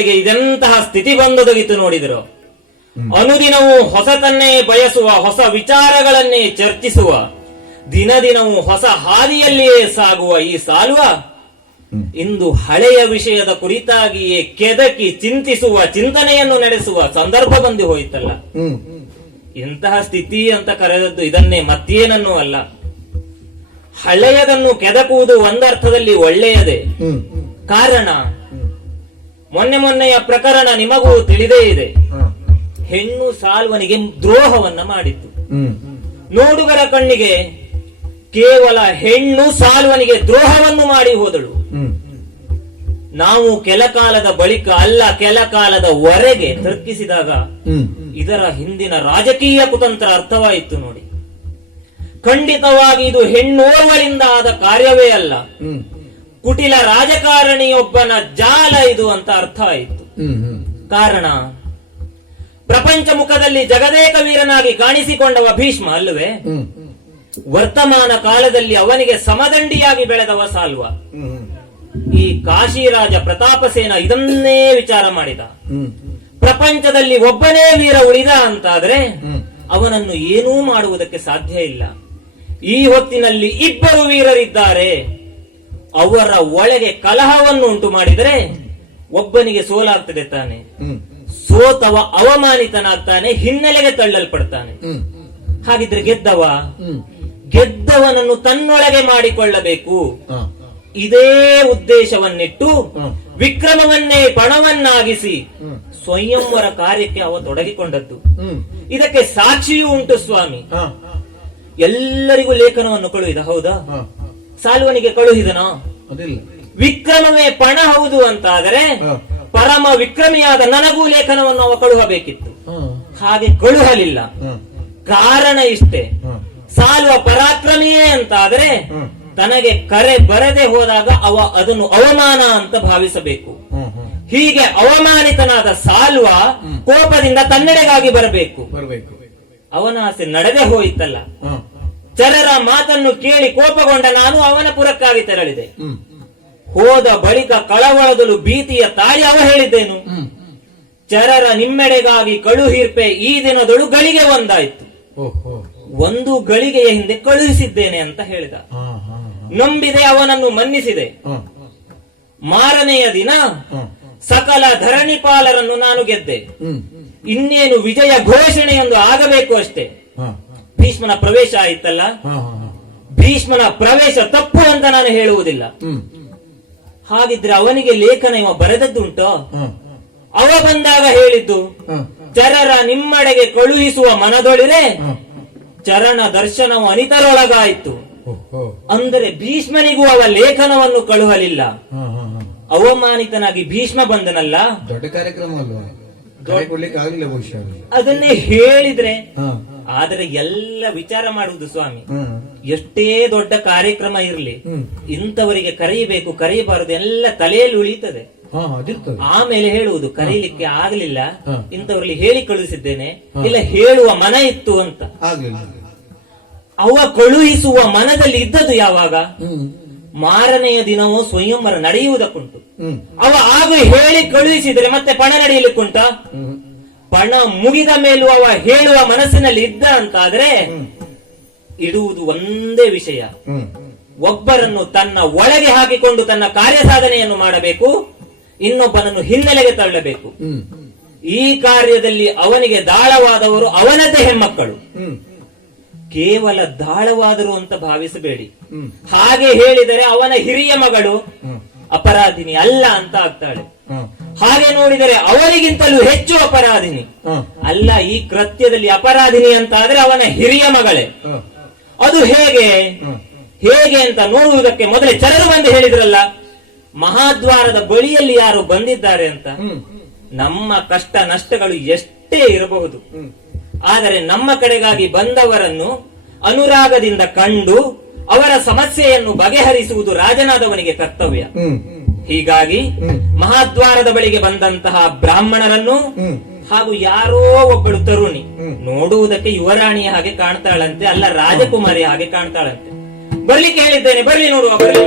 ಪಾಲಿಗೆ ಇದೆಂತಹ ಸ್ಥಿತಿ ಬಂದೊದಗಿತು ನೋಡಿದರು. ಅನುದಿನವೂ ಹೊಸತನ್ನೇ ಬಯಸುವ, ಹೊಸ ವಿಚಾರಗಳನ್ನೇ ಚರ್ಚಿಸುವ, ದಿನದಿನವೂ ಹೊಸ ಹಾದಿಯಲ್ಲಿಯೇ ಸಾಗುವ ಈ ಸಾಲ್ವ ಇಂದು ಹಳೆಯ ವಿಷಯದ ಕುರಿತಾಗಿಯೇ ಕೆದಕಿ ಚಿಂತಿಸುವ, ಚಿಂತನೆಯನ್ನು ನಡೆಸುವ ಸಂದರ್ಭ ಬಂದು ಹೋಯಿತಲ್ಲ. ಇಂತಹ ಸ್ಥಿತಿ ಅಂತ ಕರೆದದ್ದು ಇದನ್ನೇ, ಮತ್ತೇನನ್ನೂ ಅಲ್ಲ. ಹಳೆಯದನ್ನು ಕೆದಕುವುದು ಒಂದರ್ಥದಲ್ಲಿ ಒಳ್ಳೆಯದೇ. ಕಾರಣ ಮೊನ್ನೆಯ ಪ್ರಕರಣ ನಿಮಗೂ ತಿಳಿದೇ ಇದೆ. ಹೆಣ್ಣು ಸಾಲ್ವನಿಗೆ ದ್ರೋಹವನ್ನ ಮಾಡಿತ್ತು. ನೋಡುಗರ ಕಣ್ಣಿಗೆ ಕೇವಲ ಹೆಣ್ಣು ಸಾಲ್ವನಿಗೆ ದ್ರೋಹವನ್ನು ಮಾಡಿ ಹೋದಳು. ನಾವು ಕೆಲ ಕಾಲದ ಬಳಿಕ ಅಲ್ಲ, ಕೆಲ ಕಾಲದವರೆಗೆ ತರ್ಕಿಸಿದಾಗ ಇದರ ಹಿಂದಿನ ರಾಜಕೀಯ ಕುತಂತ್ರ ಅರ್ಥವಾಯಿತು ನೋಡಿ. ಖಂಡಿತವಾಗಿ ಇದು ಹೆಣ್ಣೋರ್ವಳಿಂದ ಆದ ಕಾರ್ಯವೇ ಅಲ್ಲ, ಕುಟಿಲ ರಾಜಕಾರಣಿಯೊಬ್ಬನ ಜಾಲ ಇದು ಅಂತ ಅರ್ಥ ಆಯಿತು. ಕಾರಣ ಪ್ರಪಂಚ ಮುಖದಲ್ಲಿ ಜಗದೇಕ ವೀರನಾಗಿ ಕಾಣಿಸಿಕೊಂಡವ ಭೀಷ್ಮ ಅಲ್ಲವೇ? ವರ್ತಮಾನ ಕಾಲದಲ್ಲಿ ಅವನಿಗೆ ಸಮದಂಡಿಯಾಗಿ ಬೆಳೆದವ ಸಾಲ್ವ. ಈ ಕಾಶಿರಾಜ ಪ್ರತಾಪಸೇನ ಇದನ್ನೇ ವಿಚಾರ ಮಾಡಿದ. ಪ್ರಪಂಚದಲ್ಲಿ ಒಬ್ಬನೇ ವೀರ ಉಳಿದ ಅಂತಾದ್ರೆ ಅವನನ್ನು ಏನೂ ಮಾಡುವುದಕ್ಕೆ ಸಾಧ್ಯ ಇಲ್ಲ. ಈ ಹೊತ್ತಿನಲ್ಲಿ ಇಬ್ಬರು ವೀರರಿದ್ದಾರೆ, ಅವರ ಒಳಗೆ ಕಲಹವನ್ನು ಉಂಟು ಮಾಡಿದರೆ ಒಬ್ಬನಿಗೆ ಸೋಲಾಗ್ತದೆ ತಾನೆ. ಸೋತವ ಅವಮಾನಿತನಾಗ್ತಾನೆ, ಹಿನ್ನೆಲೆಗೆ ತಳ್ಳಲ್ಪಡ್ತಾನೆ. ಹಾಗಿದ್ರೆ ಗೆದ್ದವನನ್ನು ತನ್ನೊಳಗೆ ಮಾಡಿಕೊಳ್ಳಬೇಕು. ಇದೇ ಉದ್ದೇಶವನ್ನಿಟ್ಟು ವಿಕ್ರಮವನ್ನೇ ಪಣವನ್ನಾಗಿಸಿ ಸ್ವಯಂವರ ಕಾರ್ಯಕ್ಕೆ ಅವ ತೊಡಗಿಕೊಂಡದ್ದು. ಇದಕ್ಕೆ ಸಾಕ್ಷಿಯೂ ಉಂಟು ಸ್ವಾಮಿ. ಎಲ್ಲರಿಗೂ ಲೇಖನವನ್ನು ಕಳುಹಿದ, ಹೌದಾ? ಸಾಲ್ವನಿಗೆ ಕಳುಹಿದನೋ? ವಿಕ್ರಮವೇ ಪಣ ಹೌದು ಅಂತಾದರೆ ಪರಮ ವಿಕ್ರಮಿಯಾದ ನನಗೂ ಲೇಖನವನ್ನು ಅವ ಕಳುಹಬೇಕಿತ್ತು. ಹಾಗೆ ಕಳುಹಲಿಲ್ಲ. ಕಾರಣ ಇಷ್ಟೇ, ಸಾಲ್ವ ಪರಾಕ್ರಮಿಯೇ ಅಂತಾದರೆ ತನಗೆ ಕರೆ ಬರದೆ ಹೋದಾಗ ಅವ ಅದನ್ನು ಅವಮಾನ ಅಂತ ಭಾವಿಸಬೇಕು. ಹೀಗೆ ಅವಮಾನಿತನಾದ ಸಾಲ್ವ ಕೋಪದಿಂದ ತನ್ನೆಡೆಗಾಗಿ ಬರಬೇಕು. ಅವನ ಆಸೆ ನಡೆದೇ ಹೋಯಿತಲ್ಲ. ಚರರ ಮಾತನ್ನು ಕೇಳಿ ಕೋಪಗೊಂಡ ನಾನು ಅವನ ಪುರಕ್ಕಾಗಿ ತೆರಳಿದೆ. ಹೋದ ಬಳಿಕ ಕಳವಳದಲು ಭೀತಿಯ ತಾಳಿ ಅವ ಹೇಳಿದ್ದೇನು, ಚರರ ನಿಮ್ಮೆಡೆಗಾಗಿ ಕಳುಹಿರ್ಪೆ ಈ ದಿನದೊಳು ಗಳಿಗೆ ಒಂದಾಯ್ತು. ಒಂದು ಗಳಿಗೆಯ ಹಿಂದೆ ಕಳುಹಿಸಿದ್ದೇನೆ ಅಂತ ಹೇಳಿದ. ನಂಬಿದೆ, ಅವನನ್ನು ಮನ್ನಿಸಿದೆ. ಮಾರನೆಯ ದಿನ ಸಕಲ ಧರಣಿಪಾಲರನ್ನು ನಾನು ಗೆದ್ದೆ. ಇನ್ನೇನು ವಿಜಯ ಘೋಷಣೆಯೊಂದು ಆಗಬೇಕು ಅಷ್ಟೇ. ಭೀಷ್ಮನ ಪ್ರವೇಶ ಆಯಿತಲ್ಲ. ಭೀಷ್ಮನ ಪ್ರವೇಶ ತಪ್ಪು ಅಂತ ನಾನು ಹೇಳುವುದಿಲ್ಲ. ಹಾಗಿದ್ರೆ ಅವನಿಗೆ ಲೇಖನ ಇವ ಬರೆದದ್ದುಂಟೋ? ಅವ ಬಂದಾಗ ಹೇಳಿದ್ದು, ಚರರ ನಿಮ್ಮಡೆಗೆ ಕಳುಹಿಸುವ ಮನದೊಳಿರೆ ಚರಣ ದರ್ಶನವು ಅನಿತರೊಳಗಾಯಿತು. ಅಂದರೆ ಭೀಷ್ಮನಿಗೂ ಅವ ಲೇಖನವನ್ನು ಕಳುಹಲಿಲ್ಲ. ಅವಮಾನಿತನಾಗಿ ಭೀಷ್ಮ ಬಂದನಲ್ಲ. ದೊಡ್ಡ ಕಾರ್ಯಕ್ರಮ ಅಲ್ವಾ, ಅದನ್ನೇ ಹೇಳಿದ್ರೆ. ಆದರೆ ಎಲ್ಲ ವಿಚಾರ ಮಾಡುವುದು ಸ್ವಾಮಿ. ಎಷ್ಟೇ ದೊಡ್ಡ ಕಾರ್ಯಕ್ರಮ ಇರಲಿ, ಇಂಥವರಿಗೆ ಕರೆಯಬೇಕು ಕರೆಯಬಾರದು ಎಲ್ಲ ತಲೆಯಲ್ಲಿ ಉಳಿಯುತ್ತದೆ. ಆಮೇಲೆ ಹೇಳುವುದು ಕರೀಲಿಕ್ಕೆ ಆಗ್ಲಿಲ್ಲ, ಇಂಥವರಲ್ಲಿ ಹೇಳಿ ಕಳುಹಿಸಿದ್ದೇನೆ, ಇಲ್ಲ ಹೇಳುವ ಮನ ಇತ್ತು ಅಂತ. ಅವ ಕಳುಹಿಸುವ ಮನದಲ್ಲಿ ಇದ್ದದ್ದು ಯಾವಾಗ? ಮಾರನೆಯ ದಿನವೂ ಸ್ವಯಂವರ ನಡೆಯುವುದಕ್ಕುಂಟು. ಅವ ಆಗ ಹೇಳಿ ಕಳುಹಿಸಿದರೆ ಮತ್ತೆ ಪಣ ನಡೆಯಲಿಕ್ಕುಂಟ? ಪಣ ಮುಗಿದ ಮೇಲೂ ಅವ ಹೇಳುವ ಮನಸ್ಸಿನಲ್ಲಿ ಇದ್ದ ಅಂತಾದ್ರೆ ಇಡುವುದು ಒಂದೇ ವಿಷಯ. ಒಬ್ಬರನ್ನು ತನ್ನ ಒಳಗೆ ಹಾಕಿಕೊಂಡು ತನ್ನ ಕಾರ್ಯ ಸಾಧನೆಯನ್ನು ಮಾಡಬೇಕು, ಇನ್ನೊಬ್ಬನನ್ನು ಹಿನ್ನೆಲೆಗೆ ತಳ್ಳಬೇಕು. ಈ ಕಾರ್ಯದಲ್ಲಿ ಅವನಿಗೆ ದಾಳವಾದವರು ಅವನದೇ ಹೆಣ್ಮಕ್ಕಳು. ಕೇವಲ ದಾಳವಾದರು ಅಂತ ಭಾವಿಸಬೇಡಿ. ಹಾಗೆ ಹೇಳಿದರೆ ಅವನ ಹಿರಿಯ ಮಗಳು ಅಪರಾಧಿನಿ ಅಲ್ಲ ಅಂತ ಆಗ್ತಾಳೆ. ಹಾಗೆ ನೋಡಿದರೆ ಅವನಿಗಿಂತಲೂ ಹೆಚ್ಚು ಅಪರಾಧಿನಿ ಅಲ್ಲ. ಈ ಕೃತ್ಯದಲ್ಲಿ ಅಪರಾಧಿನಿ ಅಂತ ಆದ್ರೆ ಅವನ ಹಿರಿಯ ಮಗಳೇ. ಅದು ಹೇಗೆ ಅಂತ ನೋಡುವುದಕ್ಕೆ ಮೊದಲೇ ಚರರು ಬಂದು ಹೇಳಿದ್ರಲ್ಲ, ಮಹಾದ್ವಾರದ ಬಳಿಯಲ್ಲಿ ಯಾರು ಬಂದಿದ್ದಾರೆ ಅಂತ. ನಮ್ಮ ಕಷ್ಟ ನಷ್ಟಗಳು ಎಷ್ಟೇ ಇರಬಹುದು, ಆದರೆ ನಮ್ಮ ಕಡೆಗಾಗಿ ಬಂದವರನ್ನು ಅನುರಾಗದಿಂದ ಕಂಡು ಅವರ ಸಮಸ್ಯೆಯನ್ನು ಬಗೆಹರಿಸುವುದು ರಾಜನಾದವನಿಗೆ ಕರ್ತವ್ಯ. ಹೀಗಾಗಿ ಮಹಾದ್ವಾರದ ಬಳಿಗೆ ಬಂದಂತಹ ಬ್ರಾಹ್ಮಣರನ್ನು ಹಾಗೂ ಯಾರೋ ಒಬ್ಬಳು ತರುಣಿ ನೋಡುವುದಕ್ಕೆ ಯುವರಾಣಿಯ ಹಾಗೆ ಕಾಣ್ತಾಳಂತೆ, ಅಲ್ಲ ರಾಜಕುಮಾರಿಯ ಹಾಗೆ ಕಾಣ್ತಾಳಂತೆ. ಬರ್ಲಿಕ್ಕೆ ಹೇಳಿದ್ದೇನೆ, ಬರ್ಲಿ ನೋಡುವ, ಬರ್ಲಿ.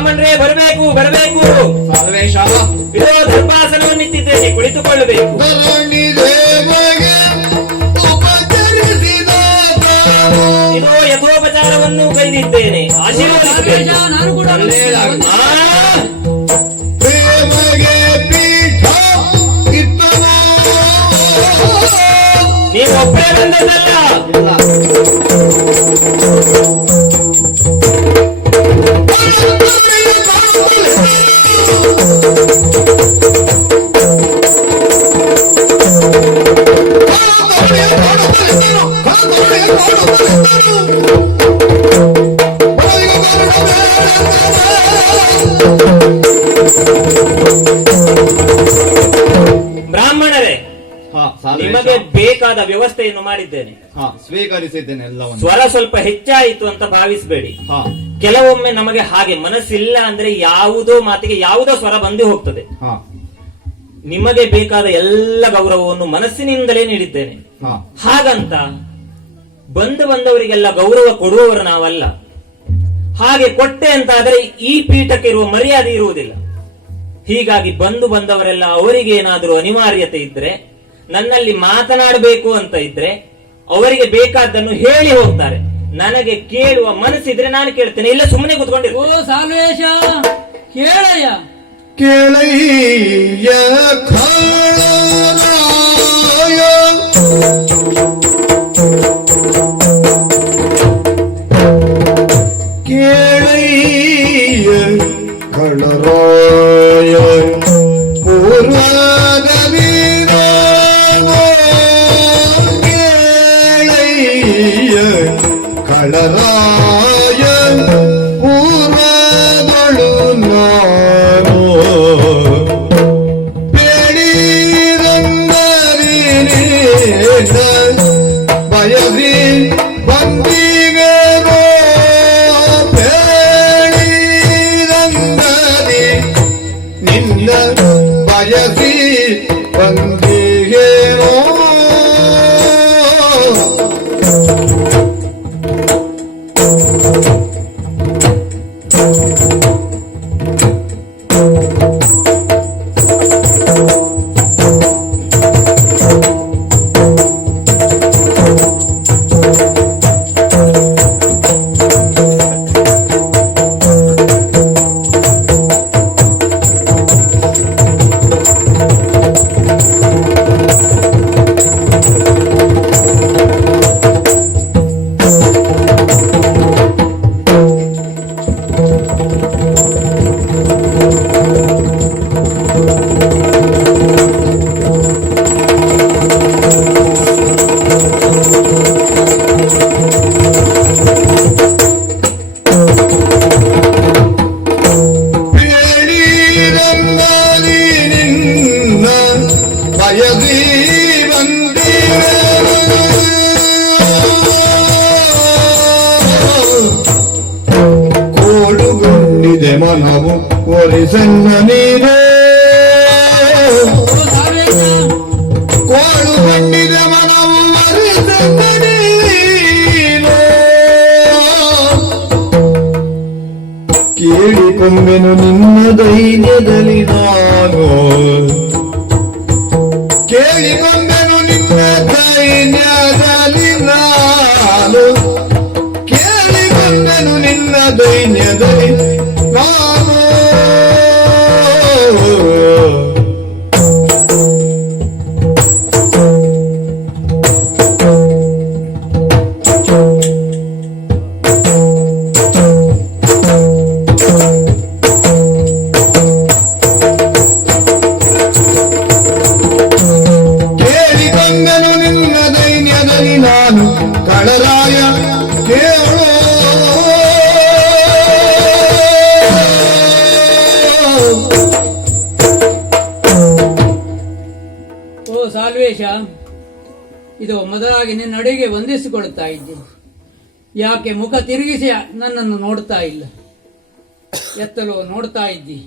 ಬ್ರಾಹ್ಮಣರೇ ಬರಬೇಕು ಬರಬೇಕು. ಸರ್ವೇಶ ಇದೋ ದರ್ಭಾಸನವನ್ನು ನಿಂತಿದ್ದೇನೆ, ಕುಳಿತುಕೊಳ್ಳಬೇಕು. ಇದೋ ಯಥೋಪಚಾರವನ್ನು ಕೈದಿದ್ದೇನೆ, ಆಶೀರ್ವದಿಸಬೇಕು. ನಾನು ಕೂಡ ನೀವು ಒಬ್ಬರೇ ಬಂದದ್ದಲ್ಲ, ಬ್ರಾಹ್ಮಣರೇ ನಿಮಗೆ ಬೇಕಾದ ವ್ಯವಸ್ಥೆಯನ್ನು ಮಾಡಿದ್ದೇನೆ. ಸ್ವೀಕರಿಸಿದ್ದೇನೆ ಎಲ್ಲವನ್ನು. ಸ್ವರ ಸ್ವಲ್ಪ ಹೆಚ್ಚಾಯಿತು ಅಂತ ಭಾವಿಸಬೇಡಿ. ಕೆಲವೊಮ್ಮೆ ನಮಗೆ ಹಾಗೆ ಮನಸ್ಸಿಲ್ಲ ಅಂದ್ರೆ ಯಾವುದೋ ಮಾತಿಗೆ ಯಾವುದೋ ಸ್ವರ ಬಂದೇ ಹೋಗ್ತದೆ. ನಿಮಗೆ ಬೇಕಾದ ಎಲ್ಲ ಗೌರವವನ್ನು ಮನಸ್ಸಿನಿಂದಲೇ ನೀಡಿದ್ದೇನೆ. ಹಾಗಂತ ಬಂದವರಿಗೆಲ್ಲ ಗೌರವ ಕೊಡುವವರು ನಾವಲ್ಲ. ಹಾಗೆ ಕೊಟ್ಟೆ ಅಂತ ಆದರೆ ಈ ಪೀಠಕ್ಕೆ ಇರುವ ಮರ್ಯಾದೆ ಇರುವುದಿಲ್ಲ. ಹೀಗಾಗಿ ಬಂದವರೆಲ್ಲ ಅವರಿಗೆ ಏನಾದರೂ ಅನಿವಾರ್ಯತೆ ಇದ್ರೆ, ನನ್ನಲ್ಲಿ ಮಾತನಾಡಬೇಕು ಅಂತ ಇದ್ರೆ ಅವರಿಗೆ ಬೇಕಾದ್ದನ್ನು ಹೇಳಿ ಹೋಗ್ತಾರೆ. ನನಗೆ ಕೇಳುವ ಮನಸ್ಸಿದ್ರೆ ನಾನು ಕೇಳ್ತೇನೆ, ಇಲ್ಲ ಸುಮ್ಮನೆ ಕೂತ್ಕೊಂಡಿರು. ಓ ಸಾಲ್ವೇಶ ಕೇಳಯ್ಯ ಕೇಳಯ್ಯ ಕೇಳಯ್ಯ ಕಳರಾಯ ಪೂರ್ವದಲ್ಲಿ ಕೇಳಯ್ಯ ಕಳರಾಯ ಪೂರ್ವದಳು ನಾನು ಬಯಸಿ ಬಂದಿಗೇನೋ ಬೇಡಿದಂದರಿ ನಿನ್ನ ಬಯಸಿ ಬಂದಿಗೇನೋ ಕೋಡುಗೊಂಡಿದೆ ಮನವು ಒರಿಸನ್ನ ನೀರೇ ಕೋಡುಗೊಂಡಿದೆ ಮನವು ಒರಿಸನ್ನ ನೀರೇ ಕೇಳಿಕೊಂಬೆನು ನಿನ್ನ ಧೈರ್ಯದಲ್ಲಿ ನಾನು ಕೇಳಿಕೊಂಬೆನು ನಿನ್ನ ಧೈರ್ಯದಲ್ಲಿ ನಾನು ಕೇಳಿಕೊಂಬೆನು ನಿನ್ನ ಧೈರ್ಯದಲ್ಲಿ ನಾನು ಕೇಳಿಕೊಂಬೆನು ನಿನ್ನ ಧೈರ್ಯದಲ್ಲಿ ನಾನು ಕಳರಾಯ ಕೇಳೋ ಓ ಸಾಲ್ವೇಶ, ಇದು ಮೊದಲಾಗಿ ನಿನ್ನ ಅಡಿಗೆ ವಂದಿಸಿಕೊಳ್ಳುತ್ತಾ ಇದ್ದೆ. ಯಾಕೆ ಮುಖ ತಿರುಗಿಸಿ ನನ್ನನ್ನು ನೋಡ್ತಾ ಇಲ್ಲ? ಎತ್ತಲು ನೋಡ್ತಾ ಇದ್ದಿ,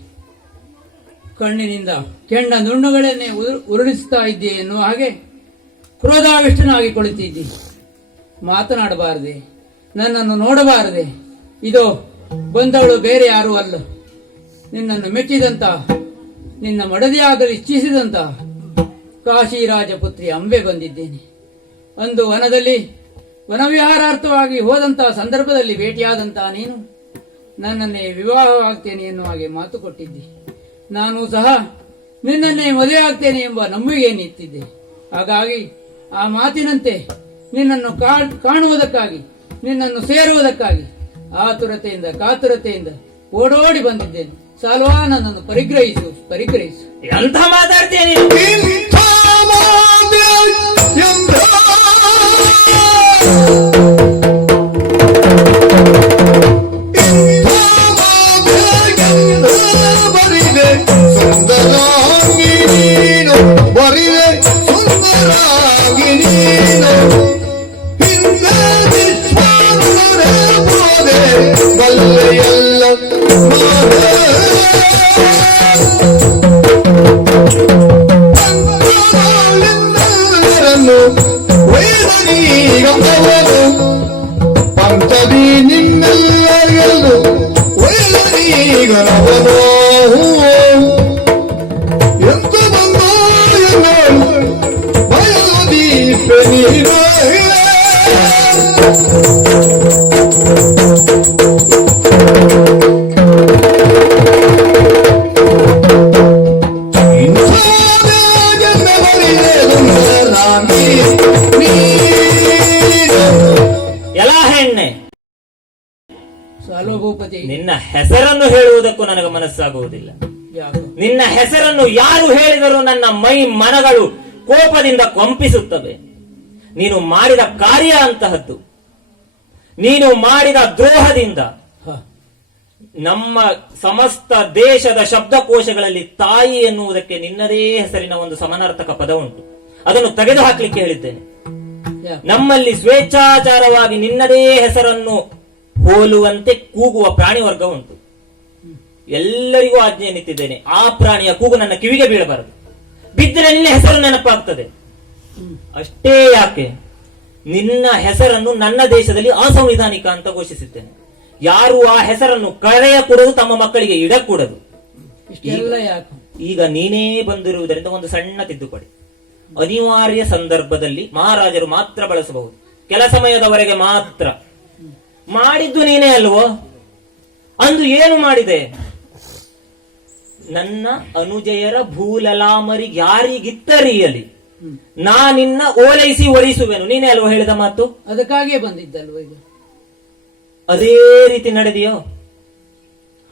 ಕಣ್ಣಿನಿಂದ ಕೆಂಡ ನುಣ್ಣುಗಳನ್ನೇ ಉರುಳಿಸ್ತಾ ಇದ್ದೆ ಎನ್ನುವ ಹಾಗೆ ಕ್ರೋಧಾವಿಷ್ಟನಾಗಿ ಕುಳಿತಿದ್ದಿ. ಮಾತನಾಡಬಾರದೆ, ನನ್ನನ್ನು ನೋಡಬಾರದೆ. ಇದು ಬಂದವಳು ಬೇರೆ ಯಾರೂ ಅಲ್ಲ, ನಿನ್ನನ್ನು ಮೆಚ್ಚಿದಂತ, ನಿನ್ನ ಮಡದಿಯಾಗಲು ಇಚ್ಛಿಸಿದಂತ ಕಾಶಿರಾಜಪುತ್ರಿ ಅಂಬೆ ಬಂದಿದ್ದೇನೆ. ಅಂದು ವನದಲ್ಲಿ ವನವಿಹಾರಾರ್ಥವಾಗಿ ಹೋದಂತಹ ಸಂದರ್ಭದಲ್ಲಿ ಭೇಟಿಯಾದಂತಹ ನೀನು ನನ್ನನ್ನೇ ವಿವಾಹವಾಗ್ತೇನೆ ಎನ್ನುವ ಹಾಗೆ ಮಾತು ಕೊಟ್ಟಿದ್ದೆ. ನಾನು ಸಹ ನಿನ್ನನ್ನೇ ಮದುವೆ ಆಗ್ತೇನೆ ಎಂಬ ನಂಬಿಕೆಯನ್ನಿತ್ತಿದ್ದೆ. ಹಾಗಾಗಿ ಆ ಮಾತಿನಂತೆ ನಿನ್ನನ್ನು ಕಾಣುವುದಕ್ಕಾಗಿ, ನಿನ್ನನ್ನು ಸೇರುವುದಕ್ಕಾಗಿ ಆತುರತೆಯಿಂದ ಕಾತುರತೆಯಿಂದ ಓಡೋಡಿ ಬಂದಿದ್ದೇನೆ. ಸಾಲ್ವಾ, ನನ್ನನ್ನು ಪರಿಗ್ರಹಿಸು. ಎಂಥ ಮಾತಾಡ್ತೀಯ ನೀನು? ಇಂಥ ಮಾತೆ ಎಂಥ ಬರಿದೆ ಸುಂದರಾಗಿ ನೀನು, ಬರಿದೆ ಸುಂದರಾಗಿ ನೀನು. ಹಿಂದೆ ವಿಶ್ವಾಸರೇ ಬೋದೆ ಬಲ್ಲೆಯಲ್ಲ ಪಂಚದಿ ನಿಮ್ಮೆಲ್ಲರಿಗೆಲ್ಲೂ ಒಯ್ದನೀಗನವನು. ಎಂತ ಬಂದೋ ಬಯಲು ದೀಪ ನೀನು. ಎಲ್ಲ ಹೆಣ್ಣೆ, ಸಾಲ್ವ ಭೂಪತಿ, ನಿನ್ನ ಹೆಸರನ್ನು ಹೇಳುವುದಕ್ಕೂ ನನಗೆ ಮನಸ್ಸಾಗುವುದಿಲ್ಲ. ಯಾರು? ನಿನ್ನ ಹೆಸರನ್ನು ಯಾರು ಹೇಳಿದರೂ ನನ್ನ ಮೈ ಮನಗಳು ಕೋಪದಿಂದ ಕಂಪಿಸುತ್ತವೆ. ನೀನು ಮಾಡಿದ ಕಾರ್ಯ ಅಂತಹದ್ದು. ನೀನು ಮಾಡಿದ ದ್ರೋಹದಿಂದ ನಮ್ಮ ಸಮಸ್ತ ದೇಶದ ಶಬ್ದಕೋಶಗಳಲ್ಲಿ ತಾಯಿ ಎನ್ನುವುದಕ್ಕೆ ನಿನ್ನದೇ ಹೆಸರಿನ ಒಂದು ಸಮಾನಾರ್ಥಕ ಪದ ಉಂಟು. ಅದನ್ನು ತೆಗೆದು ಹಾಕ್ಲಿಕ್ಕೆ ಹೇಳಿದ್ದೇನೆ. ನಮ್ಮಲ್ಲಿ ಸ್ವೇಚ್ಛಾಚಾರವಾಗಿ ನಿನ್ನದೇ ಹೆಸರನ್ನು ಹೋಲುವಂತೆ ಕೂಗುವ ಪ್ರಾಣಿ ವರ್ಗ ಉಂಟು. ಎಲ್ಲರಿಗೂ ಆಜ್ಞೆ ನಿಂತಿದ್ದೇನೆ, ಆ ಪ್ರಾಣಿಯ ಕೂಗು ನನ್ನ ಕಿವಿಗೆ ಬೀಳಬಾರದು. ಬಿದ್ದರೆ ನಿನ್ನ ಹೆಸರು ನೆನಪಾಗ್ತದೆ. ಅಷ್ಟೇ ಯಾಕೆ, ನಿನ್ನ ಹೆಸರನ್ನು ನನ್ನ ದೇಶದಲ್ಲಿ ಅಸಂವಿಧಾನಿಕ ಅಂತ ಘೋಷಿಸಿದ್ದೇನೆ. ಯಾರು ಆ ಹೆಸರನ್ನು ಕರೆಯಕೂಡದು, ತಮ್ಮ ಮಕ್ಕಳಿಗೆ ಇಡಕೂಡದು. ಈಗ ನೀನೇ ಬಂದಿರುವುದರಿಂದ ಒಂದು ಸಣ್ಣ ತಿದ್ದುಪಡಿ. ಅನಿವಾರ್ಯ ಸಂದರ್ಭದಲ್ಲಿ ಮಹಾರಾಜರು ಮಾತ್ರ ಬಳಸಬಹುದು, ಕೆಲ ಸಮಯದವರೆಗೆ ಮಾತ್ರ. ಮಾಡಿದ್ದು ನೀನೇ ಅಲ್ವೋ? ಅಂದು ಏನು ಮಾಡಿದೆ? ನನ್ನ ಅನುಜಯರ ಭೂಲಲಾಮರಿ ಯಾರಿಗಿತ್ತರಿಯಲಿ ನಾನಿನ್ನ ಓಲೈಸಿ ಒಲಿಸುವೆನು. ನೀನೇ ಅಲ್ವೋ ಹೇಳಿದ ಮಾತು? ಅದಕ್ಕಾಗಿಯೇ ಬಂದಿದ್ದಲ್ವ ಈಗ? ಅದೇ ರೀತಿ ನಡೆದೆಯೋ?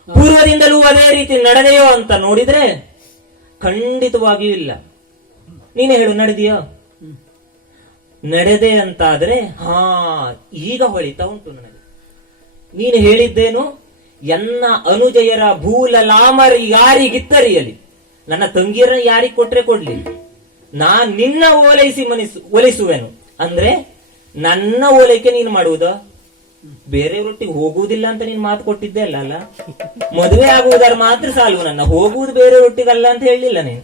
ಪೂರ್ವದಿಂದಲೂ ಅದೇ ರೀತಿ ನಡೆದೆಯೋ ಅಂತ ನೋಡಿದ್ರೆ ಖಂಡಿತವಾಗಿಯೂ ಇಲ್ಲ. ನೀನೇ ಹೇಳು, ನಡೆದಿಯೋ? ನಡೆದೆ ಅಂತಾದ್ರೆ ಈಗ ಹೊಳಿತಾ ಉಂಟು ನನಗೆ. ನೀನು ಹೇಳಿದ್ದೇನು? ಎನ್ನ ಅನುಜಯರ ಭೂಲಲಾಮರಿ ಯಾರಿಗಿತ್ತರಿಯಲಿ, ನನ್ನ ತಂಗಿಯರ ಯಾರಿಗೆ ಕೊಟ್ರೆ ಕೊಡ್ಲಿ, ನಾನ್ ನಿನ್ನ ಓಲೈಸಿ ಒಲಿಸುವೆನು. ಅಂದ್ರೆ ನನ್ನ ಓಲೈಕೆ ನೀನು ಮಾಡುವುದ? ಬೇರೆಯವರೊಟ್ಟಿಗೆ ಹೋಗುವುದಿಲ್ಲ ಅಂತ ನೀನ್ ಮಾತು ಕೊಟ್ಟಿದ್ದೆ ಅಲ್ಲ. ಮದುವೆ ಆಗುವುದಾರ ಮಾತ್ರ ಸಾಲು, ನನ್ನ ಹೋಗುವುದು ಬೇರೆಯವರೊಟ್ಟಿಗಲ್ಲ ಅಂತ ಹೇಳಿಲ್ಲ ನೀನು.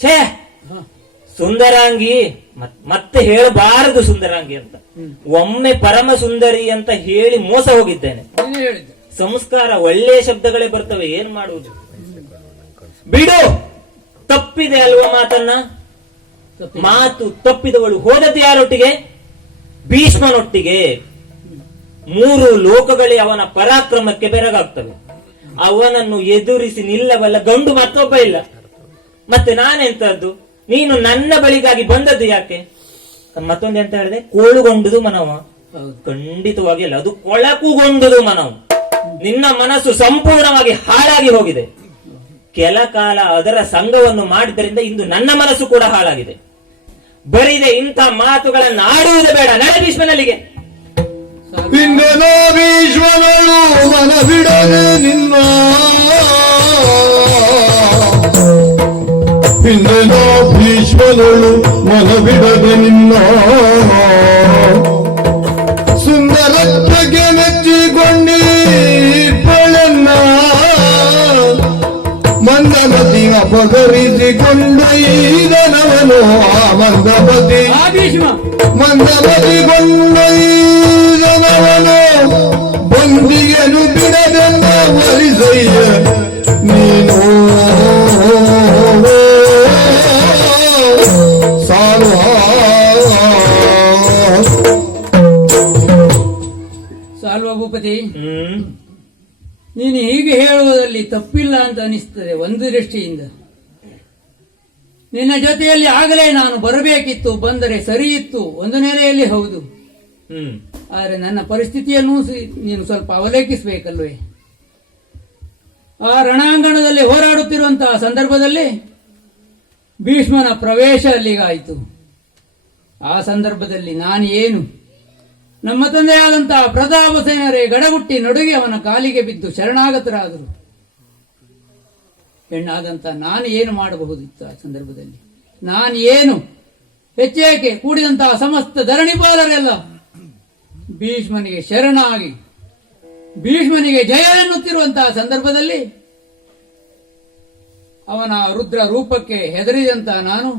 ಛೇ, ಸುಂದರಾಂಗಿ ಮತ್ತೆ ಹೇಳಬಾರದು ಸುಂದರಾಂಗಿ ಅಂತ. ಒಮ್ಮೆ ಪರಮ ಸುಂದರಿ ಅಂತ ಹೇಳಿ ಮೋಸ ಹೋಗಿದ್ದೇನೆ. ಸಂಸ್ಕಾರ ಒಳ್ಳೆಯ ಶಬ್ದಗಳೇ ಬರ್ತವೆ, ಏನ್ ಮಾಡುವುದು? ಬಿಡು, ತಪ್ಪಿದೆ ಅಲ್ವಾ ಮಾತನ್ನ? ಮಾತು ತಪ್ಪಿದವಳು ಹೋದದ್ದು ಯಾರೊಟ್ಟಿಗೆ? ಭೀಷ್ಮನೊಟ್ಟಿಗೆ. 3 ಲೋಕಗಳೇ ಅವನ ಪರಾಕ್ರಮಕ್ಕೆ ಬೆರಗಾಗ್ತವೆ. ಅವನನ್ನು ಎದುರಿಸಿ ನಿಲ್ಲಬಲ್ಲ ಗಂಡು ಮತ್ತೊಬ್ಬ ಇಲ್ಲ. ಮತ್ತೆ ನಾನೆಂತದ್ದು? ನೀನು ನನ್ನ ಬಳಿಗಾಗಿ ಬಂದದ್ದು ಯಾಕೆ? ಮತ್ತೊಂದೆಂತ ಹೇಳಿದೆ? ಕೋಳುಗೊಂಡುದು ಮನವ. ಖಂಡಿತವಾಗಿ ಅಲ್ಲ, ಅದು ಕೊಳಕುಗೊಂಡುದು ಮನವು. ನಿನ್ನ ಮನಸ್ಸು ಸಂಪೂರ್ಣವಾಗಿ ಹಾಳಾಗಿ ಹೋಗಿದೆ. ಕೆಲ ಕಾಲ ಅದರ ಸಂಘವನ್ನು ಮಾಡಿದ್ದರಿಂದ ಇಂದು ನನ್ನ ಮನಸ್ಸು ಕೂಡ ಹಾಳಾಗಿದೆ. ಬರಿದೆ ಇಂಥ ಮಾತುಗಳನ್ನು ಆಡುವುದು ಬೇಡ. ನಡೆ ಭೀಷ್ಮನಲ್ಲಿಗೆ. ಹಿಂದೆನೋ ಭೀಷ್ಮನಳು ಮನ ಬಿಡದೆ ನಿನ್ನ, ಹಿಂದೆನೋ ಭೀಷ್ಮನಳು ಮನ ಬಿಡದೆ ನಿನ್ನ, ಸುಂದರತ್ವಕ್ಕೆ ಮೆಚ್ಚಿಕೊಂಡಿದ್ದಳೆನ್ನ, ಮಂದಮತಿ ಅಪಗರಿಸಿಕೊಂಡು ಈದನವನು ಆ ಮಂದಮತಿ, ಮಂದಮತಿ ಕೊಂಡೊಯ್ದನವನು ಬಂದಿಗೆನು ಬಿಡದೆನ್ನ ವರಿಸಯ್ಯ ನೀನು ಹೀಗೆ ಹೇಳುವುದರಲ್ಲಿ ತಪ್ಪಿಲ್ಲ ಅಂತ ಅನಿಸ್ತದೆ ಒಂದು ದೃಷ್ಟಿಯಿಂದ. ನಿನ್ನ ಜೊತೆಯಲ್ಲಿ ಆಗಲೇ ನಾನು ಬರಬೇಕಿತ್ತು, ಬಂದರೆ ಸರಿ ಇತ್ತು ಒಂದು ನೆಲೆಯಲ್ಲಿ, ಹೌದು. ಆದರೆ ನನ್ನ ಪರಿಸ್ಥಿತಿಯನ್ನು ನೀನು ಸ್ವಲ್ಪ ಅವಲೋಕಿಸಬೇಕಲ್ವೇ? ಆ ರಣಾಂಗಣದಲ್ಲಿ ಹೋರಾಡುತ್ತಿರುವಂತಹ ಸಂದರ್ಭದಲ್ಲಿ ಭೀಷ್ಮನ ಪ್ರವೇಶ ಅಲ್ಲಿಗಾಯಿತು. ಆ ಸಂದರ್ಭದಲ್ಲಿ ನಾನು ಏನು, ನಮ್ಮ ತಂದೆಯಾದಂತಹ ಪ್ರತಾಪಸೇನರೇ ಗಡಗುಟ್ಟಿ ನಡುಗಿ ಅವನ ಕಾಲಿಗೆ ಬಿದ್ದು ಶರಣಾಗತರಾದರು. ಹೆಣ್ಣಾದಂತ ನಾನು ಏನು ಮಾಡಬಹುದಿತ್ತು ಆ ಸಂದರ್ಭದಲ್ಲಿ? ನಾನು ಏನು, ಹೆಚ್ಚೇಕೆ ಕೂಡಿದಂತಹ ಸಮಸ್ತ ಧರಣಿಪಾಲರೆಲ್ಲ ಭೀಷ್ಮನಿಗೆ ಶರಣಾಗಿ ಭೀಷ್ಮನಿಗೆ ಜಯ ಎನ್ನುತ್ತಿರುವಂತಹ ಸಂದರ್ಭದಲ್ಲಿ ಅವನ ರುದ್ರ ರೂಪಕ್ಕೆ ಹೆದರಿದಂತಹ ನಾನು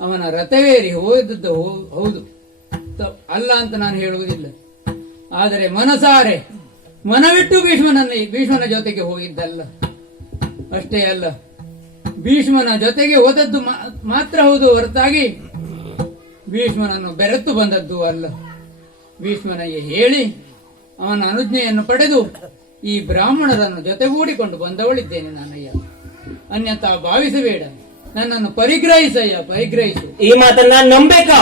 ಅವನ ರಥವೇರಿ ಹೋದದ್ದು ಹೌದು, ಅಲ್ಲ ಅಂತ ನಾನು ಹೇಳುವುದಿಲ್ಲ. ಆದರೆ ಮನಸಾರೆ ಮನವಿಟ್ಟು ಭೀಷ್ಮನ ಜೊತೆಗೆ ಹೋಗಿದ್ದಲ್ಲ. ಅಷ್ಟೇ ಅಲ್ಲ, ಭೀಷ್ಮನ ಜೊತೆಗೆ ಹೋದದ್ದು ಮಾತ್ರ ಹೌದು ಹೊರತಾಗಿ ಭೀಷ್ಮನನ್ನು ಬೆರೆತು ಬಂದದ್ದು ಅಲ್ಲ. ಭೀಷ್ಮನಿಗೆ ಹೇಳಿ ಅವನ ಅನುಜ್ಞೆಯನ್ನು ಪಡೆದು ಈ ಬ್ರಾಹ್ಮಣರನ್ನು ಜೊತೆಗೂಡಿಕೊಂಡು ಬಂದವಳಿದ್ದೇನೆ ನಾನಯ್ಯ. ಅನ್ಯತಾ ಭಾವಿಸಬೇಡ, ನನ್ನನ್ನು ಪರಿಗ್ರಹಿಸಯ್ಯ, ಪರಿಗ್ರಹಿಸು. ಈ ಮಾತನ್ನ ನಂಬೇಕಾ?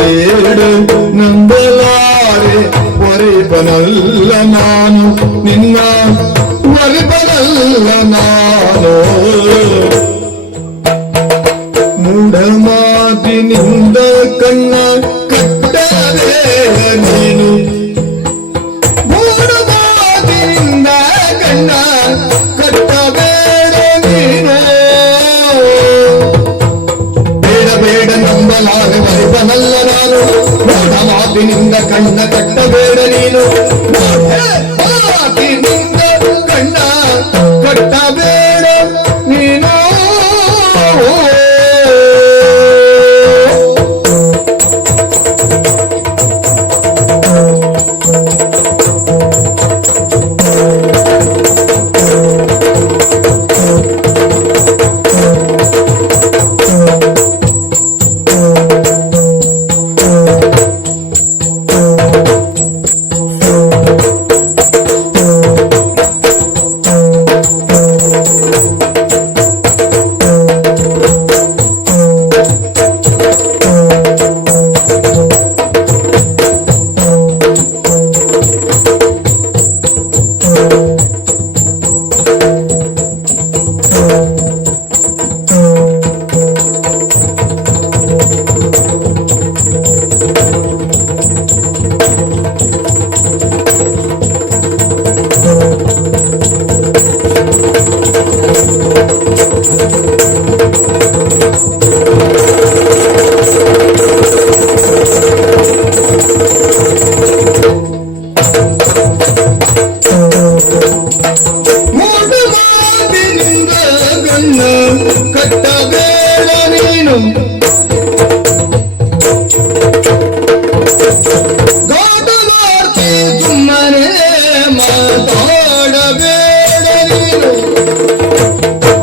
ಬೇಡ ನಂಬಲಾರೆ ವರಿಬನಲ್ಲ ನಾನು, ನಿನ್ನ ವರಿಬನಲ್ಲ ನಾನು. ಮೂಢ ಮಾತಿನಿಂದ ಕಣ್ಣ ಕಟ್ಟಬೇಡ ನೀನು, ಮೂಢ ಮಾತಿನಿಂದ ಕಣ್ಣ ಕಟ್ಟಬೇಡ ನೀನು. ಬೇಡ ನಂಬಲಾರೆ ವರಿಬನಲ್ಲ ನಾನು, ಮೂಢ ಮಾತಿನಿಂದ ಕಣ್ಣ ಕಟ್ಟಬೇಡ ನೀನು, ಮೂಢ ಮಾತಿನಿಂದ ಕಣ್ಣ ಕಟ್ಟಬೇಡ ನೀನು. ಕಟ್ಟಬೇಡ ನೀನು, ಗಾಟಗಾರ್ತಿ ಸುಮ್ಮನೆ ಮಾತಾಡಬೇಡ ನೀನು,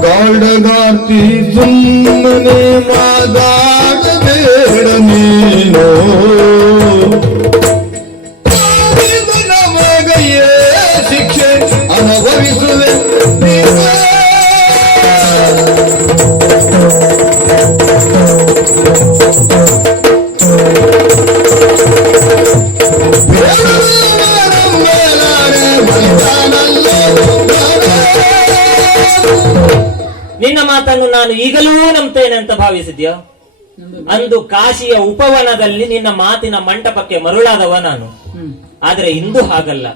ಗಾಟಗಾರ್ತಿ ಸುಮ್ಮನೆ ಮಾತಾಡಬೇಡ ನೀನು. ನಮಗಯ್ಯ ಶಿಕ್ಷೆ ಅನುಭವಿಸುವೆ ನಿನ್ನ ಮಾತನ್ನು ನಾನು ಈಗಲೂ ನಂಬ್ತೇನೆ ಅಂತ ಭಾವಿಸಿದ್ಯಾ? ಅಂದು ಕಾಶಿಯ ಉಪವನದಲ್ಲಿ ನಿನ್ನ ಮಾತಿನ ಮಂಟಪಕ್ಕೆ ಮರುಳಾದವ ನಾನು. ಆದ್ರೆ ಇಂದು ಹಾಗಲ್ಲ.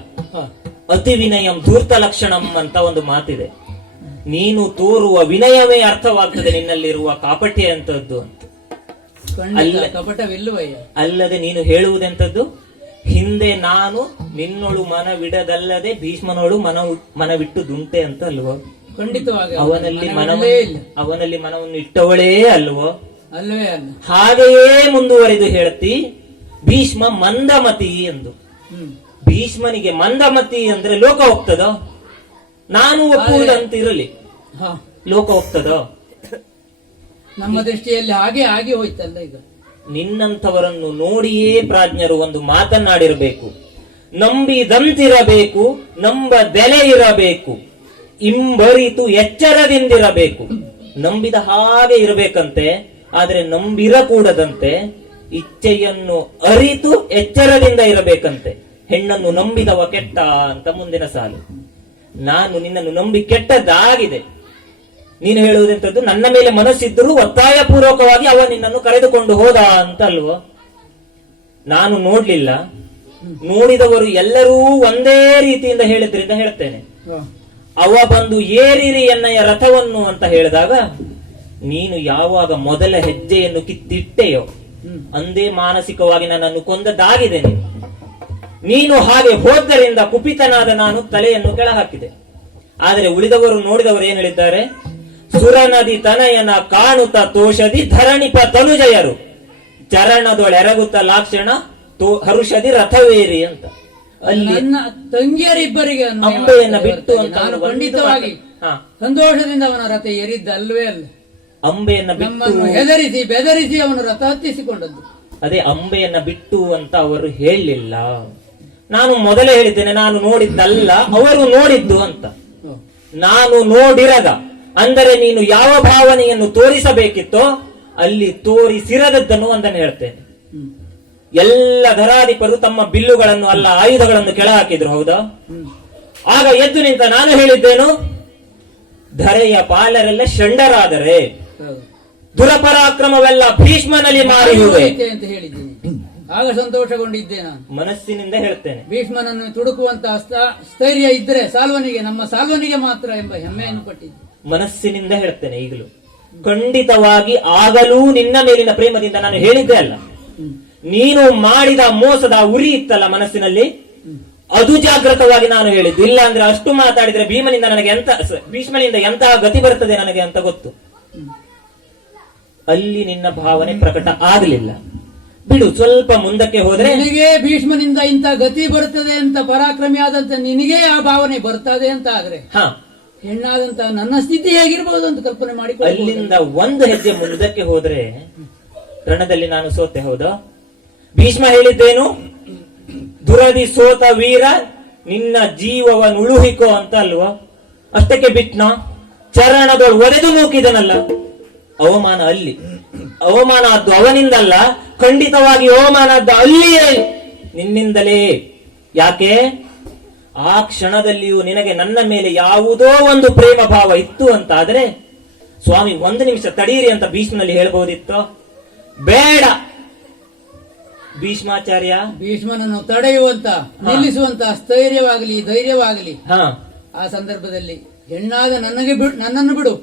ಅತಿ ವಿನಯಂ ಧೂರ್ತ ಲಕ್ಷಣಂ ಅಂತ ಒಂದು ಮಾತಿದೆ. ನೀನು ತೋರುವ ವಿನಯವೇ ಅರ್ಥವಾಗ್ತದೆ ನಿನ್ನಲ್ಲಿರುವ ಕಾಪಟ್ಯ ಅಂತದ್ದು. ಕಪಟವಿಲ್ಲವಯ್ಯ. ಅಲ್ಲದೆ ನೀನು ಹೇಳುವುದೆಂತದ್ದು? ಹಿಂದೆ ನಾನು ನಿನ್ನೊಳು ಮನವಿಡದಲ್ಲದೆ ಭೀಷ್ಮನೋಳು ಮನವಿಟ್ಟು ದುಂಟೆ ಅಂತ ಅಲ್ವೋ? ಖಂಡಿತವಾಗಿ ಅವನಲ್ಲಿ ಮನವನ್ನು ಇಟ್ಟವಳೇ ಅಲ್ವೋ? ಅಲ್ವೇ ಅಲ್ಲ. ಹಾಗೆಯೇ ಮುಂದುವರಿದು ಹೇಳುತ್ತಿ ಭೀಷ್ಮ ಮಂದಮತಿ ಎಂದು. ಭೀಷ್ಮನಿಗೆ ಮಂದಮತಿ ಅಂದ್ರೆ ಲೋಕ ಹೋಗ್ತದೋ? ನಾನು ಒಪ್ಪುವುದಂತ ಇರಲಿ, ಹಾ, ಲೋಕ ಹೋಗ್ತದೋ? ನಮ್ಮ ದೃಷ್ಟಿಯಲ್ಲಿ ಹಾಗೆ ಆಗಿ ಹೋಯ್ತಲ್ಲ ಈಗ. ನಿನ್ನಂಥವರನ್ನು ನೋಡಿಯೇ ಪ್ರಾಜ್ಞರು ಒಂದು ಮಾತನ್ನಾಡಿರಬೇಕು. ನಂಬಿದಂತಿರಬೇಕು, ನಂಬದೆಲೆ ಇರಬೇಕು, ಇಂಬರಿತು ಎಚ್ಚರದಿಂದಿರಬೇಕು. ನಂಬಿದ ಹಾಗೆ ಇರಬೇಕಂತೆ, ಆದ್ರೆ ನಂಬಿರಕೂಡದಂತೆ. ಇಚ್ಛೆಯನ್ನು ಅರಿತು ಎಚ್ಚರದಿಂದ ಇರಬೇಕಂತೆ. ಹೆಣ್ಣನ್ನು ನಂಬಿದವ ಕೆಟ್ಟ ಅಂತ ಮುಂದಿನ ಸಾಲು. ನಾನು ನಿನ್ನನ್ನು ನಂಬಿ ಕೆಟ್ಟದ್ದಾಗಿದೆ. ನೀನು ಹೇಳುವುದೆಂತದ್ದು, ನನ್ನ ಮೇಲೆ ಮನಸ್ಸಿದ್ದರೂ ಒತ್ತಾಯ ಪೂರ್ವಕವಾಗಿ ಅವ ನಿನ್ನನ್ನು ಕರೆದುಕೊಂಡು ಹೋದ ಅಂತ ಅಲ್ವೋ? ನಾನು ನೋಡ್ಲಿಲ್ಲ, ನೋಡಿದವರು ಎಲ್ಲರೂ ಒಂದೇ ರೀತಿಯಿಂದ ಹೇಳಿದ್ರಿಂದ ಹೇಳ್ತೇನೆ. ಅವ ಬಂದು ಏರಿರಿ ಎನ್ನಯ ರಥವನ್ನು ಅಂತ ಹೇಳಿದಾಗ, ನೀನು ಯಾವಾಗ ಮೊದಲ ಹೆಜ್ಜೆಯನ್ನು ಕಿತ್ತಿಟ್ಟೆಯೋ ಅಂದೇ ಮಾನಸಿಕವಾಗಿ ನನ್ನನ್ನು ಕೊಂದದ್ದಾಗಿದೆ. ನೀನು ಹಾಗೆ ಹೋದ್ದರಿಂದ ಕುಪಿತನಾದ ನಾನು ತಲೆಯನ್ನು ಕೆಳ ಹಾಕಿದೆ. ಆದರೆ ಉಳಿದವರು ನೋಡಿದವರು ಏನ್ ಹೇಳಿದ್ದಾರೆ? ಸುರನದಿ ತನಯನ ಕಾಣುತ್ತ ತೋಷದಿ ಧರಣಿಪ ತನುಜಯರು ಚರಣದೊಳೆರಗುತ್ತ ಲಾಕ್ಷಣ ಹರುಷದಿ ರಥವೇರಿ ಅಂತ. ಅಲ್ಲಿ ನನ್ನ ತಂಗಿಯರಿಬ್ಬರಿಗೆ ಅನ್ವಯವಾಗ್ತದೆ ಅಂಬೆಯನ್ನ ಬಿಟ್ಟು ಅಂತ ನಾನು ಖಂಡಿತವಾಗಿ ಸಂತೋಷದಿಂದ ಅವನ ರಥ ಏರಿದ್ದ ಅಲ್ವೇ ಅಲ್ಲ. ಅಂಬೆಯನ್ನ ಬಿಟ್ಟು, ನಮ್ಮನ್ನು ಹೆದರಿಸಿ ಬೆದರಿಸಿ ಅವನು ರಥ ಹತ್ತಿಸಿಕೊಂಡದ್ದು. ಅದೇ ಅಂಬೆಯನ್ನ ಬಿಟ್ಟು ಅಂತ ಅವರು ಹೇಳಲಿಲ್ಲ. ನಾನು ಮೊದಲೇ ಹೇಳಿದ್ದೇನೆ, ನಾನು ನೋಡಿದ್ದಲ್ಲ, ಅವರು ನೋಡಿದ್ದು ಅಂತ. ನಾನು ನೋಡಿರದ ಅಂದರೆ ನೀನು ಯಾವ ಭಾವನೆಯನ್ನು ತೋರಿಸಬೇಕಿತ್ತೋ ಅಲ್ಲಿ ತೋರಿಸಿರದದ್ದನ್ನು ಒಂದನ್ನು ಹೇಳ್ತೇನೆ. ಎಲ್ಲ ಧರಾಧಿಪರು ತಮ್ಮ ಬಿಲ್ಲುಗಳನ್ನು ಅಲ್ಲ ಆಯುಧಗಳನ್ನು ಕೆಳ ಹಾಕಿದ್ರು, ಹೌದಾ? ಆಗ ಎದ್ದು ನಿಂತ ನಾನು ಹೇಳಿದ್ದೇನು? ಧರೆಯ ಪಾಲರೆಲ್ಲ ಷಂಡರಾದರೆ ದುರಪರಾಕ್ರಮವೆಲ್ಲ ಭೀಷ್ಮನಲ್ಲಿ ಮಾರಿಯುವೆ ಅಂತ ಹೇಳಿದ್ದೀನಿ. ಆಗ ಸಂತೋಷಗೊಂಡಿದ್ದೆ ನಾನು. ಮನಸ್ಸಿನಿಂದ ಹೇಳ್ತೇನೆ. ಭೀಷ್ಮನನ್ನು ತುಡುಕುವಂತಹ ಸ್ಥೈರ್ಯ ಇದ್ರೆ ಸಾಲ್ವನಿಗೆ, ನಮ್ಮ ಸಾಲ್ವನಿಗೆ ಮಾತ್ರ ಎಂಬ ಹೆಮ್ಮೆಯನ್ನು ಪಟ್ಟಿದ್ದೆ. ಮನಸ್ಸಿನಿಂದ ಹೇಳ್ತೇನೆ ಈಗಲೂ. ಖಂಡಿತವಾಗಿ ಆಗಲೂ ನಿನ್ನ ಮೇಲಿನ ಪ್ರೇಮದಿಂದ ನಾನು ಹೇಳಿದ್ದೆ ಅಲ್ಲ. ನೀನು ಮಾಡಿದ ಮೋಸದ ಉರಿ ಇತ್ತಲ್ಲ ಮನಸ್ಸಿನಲ್ಲಿ, ಅದು ಜಾಗೃತವಾಗಿ ನಾನು ಹೇಳಿದ್ದು. ಇಲ್ಲ ಅಂದ್ರೆ ಅಷ್ಟು ಮಾತಾಡಿದ್ರೆ ಭೀಮನಿಂದ ನನಗೆ ಭೀಷ್ಮನಿಂದ ಎಂತಹ ಗತಿ ಬರ್ತದೆ ನನಗೆ ಅಂತ ಗೊತ್ತು. ಅಲ್ಲಿ ನಿನ್ನ ಭಾವನೆ ಪ್ರಕಟ ಆಗಲಿಲ್ಲ. ಬಿಡು, ಸ್ವಲ್ಪ ಮುಂದಕ್ಕೆ ಹೋದ್ರೆ ನಿನಗೆ ಭೀಷ್ಮನಿಂದ ಇಂಥ ಗತಿ ಬರ್ತದೆ ಅಂತ, ಪರಾಕ್ರಮಿ ಆದಂತ ನಿನಗೆ ಆ ಭಾವನೆ ಬರ್ತದೆ ಅಂತ ಆದ್ರೆ ಹೆಣ್ಣಾದಂತ ನನ್ನ ಸ್ಥಿತಿ ಹೇಗಿರ್ಬಹುದು ಅಂತ ಕಲ್ಪನೆ ಮಾಡಿ. ಅಲ್ಲಿಂದ ಒಂದು ಹೆಜ್ಜೆ ಮುಂದಕ್ಕೆ ಹೋದ್ರೆ ರಣದಲ್ಲಿ ನಾನು ಸೋತೆ, ಹೌದಾ? ಭೀಷ್ಮ ಹೇಳಿದ್ದೇನು? ದುರದಿ ಸೋತ ವೀರ ನಿನ್ನ ಜೀವವನ್ನು ಉಳುಹಿಕೋ ಅಂತ ಅಲ್ವಾ? ಅಷ್ಟಕ್ಕೆ ಬಿಟ್ನ ಚರಣದೊಳು ಒಡೆದು ನೂಕಿದನಲ್ಲ. ಅವಮಾನ ಅಲ್ಲಿ, ಅವಮಾನ ಆದ್ದು ಅವನಿಂದಲ್ಲ, ಖಂಡಿತವಾಗಿ ಅವಮಾನ ಆದ್ದು ಅಲ್ಲಿಯೇ ನಿನ್ನಿಂದಲೇ. ಯಾಕೆ? ಆ ಕ್ಷಣದಲ್ಲಿಯೂ ನಿನಗೆ ನನ್ನ ಮೇಲೆ ಯಾವುದೋ ಒಂದು ಪ್ರೇಮ ಭಾವ ಇತ್ತು ಅಂತ ಆದ್ರೆ, ಸ್ವಾಮಿ ಒಂದು ನಿಮಿಷ ತಡೀರಿ ಅಂತ ಭೀಷ್ಮನಲ್ಲಿ ಹೇಳ್ಬಹುದಿತ್ತು. ಬೇಡ, ಭೀಷ್ಮಾಚಾರ್ಯ ಭೀಷ್ಮನನ್ನು ತಡೆಯುವಂತ ನಿಲ್ಲಿಸುವಂತ ಸ್ಥೈರ್ಯವಾಗಲಿ ಧೈರ್ಯವಾಗಲಿ ಆ ಸಂದರ್ಭದಲ್ಲಿ ಹೆಣ್ಣಾದ ನನ್ನನ್ನು ಬಿಡು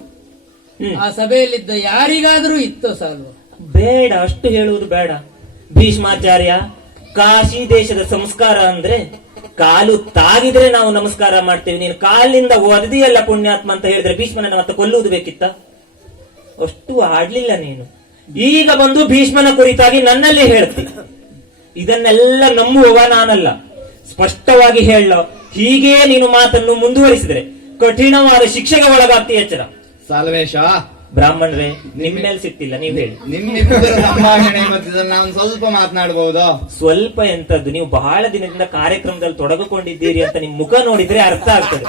ಆ ಸಭೆಯಲ್ಲಿದ್ದ ಯಾರಿಗಾದರೂ ಇತ್ತೋ ಸಾಲ್ವ? ಬೇಡ, ಅಷ್ಟು ಹೇಳುವುದು ಬೇಡ ಭೀಷ್ಮಾಚಾರ್ಯ. ಕಾಶಿ ದೇಶದ ಸಂಸ್ಕಾರ ಅಂದ್ರೆ ಕಾಲು ತಾಗಿದ್ರೆ ನಾವು ನಮಸ್ಕಾರ ಮಾಡ್ತೇವೆ. ನೀನು ಕಾಲಿನಿಂದ ಒದದಿಯಲ್ಲ ಪುಣ್ಯಾತ್ಮ ಅಂತ ಹೇಳಿದ್ರೆ ಭೀಷ್ಮನನ್ನ ಮತ್ತೆ ಕೊಲ್ಲುವುದು ಬೇಕಿತ್ತ? ಅಷ್ಟು ಆಡ್ಲಿಲ್ಲ ನೀನು. ಈಗ ಬಂದು ಭೀಷ್ಮನ ಕುರಿತಾಗಿ ನನ್ನಲ್ಲಿ ಹೇಳ್ತಿ. ಇದನ್ನೆಲ್ಲ ನಂಬುವವ ನಾನಲ್ಲ, ಸ್ಪಷ್ಟವಾಗಿ ಹೇಳ. ಹೀಗೆ ನೀನು ಮಾತನ್ನು ಮುಂದುವರಿಸಿದ್ರೆ ಕಠಿಣವಾದ ಶಿಕ್ಷೆಗೆ ಒಳಗಾಗ್ತಿ. ಎಚ್ಚರ ಸಾಲ್ವೇಶ. ಬ್ರಾಹ್ಮಣರೇ, ನಿಮ್ಮ ಮೇಲೆ ಸಿಟ್ಟಿಲ್ಲ, ನೀವ್ ಹೇಳಿ. ನಿಮ್ಮಿಬ್ಬರ ಸಂಭಾಷಣೆ ಮತ್ತು ನಾನು ಸ್ವಲ್ಪ ಮಾತನಾಡಬಹುದಾ? ಸ್ವಲ್ಪ ಎಂತದ್ದು, ನೀವು ಬಹಳ ದಿನದಿಂದ ಕಾರ್ಯಕ್ರಮದಲ್ಲಿ ತೊಡಗಿಕೊಂಡಿದ್ದೀರಿ ಅಂತ ನಿಮ್ ಮುಖ ನೋಡಿದ್ರೆ ಅರ್ಥ ಆಗ್ತದೆ.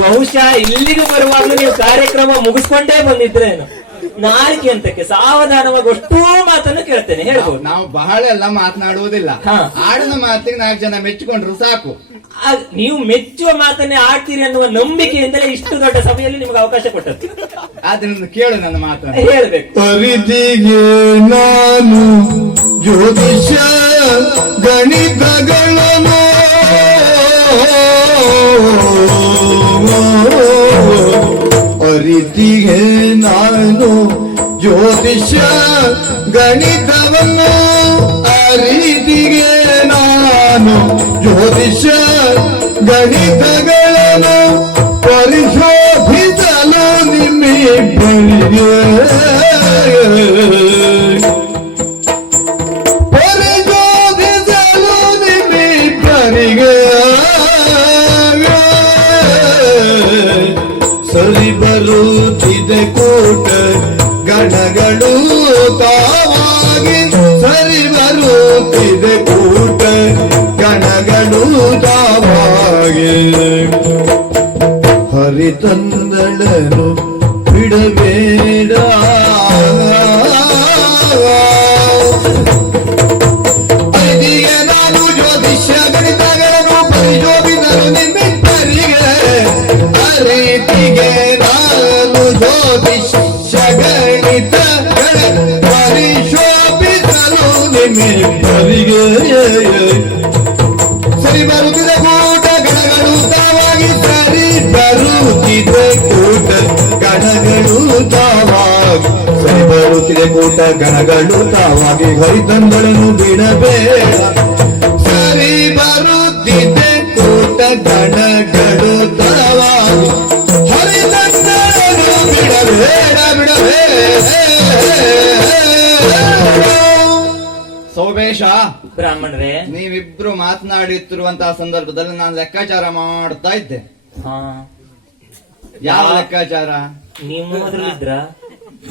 ಬಹುಶಃ ಇಲ್ಲಿಗೂ ಬರುವಾಗಲೂ ನೀವು ಕಾರ್ಯಕ್ರಮ ಮುಗಿಸ್ಕೊಂಡೇ ಬಂದಿದ್ರೇನು. ನಾಲ್ಕೆ ಅಂತಕ್ಕೆ ಸಾವಧಾನವಾಗಿ ಅಷ್ಟೂ ಮಾತನ್ನು ಕೇಳ್ತೇನೆ, ಹೇಳ್ಬೋದು. ನಾವು ಬಹಳ ಎಲ್ಲ ಮಾತನಾಡುವುದಿಲ್ಲ, ಆಡಿದ ಮಾತಿಗೆ 4 ಜನ ಮೆಚ್ಚಿಕೊಂಡ್ರು ಸಾಕು. ನೀವು ಮೆಚ್ಚುವ ಮಾತನ್ನೇ ಆಡ್ತೀರಿ ಅನ್ನುವ ನಂಬಿಕೆಯಿಂದಲೇ ಇಷ್ಟು ದೊಡ್ಡ ಸಭೆಯಲ್ಲಿ ನಿಮ್ಗೆ ಅವಕಾಶ ಕೊಟ್ಟದ್ದು. ಆದ್ರಿಂದ ಕೇಳು ನನ್ನ ಮಾತನ್ನು. ಹೇಳ್ಬೇಕು. ಪರಿಧಿಗೆ ನಾನು ಜ್ಯೋತಿಷ ಗಣಿತಗಳನ್ನು ಅರಿತಿಗೆ ನಾನು ಜ್ಯೋತಿಷ ಗಣಿತವನ್ನು ಅರಿತಿಗೆ ನಾನು ಜ್ಯೋತಿಷ ಗಣಿತಗಳನ್ನು ಪರಿಶೋಧಿಸಲು ನಿಮ್ಮಿಬ್ಬರಿಗೆ ಪರಿಶೋಧಿಸಲು ನಿಮ್ಮಿಬ್ಬರಿಗೆ ಹರಿತಂದಳನು ಬಿಡಬೇಡ ಐದಿಗೆ ನಾನು ಜ್ಯೋತಿಷ್ಯ ಗಣಿತಗಳನ್ನು ಪರಿಶೋಧಿಸಲು ನಿಮ್ಮಿಬ್ಬರಿಗೆ ಅರೀತಿಗೆ ನಾನು ಜ್ಯೋತಿಷ್ಯ ಗಣಿತಗಳ ಪರಿಶೋಧಿಸಲು ನಿಮ್ಮಿಬ್ಬರಿಗೆ ಸರಿ ಬರುತ್ತಿದೆ ಕೂಟ ಗಣಗಳು ತಾವಾಗಿ ಸರಿ ಬರುತ್ತಿದೆ ಕೂಟ ಗಣಗಳು ತಾವಾಗಿ ಸರಿ ಬರುತ್ತಿದೆ ಕೂಟ ಗಣಗಳು ತಾವಾಗಿ ಹರಿತಂದಳನು ಬಿಡಬೇಡ ಸರಿ ಬರುತ್ತಿದೆ ಕೂಟ ಗಣಗಳು ತಾವಾಗಿ ಹರಿತಂದಳನು ಬಿಡಬೇಡ ಸೋಮೇಶ, ಬ್ರಾಹ್ಮಣರೇ, ನೀವಿಬ್ರು ಮಾತನಾಡುತ್ತಿರುವಂತಹ ಸಂದರ್ಭದಲ್ಲಿ ನಾನು ಲೆಕ್ಕಾಚಾರ ಮಾಡ್ತಾ ಇದ್ದೆ. ಹಾ, ಯಾವ ಲೆಕ್ಕಾಚಾರ? ನೀವು ಅದ್ರಲ್ಲಿದ್ರ?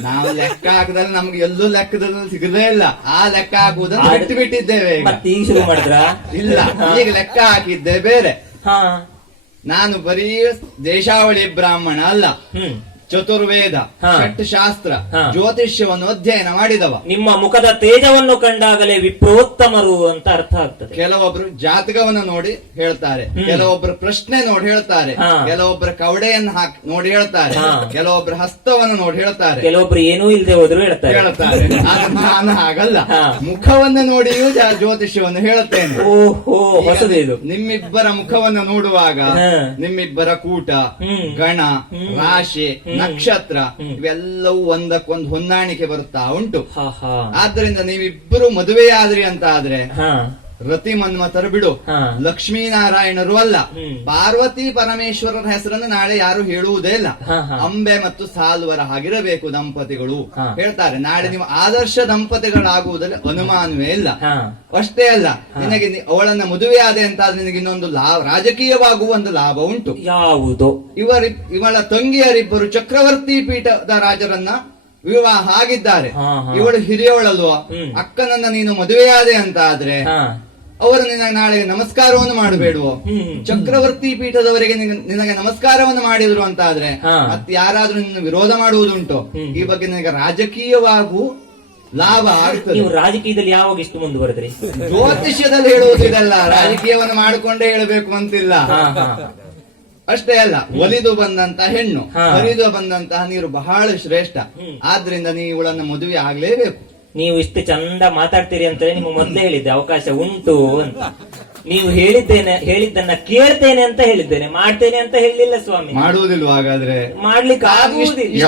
ನಾವು ಲೆಕ್ಕ ಹಾಕಿದಲ್ಲಿ ನಮ್ಗೆ ಎಲ್ಲೂ ಲೆಕ್ಕದಲ್ಲಿ ಸಿಗದೇ ಇಲ್ಲ. ಆ ಲೆಕ್ಕ ಹಾಕುವುದನ್ನು ಬಿಟ್ಟು ಬಿಟ್ಟಿದ್ದೇವೆ ಈಗ. ಮತ್ತೆ ಈಗ ಶುರು ಮಾಡಿದ್ರ? ಇಲ್ಲ, ಈಗ ಲೆಕ್ಕ ಹಾಕಿದ್ದೆ ಬೇರೆ. ಹಾ, ನಾನು ಬರೀ ದೇಶಾವಳಿ ಬ್ರಾಹ್ಮಣ ಅಲ್ಲ, ಚತುರ್ವೇದ, ಹಾ. ಶಾಸ್ತ್ರ, ಹಾ. ಜ್ಯೋತಿಷ್ಯವನ್ನು ಅಧ್ಯಯನ ಮಾಡಿದವ. ನಿಮ್ಮ ಮುಖದ ತೇಜವನ್ನು ಕಂಡಾಗಲೇ ವಿಪ್ರೋತ್ತಮರು ಅಂತ ಅರ್ಥ ಆಗ್ತದೆ. ಕೆಲವೊಬ್ರು ಜಾತಕವನ್ನು ನೋಡಿ ಹೇಳ್ತಾರೆ, ಕೆಲವೊಬ್ರು ಪ್ರಶ್ನೆ ನೋಡಿ ಹೇಳ್ತಾರೆ, ಹಾ. ಕೆಲವೊಬ್ರು ಕವಡೆಯನ್ನು ಹಾಕಿ ನೋಡಿ ಹೇಳ್ತಾರೆ, ಹಾ. ಕೆಲವೊಬ್ರು ಹಸ್ತವನ್ನು ನೋಡಿ ಹೇಳ್ತಾರೆ, ಕೆಲವೊಬ್ರು ಏನೂ ಇಲ್ಲದೆ ಹೋದ್ರು ಹೇಳ್ತಾರೆ. ಹೇಳ್ತಾರೆ. ಆದ್ರೆ ನಾನು ಹಾಗಲ್ಲ, ಹಾ. ಮುಖವನ್ನು ನೋಡಿಯೂ ಜ್ಯೋತಿಷ್ಯವನ್ನು ಹೇಳುತ್ತೇನೆ. ಓಹೋ, ಹೊಸದು ಇದು. ನಿಮ್ಮಿಬ್ಬರ ಮುಖವನ್ನು ನೋಡುವಾಗ ಹಾ. ನಿಮ್ಮಿಬ್ಬರ ಕೂಟ, ಹ್ಮ್. ಗಣ, ರಾಶಿ, ನಕ್ಷತ್ರ ಹ್ಮ್. ಇವೆಲ್ಲವೂ ಒಂದಕ್ಕೊಂದು ಹೊಂದಾಣಿಕೆ ಬರುತ್ತಾ ಉಂಟು. ಹಾ, ಹಾ. ಆದ್ದರಿಂದ ನೀವಿಬ್ಬರು ಮದುವೆಯಾದ್ರಿ ಅಂತ ಆದ್ರೆ ಹಾ, ರತಿ ಮನ್ಮಥರು ಬಿಡು, ಹಾ. ಲಕ್ಷ್ಮೀನಾರಾಯಣರು ಅಲ್ಲ, ಹ್ಮ್. ಪಾರ್ವತಿ ಪರಮೇಶ್ವರರ ಹೆಸರನ್ನು ನಾಳೆ ಯಾರು ಹೇಳುವುದೇ ಇಲ್ಲ. ಹಾ, ಹಾ. ಅಂಬೆ ಮತ್ತು ಸಾಲ್ವರ ಆಗಿರಬೇಕು ದಂಪತಿಗಳು ಹಾ. ಹೇಳ್ತಾರೆ. ನಾಳೆ ನೀವು ಆದರ್ಶ ದಂಪತಿಗಳಾಗುವುದರಲ್ಲಿ ಅನುಮಾನವೇ ಇಲ್ಲ. ಹಾ. ಅಷ್ಟೇ ಅಲ್ಲ, ನಿನಗೆ ಅವಳನ್ನ ಮದುವೆಯಾದೆ ಅಂತ ಆದ್ರೆ ನಿನಗೆ ಇನ್ನೊಂದು ಲಾಭ, ರಾಜಕೀಯವಾಗುವ ಒಂದು ಲಾಭ ಉಂಟು. ಯಾವುದು? ಇವಳ ತಂಗಿಯರಿಬ್ಬರು ಚಕ್ರವರ್ತಿ ಪೀಠದ ರಾಜರನ್ನ ವಿವಾಹ ಆಗಿದ್ದಾರೆ. ಹಾ, ಹಾ. ಇವಳು ಹಿರಿಯವಳಲ್ವಾ, ಹ್ಮ್. ಅಕ್ಕನನ್ನ ನೀನು ಮದುವೆಯಾದೆ ಅಂತ ಆದ್ರೆ ಹಾ. ಅವರು ನಿನಗೆ ನಾಳೆ ನಮಸ್ಕಾರವನ್ನು ಮಾಡಬೇಡುವೋ? ಹ್ಮ್. ಚಕ್ರವರ್ತಿ ಪೀಠದವರಿಗೆ ನಿನಗೆ ನಮಸ್ಕಾರವನ್ನು ಮಾಡಿದ್ರು ಅಂತ ಆದ್ರೆ ಹಾ. ಮತ್ತೆ ಯಾರಾದ್ರೂ ನಿನ್ನ ವಿರೋಧ ಮಾಡುವುದುಂಟು. ಹ್ಮ್. ಈ ಬಗ್ಗೆ ನಿನಗೆ ರಾಜಕೀಯವಾಗೂ ಲಾಭ ಆಗ್ತದೆ. ನೀವು ರಾಜಕೀಯದಲ್ಲಿ ಯಾವಾಗ ಇಷ್ಟು ಮುಂದುವರೆದ್ರಿ? ಜ್ಯೋತಿಷ್ಯದಲ್ಲಿ ಹೇಳುವುದು ಇದಲ್ಲ, ರಾಜಕೀಯವನ್ನು ಮಾಡಿಕೊಂಡೇ ಹೇಳಬೇಕು ಅಂತಿಲ್ಲ. ಹಾ, ಹಾ. ಅಷ್ಟೇ ಅಲ್ಲ, ಒಲಿದು ಬಂದಂತ ಹೆಣ್ಣು, ಹಾ. ಹರಿದು ಬಂದಂತಹ ನೀರು ಬಹಳ ಶ್ರೇಷ್ಠ. ಹ್ಮ್. ಆದ್ರಿಂದ ನೀವು ಇವಳನ್ನ ಮದುವೆ ಆಗ್ಲೇಬೇಕು. ನೀವು ಇಷ್ಟು ಚಂದ ಮಾತಾಡ್ತೀರಿ ಅಂತಲೇ ನಿಮ್ಗೆ ಮೊದಲೇ ಹೇಳಿದ್ದೆ ಅವಕಾಶ ಉಂಟು ಅಂತ. ನೀವು ಹೇಳಿದ್ದನ್ನ ಕೇಳ್ತೇನೆ ಅಂತ ಹೇಳಿದ್ದೇನೆ, ಮಾಡ್ತೇನೆ ಅಂತ ಹೇಳಿಲ್ಲ ಸ್ವಾಮಿ. ಮಾಡುವುದಿಲ್ವ ಹಾಗಾದ್ರೆ? ಮಾಡ್ಲಿಕ್ಕೆ ಆಗುವುದಿಲ್ಲ.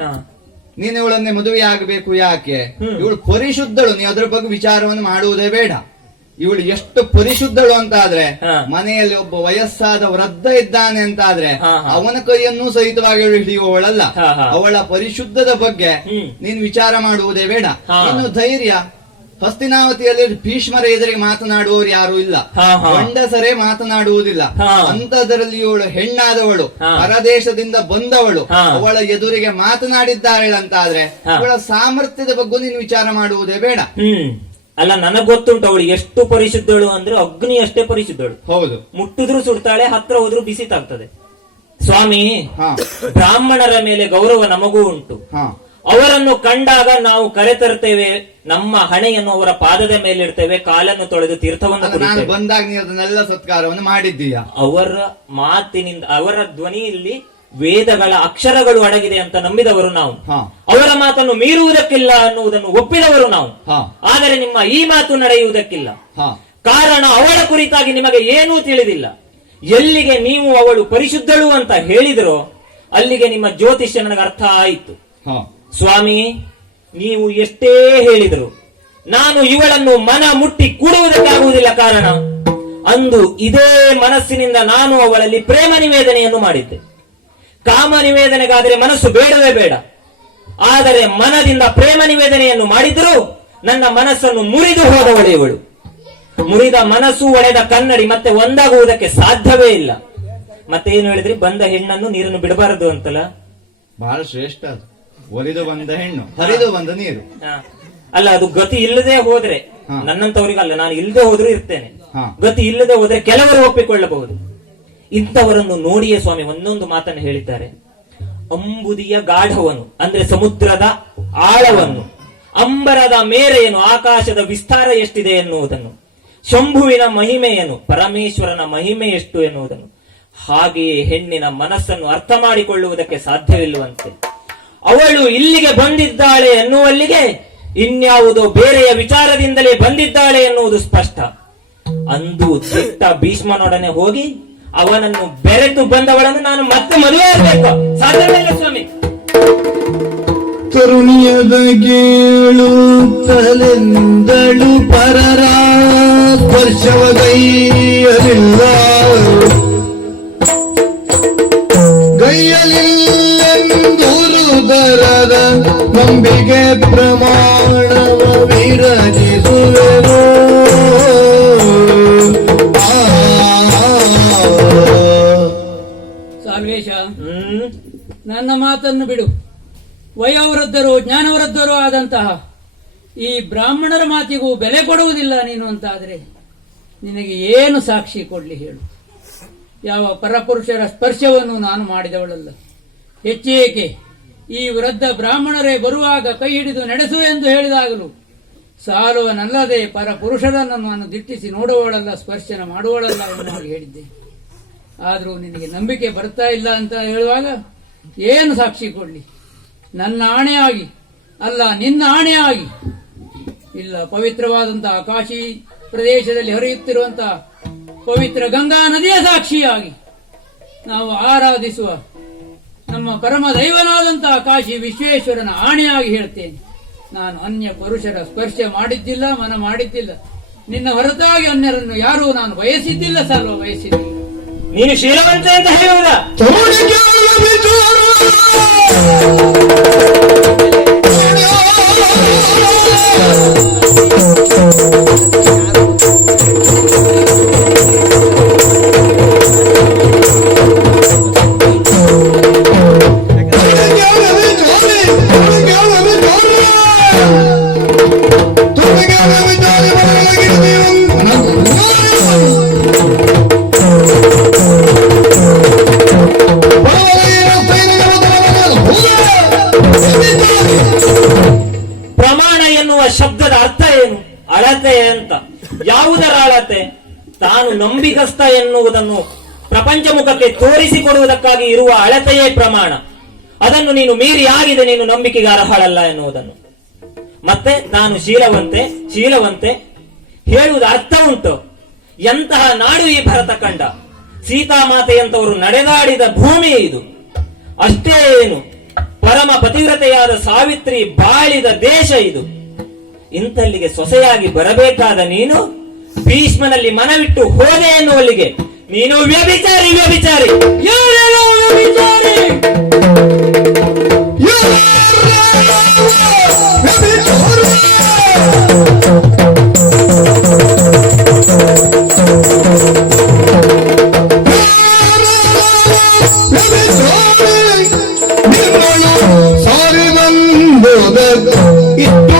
ಹಾ. ನೀನು ಇವಳನ್ನೇ ಮದುವೆ ಆಗಬೇಕು. ಯಾಕೆ? ಹ್ಮ್. ಇವಳು ಪರಿಶುದ್ಧಳು, ನೀವು ಅದ್ರ ಬಗ್ಗೆ ವಿಚಾರವನ್ನು ಮಾಡುವುದೇ ಬೇಡ. ಇವಳು ಎಷ್ಟು ಪರಿಶುದ್ಧಳು ಅಂತ ಆದ್ರೆ, ಹಾ. ಮನೆಯಲ್ಲಿ ಒಬ್ಬ ವಯಸ್ಸಾದ ವೃದ್ಧ ಇದ್ದಾನೆ ಅಂತ ಆದ್ರೆ ಹಾ, ಹಾ. ಅವನ ಕೈಯನ್ನು ಸಹಿತವಾಗಿ ಇವಳು ಹಿಡಿಯುವವಳಲ್ಲ. ಹಾ, ಹಾ. ಅವಳ ಪರಿಶುದ್ಧದ ಬಗ್ಗೆ ಹ್ಮ್. ನೀನು ವಿಚಾರ ಮಾಡುವುದೇ ಬೇಡ. ಹಾ. ಇನ್ನು ಧೈರ್ಯ, ಹಸ್ತಿನಾವತಿಯಲ್ಲಿ ಭೀಷ್ಮರ ಎದುರಿಗೆ ಮಾತನಾಡುವವರು ಯಾರು ಇಲ್ಲ, ಹಾ, ಹಾ. ಗಂಡಸರೇ ಮಾತನಾಡುವುದಿಲ್ಲ. ಹಾ. ಅಂತದರಲ್ಲಿ ಇವಳು ಹೆಣ್ಣಾದವಳು, ಹಾ. ಪರದೇಶದಿಂದ ಬಂದವಳು, ಹಾ. ಅವಳ ಎದುರಿಗೆ ಮಾತನಾಡಿದ್ದಾಳೆ ಅಂತ ಆದ್ರೆ ಹಾ. ಅವಳ ಸಾಮರ್ಥ್ಯದ ಬಗ್ಗೆ ನೀನು ವಿಚಾರ ಮಾಡುವುದೇ ಬೇಡ. ಅಲ್ಲ, ನನಗ್ ಗೊತ್ತುಂಟು ಅವಳು ಎಷ್ಟು ಪರಿಶುದ್ಧಳು ಅಂದ್ರೆ ಅಗ್ನಿ ಅಷ್ಟೇ ಪರಿಶುದ್ಧಳು. ಹೌದು. ಮುಟ್ಟಿದ್ರು ಸುಡ್ತಾಳೆ, ಹತ್ರ ಹೋದ್ರು ಬಿಸಿ ತಾಗ್ತದೆ. ಸ್ವಾಮಿ, ಹಾ. ಬ್ರಾಹ್ಮಣರ ಮೇಲೆ ಗೌರವ ನಮಗೂ ಉಂಟು. ಹಾ. ಅವರನ್ನು ಕಂಡಾಗ ನಾವು ಕರೆತರ್ತೇವೆ, ನಮ್ಮ ಹಣೆಯನ್ನು ಅವರ ಪಾದದ ಮೇಲೆ ಇಡ್ತೇವೆ, ಕಾಲನ್ನು ತೊಳೆದು ತೀರ್ಥವನ್ನು ಅಲ್ಲ, ನಾನು ಕುಡಿತೇವೆ. ಬಂದಾಗ ನೀನು ಅದನ್ನೆಲ್ಲ ಸತ್ಕಾರವನ್ನು ಮಾಡಿದ್ದೀಯಾ? ಅವರ ಮಾತಿನಿಂದ, ಅವರ ಧ್ವನಿಯಲ್ಲಿ ವೇದಗಳ ಅಕ್ಷರಗಳು ಅಡಗಿದೆ ಅಂತ ನಂಬಿದವರು ನಾವು. ಹಾ. ಅವರ ಮಾತನ್ನು ಮೀರುವುದಕ್ಕಿಲ್ಲ ಅನ್ನುವುದನ್ನು ಒಪ್ಪಿದವರು ನಾವು. ಹಾ. ಆದರೆ ನಿಮ್ಮ ಈ ಮಾತು ನಡೆಯುವುದಕ್ಕಿಲ್ಲ. ಹಾ. ಕಾರಣ ಅವಳ ಕುರಿತಾಗಿ ನಿಮಗೆ ಏನೂ ತಿಳಿದಿಲ್ಲ. ಎಲ್ಲಿಗೆ ನೀವು ಅವಳು ಪರಿಶುದ್ಧಳು ಅಂತ ಹೇಳಿದರೋ ಅಲ್ಲಿಗೆ ನಿಮ್ಮ ಜ್ಯೋತಿಷ್ಯ ನನಗೆ ಅರ್ಥ ಆಯಿತು. ಹಾ. ಸ್ವಾಮಿ, ನೀವು ಎಷ್ಟೇ ಹೇಳಿದರು ನಾನು ಇವಳನ್ನು ಮನ ಮುಟ್ಟಿ ಕೂಡುವುದಕ್ಕಾಗುವುದಿಲ್ಲ. ಕಾರಣ ಅಂದು ಇದೇ ಮನಸ್ಸಿನಿಂದ ನಾನು ಅವಳಲ್ಲಿ ಪ್ರೇಮ ನಿವೇದನೆಯನ್ನು ಮಾಡಿದ್ದೆ. ಕಾಮ ನಿವೇದನೆಗಾದರೆ ಮನಸ್ಸು ಬೇಡವೇ ಬೇಡ, ಆದರೆ ಮನದಿಂದ ಪ್ರೇಮ ನಿವೇದನೆಯನ್ನು ಮಾಡಿದರೂ ನನ್ನ ಮನಸ್ಸನ್ನು ಮುರಿದು ಹೋದವಳು ಇವಳು. ಮುರಿದ ಮನಸ್ಸು, ಒಡೆದ ಕನ್ನಡಿ ಮತ್ತೆ ಒಂದಾಗುವುದಕ್ಕೆ ಸಾಧ್ಯವೇ ಇಲ್ಲ. ಮತ್ತೆ ಏನು ಹೇಳಿದ್ರಿ, ಬಂದ ಹೆಣ್ಣನ್ನು ನೀರನ್ನು ಬಿಡಬಾರದು ಅಂತಲ್ಲ. ಬಹಳ ಶ್ರೇಷ್ಠ ಅದು. ಒಲಿದು ಬಂದ ಹೆಣ್ಣು, ಹರಿದು ಬಂದ ನೀರು. ಹ. ಅಲ್ಲ, ಅದು ಗತಿ ಇಲ್ಲದೆ ಹೋದ್ರೆ, ಹಾ. ನನ್ನಂತವರಿಗಲ್ಲ, ನಾನು ಇಲ್ಲದೆ ಹೋದ್ರೂ ಇರ್ತೇನೆ. ಹಾ. ಗತಿ ಇಲ್ಲದೆ ಹೋದ್ರೆ ಕೆಲವರು ಒಪ್ಪಿಕೊಳ್ಳಬಹುದು. ಇಂಥವರನ್ನು ನೋಡಿಯೇ ಸ್ವಾಮಿ ಒಂದೊಂದು ಮಾತನ್ನು ಹೇಳಿದ್ದಾರೆ. ಅಂಬುದಿಯ ಗಾಢವನು ಅಂದ್ರೆ ಸಮುದ್ರದ ಆಳವನ್ನು, ಅಂಬರದ ಮೇರೆಯನ್ನು ಆಕಾಶದ ವಿಸ್ತಾರ ಎಷ್ಟಿದೆ ಎನ್ನುವುದನ್ನು, ಶಂಭುವಿನ ಮಹಿಮೆಯನ್ನು ಪರಮೇಶ್ವರನ ಮಹಿಮೆ ಎಷ್ಟು ಎನ್ನುವುದನ್ನು, ಹಾಗೆಯೇ ಹೆಣ್ಣಿನ ಮನಸ್ಸನ್ನು ಅರ್ಥ ಮಾಡಿಕೊಳ್ಳುವುದಕ್ಕೆ ಸಾಧ್ಯವಿಲ್ಲವಂತೆ. ಅವಳು ಇಲ್ಲಿಗೆ ಬಂದಿದ್ದಾಳೆ ಎನ್ನುವಲ್ಲಿಗೆ ಇನ್ಯಾವುದೋ ಬೇರೆಯ ವಿಚಾರದಿಂದಲೇ ಬಂದಿದ್ದಾಳೆ ಎನ್ನುವುದು ಸ್ಪಷ್ಟ. ಅಂದು ದಿಟ್ಟ ಭೀಷ್ಮನೊಡನೆ ಹೋಗಿ ಅವನನ್ನು ಬೆರೆತು ಬಂದವಳನ್ನು ನಾನು ಮತ್ತೆ ಮದುವೆ ಆಗಬೇಕು, ಸಾಧ್ಯವಿಲ್ಲ ಸ್ವಾಮಿ. ಕರುಣಿಯದ ಕೇಳುತ್ತಲೆಂದಳು ಪರರ ಸ್ಪರ್ಶವಗೈಯಲಿಲ್ಲ, ಗೈಯಲಿಲ್ಲೆಂದೂರುದರದ ನಂಬಿಕೆ ಪ್ರಮಾಣವ ವಿರಜಿಸುವೆನು. ಸಾಲ್ವೇಶ, ನನ್ನ ಮಾತನ್ನು ಬಿಡು. ವಯೋವೃದ್ಧರು ಜ್ಞಾನವೃದ್ಧರು ಆದಂತಹ ಈ ಬ್ರಾಹ್ಮಣರ ಮಾತಿಗೂ ಬೆಲೆ ಕೊಡುವುದಿಲ್ಲ ನೀನು ಅಂತಾದ್ರೆ ನಿನಗೆ ಏನು ಸಾಕ್ಷಿ ಕೊಡ್ಲಿ ಹೇಳು? ಯಾವ ಪರಪುರುಷರ ಸ್ಪರ್ಶವನ್ನು ನಾನು ಮಾಡಿದವಳಲ್ಲ. ಹೆಚ್ಚೇಕೆ ಈ ವೃದ್ಧ ಬ್ರಾಹ್ಮಣರೇ ಬರುವಾಗ ಕೈ ಹಿಡಿದು ನಡೆಸು ಎಂದು ಹೇಳಿದಾಗಲೂ ಸಾಲುವನಲ್ಲದೆ ಪರಪುರುಷರನ್ನು ನಾನು ದಿಟ್ಟಿಸಿ ನೋಡುವವಳಲ್ಲ, ಸ್ಪರ್ಶನ ಮಾಡುವವಳಲ್ಲ ಎಂದು ಹಾಗೆ ಹೇಳಿದ್ದೆ. ಆದರೂ ನಿನಗೆ ನಂಬಿಕೆ ಬರ್ತಾ ಇಲ್ಲ ಅಂತ ಹೇಳುವಾಗ ಏನು ಸಾಕ್ಷಿ ಕೊಡ್ಲಿ? ನನ್ನ ಆಣೆಯಾಗಿ ಅಲ್ಲ, ನಿನ್ನ ಆಣೆಯಾಗಿ ಇಲ್ಲ, ಪವಿತ್ರವಾದಂತಹ ಕಾಶಿ ಪ್ರದೇಶದಲ್ಲಿ ಹರಿಯುತ್ತಿರುವಂತಹ ಪವಿತ್ರ ಗಂಗಾ ನದಿಯ ಸಾಕ್ಷಿಯಾಗಿ ನಾವು ಆರಾಧಿಸುವ ನಮ್ಮ ಪರಮ ದೈವನಾದಂತಹ ಕಾಶಿ ವಿಶ್ವೇಶ್ವರನ ಆಣೆಯಾಗಿ ಹೇಳ್ತೇನೆ, ನಾನು ಅನ್ಯ ಪುರುಷರ ಸ್ಪರ್ಶ ಮಾಡಿದ್ದಿಲ್ಲ, ಮನ ಮಾಡಿದ್ದಿಲ್ಲ. ನಿನ್ನ ಹೊರತಾಗಿ ಅನ್ಯರನ್ನು ಯಾರೂ ನಾನು ಬಯಸಿದ್ದಿಲ್ಲ, ಸರ್ವ ಬಯಸಿದ್ದಿಲ್ಲ. ನೀನು ಶೀಲವಂತೆ ಅಂತ ಹೇಳುವುದ? ಪ್ರಮಾಣ ಎನ್ನುವ ಶಬ್ದದ ಅರ್ಥ ಏನು? ಅಳತೆ ಅಂತ. ಯಾವುದರ ಅಳತೆ? ತಾನು ನಂಬಿಗಸ್ತ ಎನ್ನುವುದನ್ನು ಪ್ರಪಂಚ ಮುಖಕ್ಕೆ ತೋರಿಸಿಕೊಡುವುದಕ್ಕಾಗಿ ಇರುವ ಅಳತೆಯೇ ಪ್ರಮಾಣ. ಅದನ್ನು ನೀನು ಮೀರಿ ಆಗಿದೆ, ನೀನು ನಂಬಿಕೆಗೆ ಅರ್ಹಳಲ್ಲ ಎನ್ನುವುದನ್ನು. ಮತ್ತೆ ನಾನು ಶೀಲವಂತೆ ಹೇಳುವುದ ಅರ್ಥ ಉಂಟು. ಎಂತಹ ನಾಡು ಈ ಭರತ ಕಂಡ, ಸೀತಾಮಾತೆಯಂತವರು ನಡೆದಾಡಿದ ಭೂಮಿ ಇದು. ಅಷ್ಟೇ ಏನು, ಪರಮ ಪತಿವ್ರತೆಯಾದ ಸಾವಿತ್ರಿ ಬಾಳಿದ ದೇಶ ಇದು. ಇಂಥಲ್ಲಿಗೆ ಸೊಸೆಯಾಗಿ ಬರಬೇಕಾದ ನೀನು ಭೀಷ್ಮನಲ್ಲಿ ಮನವಿಟ್ಟು ಹೋದೆ ಎನ್ನುವಲ್ಲಿಗೆ ನೀನು ವ್ಯಭಿಚಾರಿ. ಯಾರೇನೋ ವ್ಯಭಿಚಾರಿ. ಸಾರಿ ಬಂದೋದ ಇಟ್ಟು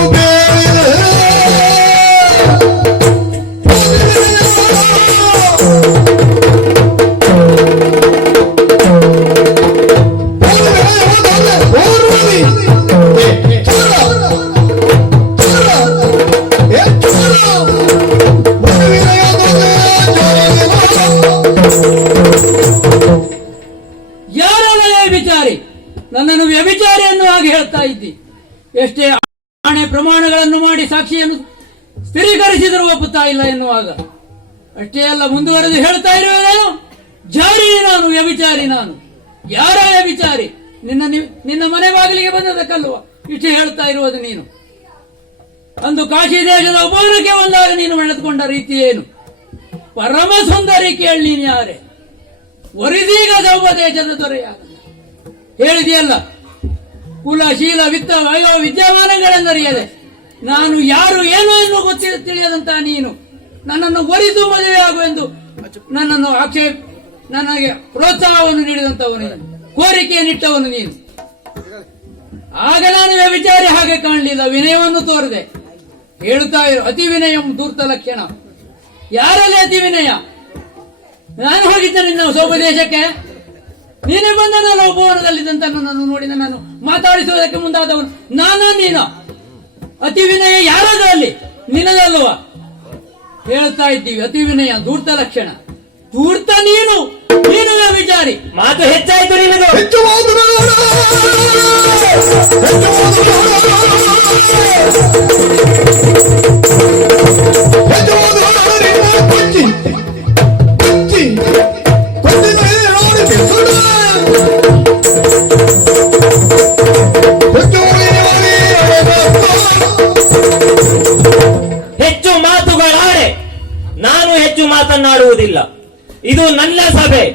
ನನ್ನನ್ನು ವ್ಯಭಿಚಾರಿ ಎನ್ನುವಾಗಿ ಹೇಳ್ತಾ ಇದ್ದಿ. ಎಷ್ಟೇ ಆಣೆ ಪ್ರಮಾಣಗಳನ್ನು ಮಾಡಿ ಸಾಕ್ಷಿಯನ್ನು ಸ್ಥಿರೀಕರಿಸಿದರೂ ಒಪ್ಪುತ್ತಾ ಇಲ್ಲ ಎನ್ನುವಾಗ ಅಷ್ಟೇ ಅಲ್ಲ, ಮುಂದುವರೆದು ಹೇಳ್ತಾ ಇರುವುದೇನು? ಜಾರಿ ನಾನು, ವ್ಯಭಿಚಾರಿ ನಾನು. ಯಾರ ವ್ಯಭಿಚಾರಿ? ನಿನ್ನ ಮನೆ ಬಾಗಿಲಿಗೆ ಬಂದದಕ್ಕಲ್ವ ಇಷ್ಟು ಹೇಳ್ತಾ ಇರುವುದು ನೀನು? ಅಂದು ಕಾಶಿ ದೇಶದ ಉಪವನಕ್ಕೆ ಬಂದಾಗ ನೀನು ಬೆಳೆದುಕೊಂಡ ರೀತಿ ಏನು? ಪರಮ ಸುಂದರಿ ಕೇಳಿ ನೀನು ಯಾರೇ? ವರಿದೀಗ ದೇಶದ ದೊರೆಯಾಗ ಹೇಳಿದೆಯಲ್ಲ, ಕುಲ ಶೀಲ ವಿತ್ತ ವಯೋ ವಿದ್ಯಮಾನಗಳೆಂದರಿಯದೆ ನಾನು ಯಾರು ಏನು ಎಂದು ತಿಳಿಯದಂತ ನೀನು ನನ್ನನ್ನು ವರಿದು ಮದುವೆ ಆಗು ಎಂದು ನನ್ನನ್ನು ನನಗೆ ಪ್ರೋತ್ಸಾಹವನ್ನು ನೀಡಿದಂತವನು ನೀನು, ಕೋರಿಕೆಯನ್ನಿಟ್ಟವನು ನೀನು. ಆಗ ನಾನು ವ್ಯಭಿಚಾರಿ ಹಾಗೆ ಕಾಣಲಿಲ್ಲ, ವಿನಯವನ್ನು ತೋರದೆ. ಹೇಳುತ್ತಾ ಇರು, ಅತಿ ವಿನಯ ಧೂರ್ತ ಲಕ್ಷಣ. ಯಾರಲ್ಲಿ ಅತಿ ವಿನಯ? ನಾನು ಹೋಗಿದ್ದೆ ನಿನ್ನ ಸೋಪದೇಶಕ್ಕೆ, ನೀನೇ ಬಂದನಲ್ಲ ಉಪವನದಲ್ಲಿದ್ದಂತ ನನ್ನನ್ನು ನೋಡಿ ನನ್ನನ್ನು ಮಾತಾಡಿಸುವುದಕ್ಕೆ ಮುಂದಾದವನು ನೀನು. ಅತಿ ವಿನಯ ಯಾರದ ಅಲ್ಲಿ? ನಿನ್ನದಲ್ವಾ? ಹೇಳ್ತಾ ಇದ್ದೀವಿ ಅತಿ ವಿನಯ ಧೂರ್ತ ಲಕ್ಷಣ. ಧೂರ್ತ ನೀನು ವ್ಯಭಿಚಾರಿ. ಮಾತು ಹೆಚ್ಚಾಯ್ತು ನಿನ್ನದು. ಹೆಚ್ಚು ಮಾತನಾಡ, ಹೆಚ್ಚು ಮಾತನಾಡ, ಕೊಚ್ಚಿ ಕೊಚ್ಚಿ ಕೊಚ್ಚಿ ನೋಡಿ ಬಿಸುಡ. ಹೆಚ್ಚು ಮಾತುಗಳಾಡೆ, ನಾನು ಹೆಚ್ಚು ಮಾತನಾಡುವುದಿಲ್ಲ. ಇದು ನನ್ನ ಸಭೆ.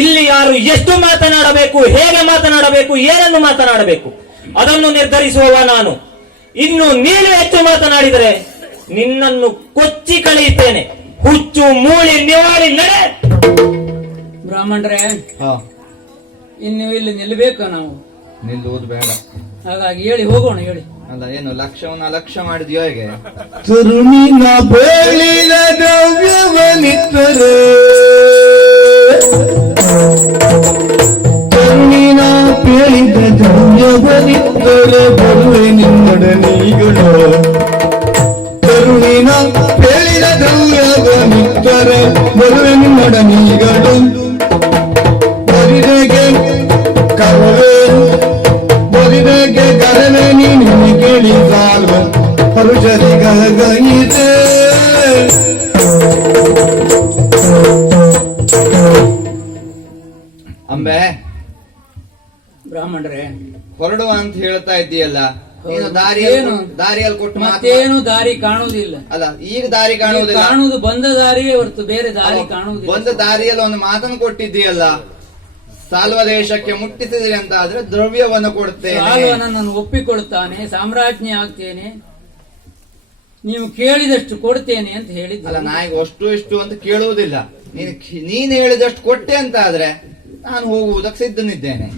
ಇಲ್ಲಿ ಯಾರು ಎಷ್ಟು ಮಾತನಾಡಬೇಕು, ಹೇಗೆ ಮಾತನಾಡಬೇಕು, ಏನನ್ನು ಮಾತನಾಡಬೇಕು ಅದನ್ನು ನಿರ್ಧರಿಸುವವ ನಾನು. ಇನ್ನು ನೀನು ಹೆಚ್ಚು ಮಾತನಾಡಿದರೆ ನಿನ್ನನ್ನು ಕೊಚ್ಚಿ ಕಳೆಯುತ್ತೇನೆ. ಹುಚ್ಚು ಮೂಳಿ ನಿವಾಳಿ ನಡೆ. ಬ್ರಾಹ್ಮಣರೇ, ಹಾ, ಇನ್ನು ಇಲ್ಲಿ ನಿಲ್ಲಬೇಕು ನಾವು. ನಿಲ್ಲುವುದು ಬೇಡ. ಹಾಗಾಗಿ ಹೇಳಿ ಹೋಗೋಣ. ಹೇಳಿ. ಅಲ್ಲ, ಏನು ಲಕ್ಷ್ಯವನ್ನು ಅಲಕ್ಷ್ಯ ಮಾಡಿದ್ಯೋ ಹೇಗೆ? ತರುಣಿನ ಬೇಳಿದ ದ್ರವ್ಯವನಿತ್ತರೆ, ತರುಣಿನ ಬೇಳಿದ ದ್ರವ್ಯವನಿತ್ತರೆ ಬರುವೆ ನಿನ್ನೊಡನೆಗಳು. ತರುಣಿನ ಬೇಳಿದ ದ್ರವ್ಯವನಿತ್ತರೆ ಬರುವೆ ನಿನ್ನೊಡನೆಗಳು. ಬರಿದೆಗೆ ಕರವೇ ಬರಿದೆಗೆ ಕರವೇ ನೀನು ಕೇಳಿದಾಗ ಹರುಷರಿಗೈದೆ. ಅಂಬೆ, ಬ್ರಾಹ್ಮಣರೇ, ಹೊರಡುವ ಅಂತ ಹೇಳ್ತಾ ಇದ್ದೀಯಲ್ಲ, ನೀನು ಏನು? ದಾರಿಯಲ್ಲಿ ಕೊಟ್ಟು ಮತ್ತೇನು ದಾರಿ ಕಾಣುವುದಿಲ್ಲ. ಅಲ್ಲ, ಈಗ ದಾರಿ ಕಾಣುವುದಿಲ್ಲ. ಕಾಣುವುದು ಬಂದ ದಾರಿಯೇ ಹೊರತು ಬೇರೆ ದಾರಿ ಕಾಣುವುದಿಲ್ಲ. ಒಂದು ದಾರಿಯಲ್ಲಿ ಒಂದು ಮಾತನ್ನು ಕೊಟ್ಟಿದ್ದೀಯಲ್ಲ, ಸಾಲ್ವ ದೇಶಕ್ಕೆ ಮುಟ್ಟಿಸಿದ್ರಿ ಅಂತ ಆದ್ರೆ ದ್ರವ್ಯವನ್ನು ಕೊಡ್ತೇನೆ. ಸಾಲ್ವನನ್ನು ಒಪ್ಪಿಕೊಳ್ತಾನೆ, ಸಾಮ್ರಾಜ್ಞಿ ಆಗ್ತೇನೆ, ನೀವು ಕೇಳಿದಷ್ಟು ಕೊಡ್ತೇನೆ ಅಂತ ಹೇಳಿದ್ದೆ. ಅಲ್ಲ, ನಾಯಿಗೆ ಅಷ್ಟು ಇಷ್ಟು ಅಂತ ಕೇಳುವುದಿಲ್ಲ. ನೀನ್ ಹೇಳಿದಷ್ಟು ಕೊಟ್ಟೆ ಅಂತ ಆದ್ರೆ ನಾನು ಹೋಗುವುದಕ್ಕೆ ಸಿದ್ಧನಿದ್ದೇನೆ.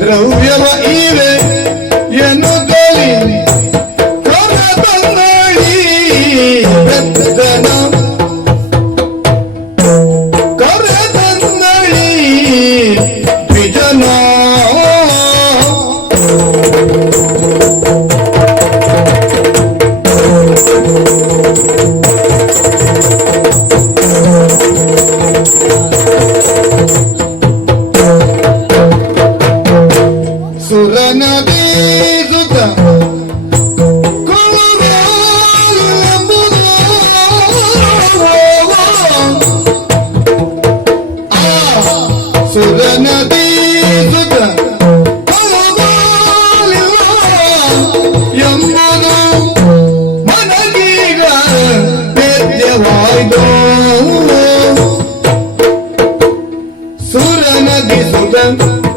ದ್ರವ್ಯವ ಇವೆ ಎನ್ನುತ್ತಲಿ ಕರತಂದಳಿ ಬೆತ್ತನ, ಕರತಂದಳಿ ವಿಜನ.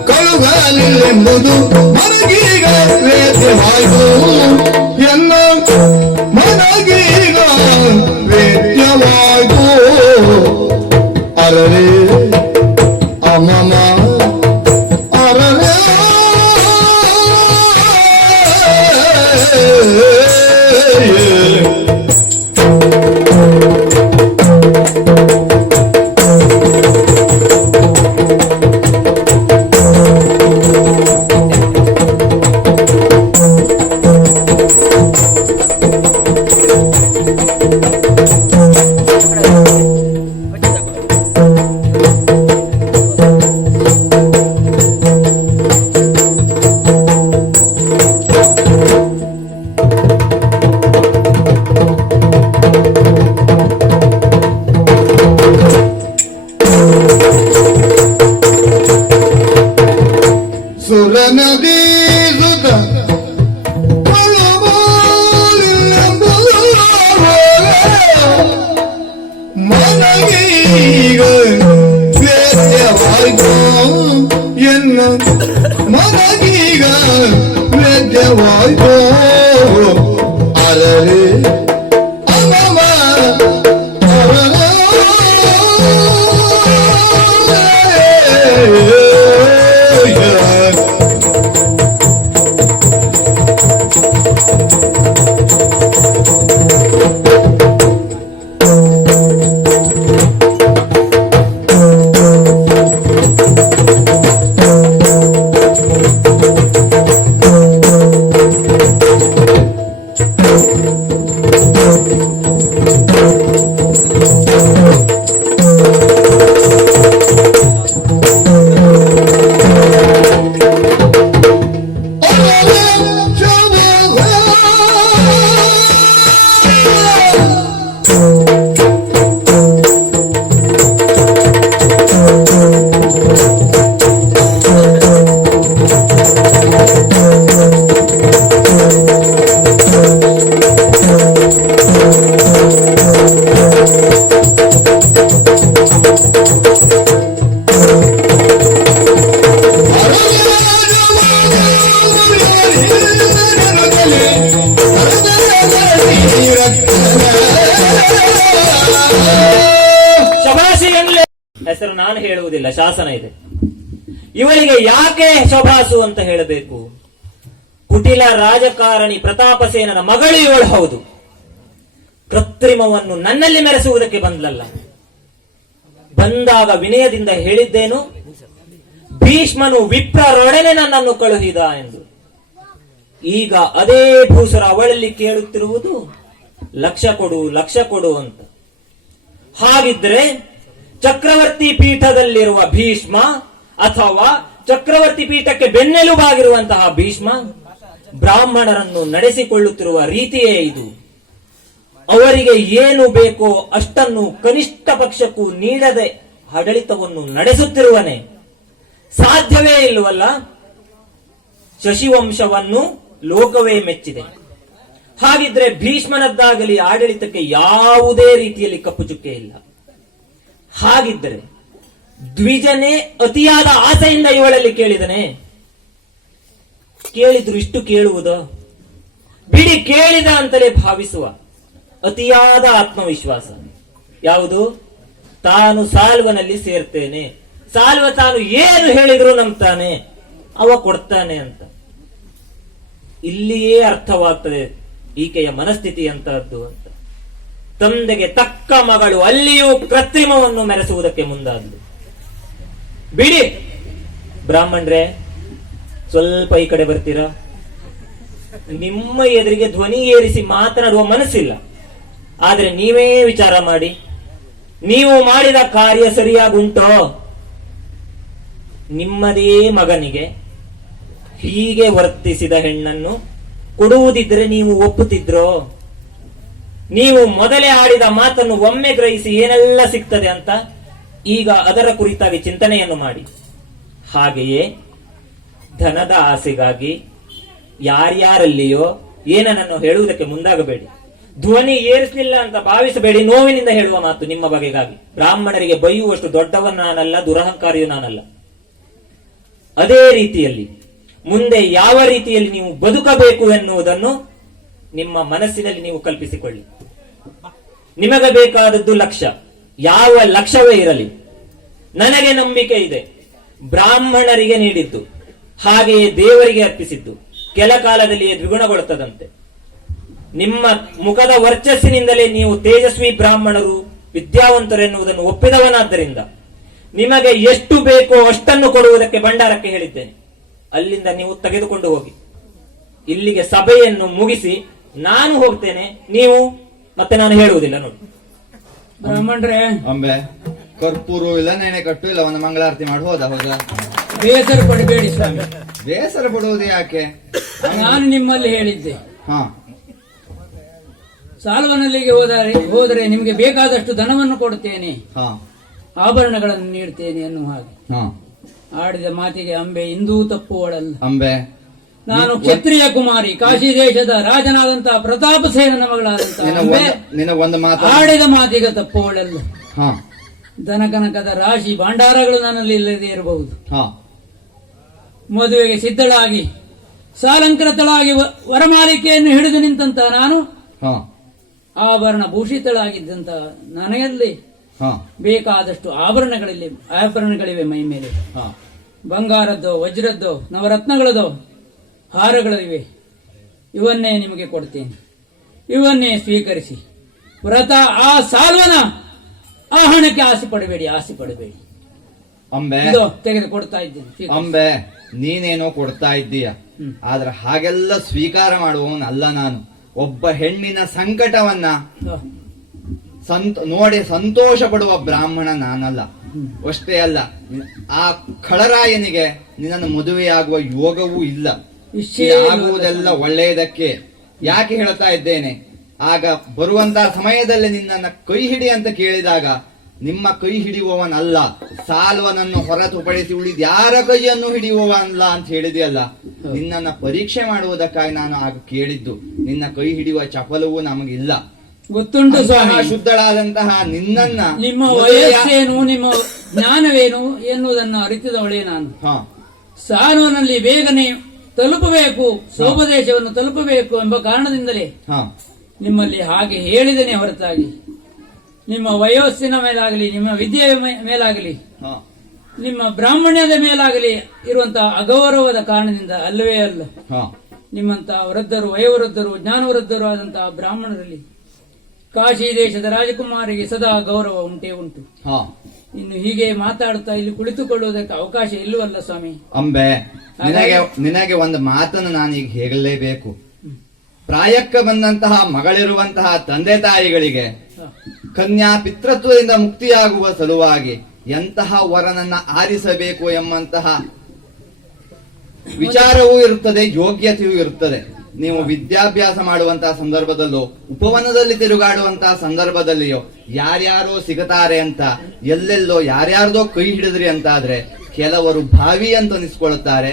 ಕಳುಗಾಲಿಲ್ಲೆಂಬುದು ಮನಗೀಗ ವೇದ್ಯವಾಯ್ತು, ಎನ್ನ ಮನಗೀಗ ವೇದ್ಯವಾಯ್ತು. ಅರರೆ ಅಮಮ ಅರರೆ ಸುರನದೀಸುತ ಮನಗೀಗ ವೇದ್ಯವಾಯ್ತು ಎನ್ನ ಮನಗೀಗ ವೇದ್ಯವಾಯ್ತು ಅರರೆ ಅಮಮ ಶಬಾಷಿ ಎನ್ಲೆ ಹೆಸರು ನಾನು ಹೇಳುವುದಿಲ್ಲ, ಶಾಸನ ಇದೆ. ಇವಳಿಗೆ ಯಾಕೆ ಶಬಾಸು ಅಂತ ಹೇಳಬೇಕು? ಕುಟಿಲ ರಾಜಕಾರಣಿ ಪ್ರತಾಪಸೇನನ ಮಗಳು ಇವಳು, ಹೌದು. ಕೃತ್ರಿಮವನ್ನು ನನ್ನಲ್ಲಿ ಮೆರೆಸುವುದಕ್ಕೆ ಬಂದ್ಲಲ್ಲ. ಬಂದಾಗ ವಿನಯದಿಂದ ಹೇಳಿದ್ದೇನು, ಭೀಷ್ಮನು ವಿಪ್ರರೊಡನೆ ನನ್ನನ್ನು ಕಳುಹಿದ ಎಂದು. ಈಗ ಅದೇ ಭೂಸುರ ಅವಳಲ್ಲಿ ಕೇಳುತ್ತಿರುವುದು ಲಕ್ಷ ಕೊಡು, ಲಕ್ಷ ಕೊಡು ಅಂತ. ಹಾಗಿದ್ರೆ ಚಕ್ರವರ್ತಿ ಪೀಠದಲ್ಲಿರುವ ಭೀಷ್ಮ ಅಥವಾ ಚಕ್ರವರ್ತಿ ಪೀಠಕ್ಕೆ ಬೆನ್ನೆಲುಬಾಗಿರುವಂತಹ ಭೀಷ್ಮ ಬ್ರಾಹ್ಮಣರನ್ನು ನಡೆಸಿಕೊಳ್ಳುತ್ತಿರುವ ರೀತಿಯೇ ಇದು. ಅವರಿಗೆ ಏನು ಬೇಕೋ ಅಷ್ಟನ್ನು ಕನಿಷ್ಠ ಪಕ್ಷಕ್ಕೂ ನೀಡದೆ ಆಡಳಿತವನ್ನು ನಡೆಸುತ್ತಿರುವನೆ. ಸಾಧ್ಯವೇ ಇಲ್ಲವಲ್ಲ. ಶಶಿವಂಶವನ್ನು ಲೋಕವೇ ಮೆಚ್ಚಿದೆ. ಹಾಗಿದ್ರೆ ಭೀಷ್ಮನದ್ದಾಗಲಿ ಆಡಳಿತಕ್ಕೆ ಯಾವುದೇ ರೀತಿಯಲ್ಲಿ ಕಪ್ಪು ಚುಕ್ಕೆ ಇಲ್ಲ. ಹಾಗಿದ್ದರೆ ದ್ವಿಜನೇ ಅತಿಯಾದ ಆಸೆಯಿಂದ ಇವಳಲ್ಲಿ ಕೇಳಿದನೆ. ಕೇಳಿದ್ರು ಇಷ್ಟು ಕೇಳುವುದ? ಬಿಡಿ, ಕೇಳಿದ ಅಂತಲೇ ಭಾವಿಸುವ ಅತಿಯಾದ ಆತ್ಮವಿಶ್ವಾಸ ಯಾವುದು? ತಾನು ಸಾಲ್ವನಲ್ಲಿ ಸೇರ್ತೇನೆ, ಸಾಲ್ವ ತಾನು ಏನು ಹೇಳಿದ್ರು ನಂಬ್ತಾನೆ, ಅವ ಕೊಡ್ತಾನೆ ಅಂತ. ಇಲ್ಲಿಯೇ ಅರ್ಥವಾಗ್ತದೆ ಈಕೆಯ ಮನಸ್ಥಿತಿ ಅಂತಹದ್ದು ಅಂತ. ತಂದೆಗೆ ತಕ್ಕ ಮಗಳು ಅಲ್ಲಿಯೂ ಕೃತ್ರಿಮವನ್ನು ಮೆರೆಸುವುದಕ್ಕೆ ಮುಂದಾದ್ಲು. ಬಿಡಿ ಬ್ರಾಹ್ಮಣರೇ, ಸ್ವಲ್ಪ ಈ ಕಡೆ ಬರ್ತೀರಾ? ನಿಮ್ಮ ಎದುರಿಗೆ ಧ್ವನಿ ಏರಿಸಿ ಮಾತನಾಡುವ ಮನಸ್ಸಿಲ್ಲ. ಆದ್ರೆ ನೀವೇ ವಿಚಾರ ಮಾಡಿ, ನೀವು ಮಾಡಿದ ಕಾರ್ಯ ಸರಿಯಾಗುಂಟೋ? ನಿಮ್ಮದೇ ಮಗನಿಗೆ ಹೀಗೆ ವರ್ತಿಸಿದ ಹೆಣ್ಣನ್ನು ಕೊಡುವುದಿದ್ರೆ ನೀವು ಒಪ್ಪುತ್ತಿದ್ರೋ? ನೀವು ಮೊದಲೇ ಆಡಿದ ಮಾತನ್ನು ಒಮ್ಮೆ ಗ್ರಹಿಸಿ ಏನೆಲ್ಲ ಸಿಗ್ತದೆ ಅಂತ ಈಗ ಅದರ ಕುರಿತಾಗಿ ಚಿಂತನೆಯನ್ನು ಮಾಡಿ. ಹಾಗೆಯೇ ಧನದ ಆಸೆಗಾಗಿ ಯಾರ್ಯಾರಲ್ಲಿಯೋ ಏನನ್ನು ಹೇಳುವುದಕ್ಕೆ ಮುಂದಾಗಬೇಡಿ. ಧ್ವನಿ ಏರಿಸಲಿಲ್ಲ ಅಂತ ಭಾವಿಸಬೇಡಿ. ನೋವಿನಿಂದ ಹೇಳುವ ಮಾತು ನಿಮ್ಮ ಬಗೆಗಾಗಿ. ಬ್ರಾಹ್ಮಣರಿಗೆ ಬೈಯುವಷ್ಟು ದೊಡ್ಡವನು ನಾನಲ್ಲ, ದುರಹಂಕಾರಿಯೂ ನಾನಲ್ಲ. ಅದೇ ರೀತಿಯಲ್ಲಿ ಮುಂದೆ ಯಾವ ರೀತಿಯಲ್ಲಿ ನೀವು ಬದುಕಬೇಕು ಎನ್ನುವುದನ್ನು ನಿಮ್ಮ ಮನಸ್ಸಿನಲ್ಲಿ ನೀವು ಕಲ್ಪಿಸಿಕೊಳ್ಳಿ. ನಿಮಗೆ ಬೇಕಾದದ್ದು ಲಕ್ಷ್ಯ, ಯಾವ ಲಕ್ಷ್ಯವೇ ಇರಲಿ. ನನಗೆ ನಂಬಿಕೆ ಇದೆ, ಬ್ರಾಹ್ಮಣರಿಗೆ ನೀಡಿದ್ದು ಹಾಗೆಯೇ ದೇವರಿಗೆ ಅರ್ಪಿಸಿದ್ದು ಕೆಲ ಕಾಲದಲ್ಲಿಯೇ ದ್ವಿಗುಣಗೊಳ್ಳುತ್ತದಂತೆ. ನಿಮ್ಮ ಮುಖದ ವರ್ಚಸ್ಸಿನಿಂದಲೇ ನೀವು ತೇಜಸ್ವಿ ಬ್ರಾಹ್ಮಣರು ವಿದ್ಯಾವಂತರು ಎನ್ನುವುದನ್ನು ಒಪ್ಪಿದವನಾದ್ದರಿಂದ ನಿಮಗೆ ಎಷ್ಟು ಬೇಕೋ ಅಷ್ಟನ್ನು ಕೊಡುವುದಕ್ಕೆ ಭಂಡಾರಕ್ಕೆ ಹೇಳಿದ್ದೇನೆ. ಅಲ್ಲಿಂದ ನೀವು ತೆಗೆದುಕೊಂಡು ಹೋಗಿ. ಇಲ್ಲಿಗೆ ಸಭೆಯನ್ನು ಮುಗಿಸಿ ನಾನು ಹೋಗ್ತೇನೆ, ನೀವು ಮತ್ತೆ ನಾನು ಹೇಳುವುದಿಲ್ಲ ನೋಡಿ. ಬ್ರಾಹ್ಮಣರೇ, ಅಂಬೆ ಕರ್ಪೂರು ಇಲ್ಲ, ನೆನೆ ಕಟ್ಟು ಇಲ್ಲ, ಒಂದು ಮಂಗಳಾರತಿ ಮಾಡಿ ಹೋದ. ಬೇಸರ ಪಡಬೇಡಿ ಸ್ವಾಮಿ. ಬೇಸರ ಪಡುವುದು ಯಾಕೆ? ನಾನು ನಿಮ್ಮಲ್ಲಿ ಹೇಳಿದ್ದೆ, ಹಾ, ಸಾಲ್ವನಲ್ಲಿಗೆ ಹೋದರೆ ನಿಮಗೆ ಬೇಕಾದಷ್ಟು ಧನವನ್ನು ಕೊಡುತ್ತೇನೆ, ಹಾ, ಆಭರಣಗಳನ್ನು ನೀಡುತ್ತೇನೆ ಎನ್ನುವ ಹಾಗೆ ಹಾ. ಆಡಿದ ಮಾತಿಗೆ ಅಂಬೆ ಇಂದೂ ತಪ್ಪುವಳಲ್ಲ. ಅಂಬೆ ನಾನು ಕ್ಷತ್ರಿಯ ಕುಮಾರಿ, ಕಾಶಿ ದೇಶದ ರಾಜನಾದಂತಹ ಪ್ರತಾಪ ಸೇನನ ಮಗಳಾದಂತಹ ಅಂಬೆ ನಿನಗೊಂದು ಮಾತು, ಆಡಿದ ಮಾತಿಗೆ ತಪ್ಪುವಳಲ್ಲ. ಹಾ, ಧನಕನಕದ ರಾಶಿ ಭಂಡಾರಗಳು ನನ್ನಲ್ಲಿ ಇಲ್ಲದೆ ಇರಬಹುದು. ಹಾ, ಮದುವೆಗೆ ಸಿದ್ಧಳಾಗಿ ಸಾಲಂಕೃತಳಾಗಿ ವರಮಾಲಿಕೆಯನ್ನು ಹಿಡಿದು ನಿಂತಂತ ನಾನು, ಹಾ, ಆಭರಣ ಭೂಷಿತಳಾಗಿದ್ದಂತ ನನಗಲ್ಲಿ ಹಾ, ಬೇಕಾದಷ್ಟು ಆಭರಣಗಳಿವೆ ಮೈ ಮೇಲೆ. ಹಾ. ಬಂಗಾರದ್ದೋ ವಜ್ರದ್ದೋ ನವರತ್ನಗಳದೋ ಹಾರಗಳಿವೆ. ಇವನ್ನೇ ನಿಮಗೆ ಕೊಡ್ತೇನೆ, ಇವನ್ನೇ ಸ್ವೀಕರಿಸಿ. ವ್ರತ ಆ ಸಾಲ್ವನ ಆ ಹಣಕ್ಕೆ ಆಸೆ ಪಡಬೇಡಿ. ಅಂಬೆ ಇದು ತೆಗೆದು ಕೊಡ್ತಾ ಇದ್ದೇನೆ, ಸ್ವೀಕರಿಸಿ. ಅಂಬೆ ನೀನೇನೋ ಕೊಡ್ತಾ ಇದ್ದೀಯ, ಆದ್ರೆ ಹಾಗೆಲ್ಲ ಸ್ವೀಕಾರ ಮಾಡುವವನಲ್ಲ ನಾನು. ಒಬ್ಬ ಹೆಣ್ಣಿನ ಸಂಕಟವನ್ನ ನೋಡಿ ಸಂತೋಷ ಪಡುವ ಬ್ರಾಹ್ಮಣ ನಾನಲ್ಲ. ಅಷ್ಟೇ ಅಲ್ಲ, ಆ ಖಳರಾಯನಿಗೆ ನಿನ್ನನ್ನು ಮದುವೆಯಾಗುವ ಯೋಗವೂ ಇಲ್ಲ. ಆಗುವುದೆಲ್ಲ ಒಳ್ಳೆಯದಕ್ಕೆ. ಯಾಕೆ ಹೇಳ್ತಾ ಇದ್ದೇನೆ, ಆಗ ಬರುವಂತಹ ಸಮಯದಲ್ಲಿ ನಿನ್ನನ್ನ ಕೈ ಹಿಡಿ ಅಂತ ಕೇಳಿದಾಗ ನಿಮ್ಮ ಕೈ ಹಿಡಿಯುವವನಲ್ಲ, ಸಾಲ್ವನನ್ನು ಹೊರತುಪಡಿಸಿ ಉಳಿದ ಯಾರ ಕೈಯನ್ನು ಹಿಡಿಯುವವನಲ್ಲ ಅಂತ ಹೇಳಿದೆಯಲ್ಲ. ನಿನ್ನನ್ನ ಪರೀಕ್ಷೆ ಮಾಡುವುದಕ್ಕಾಗಿ ನಾನು ಆಗ ಕೇಳಿದ್ದು. ನಿನ್ನ ಕೈ ಹಿಡಿಯುವ ಚಪಲವೂ ನಮಗಿಲ್ಲ. ಗೊತ್ತುಂಟು ಸ್ವಾಮಿ, ಶುದ್ಧಳಾದಂತಹ ನಿನ್ನನ್ನ, ನಿಮ್ಮ ವಯಸ್ಸೇನು, ನಿಮ್ಮ ಜ್ಞಾನವೇನು ಎನ್ನುವುದನ್ನು ಅರಿತದವಳೇ ನಾನು. ಸಾಲ್ವನಲ್ಲಿ ಬೇಗನೆ ತಲುಪಬೇಕು, ಸೋಪದೇಶವನ್ನು ತಲುಪಬೇಕು ಎಂಬ ಕಾರಣದಿಂದಲೇ ನಿಮ್ಮಲ್ಲಿ ಹಾಗೆ ಹೇಳಿದನೇ ಹೊರತಾಗಿ ನಿಮ್ಮ ವಯೋಸ್ಸಿನ ಮೇಲಾಗಲಿ, ನಿಮ್ಮ ವಿದ್ಯೆಯ ಮೇಲಾಗಲಿ, ನಿಮ್ಮ ಬ್ರಾಹ್ಮಣ್ಯದ ಮೇಲಾಗಲಿ ಇರುವಂತಹ ಅಗೌರವದ ಕಾರಣದಿಂದ ಅಲ್ಲವೇ ಅಲ್ಲ. ನಿಮ್ಮಂತಹ ವೃದ್ಧರು, ವಯೋವೃದ್ಧರು, ಜ್ಞಾನವೃದ್ಧರು ಆದಂತಹ ಬ್ರಾಹ್ಮಣರಲ್ಲಿ ಕಾಶಿ ದೇಶದ ರಾಜಕುಮಾರಿಗೆ ಸದಾ ಗೌರವ ಉಂಟೇ ಉಂಟು. ಇನ್ನು ಹೀಗೆ ಮಾತಾಡುತ್ತಾ ಇಲ್ಲಿ ಕುಳಿತುಕೊಳ್ಳುವುದಕ್ಕೆ ಅವಕಾಶ ಇಲ್ಲವಲ್ಲ ಸ್ವಾಮಿ. ಅಂಬೆ ನಿನಗೆ ಒಂದು ಮಾತನ್ನು ನಾನೀಗ ಹೇಳಲೇಬೇಕು. ಪ್ರಾಯಕ್ಕೆ ಬಂದಂತಹ ಮಗಳಿರುವಂತಹ ತಂದೆ ತಾಯಿಗಳಿಗೆ ಕನ್ಯಾ ಪಿತೃತ್ವದಿಂದ ಮುಕ್ತಿಯಾಗುವ ಸಲುವಾಗಿ ಎಂತಹ ವರನನ್ನ ಆರಿಸಬೇಕು ಎಂಬಂತಹ ವಿಚಾರವೂ ಇರುತ್ತದೆ, ಯೋಗ್ಯತೆಯೂ ಇರುತ್ತದೆ. ನೀವು ವಿದ್ಯಾಭ್ಯಾಸ ಮಾಡುವಂತಹ ಸಂದರ್ಭದಲ್ಲೂ, ಉಪವನದಲ್ಲಿ ತಿರುಗಾಡುವಂತಹ ಸಂದರ್ಭದಲ್ಲಿಯೋ ಯಾರ್ಯಾರೋ ಸಿಗುತ್ತಾರೆ ಅಂತ ಎಲ್ಲೆಲ್ಲೋ ಯಾರ್ಯಾರ್ದೋ ಕೈ ಹಿಡಿದ್ರಿ ಅಂತ ಆದ್ರೆ ಕೆಲವರು ಬಾವಿ ಅಂತ ಅನಿಸ್ಕೊಳ್ಳುತ್ತಾರೆ,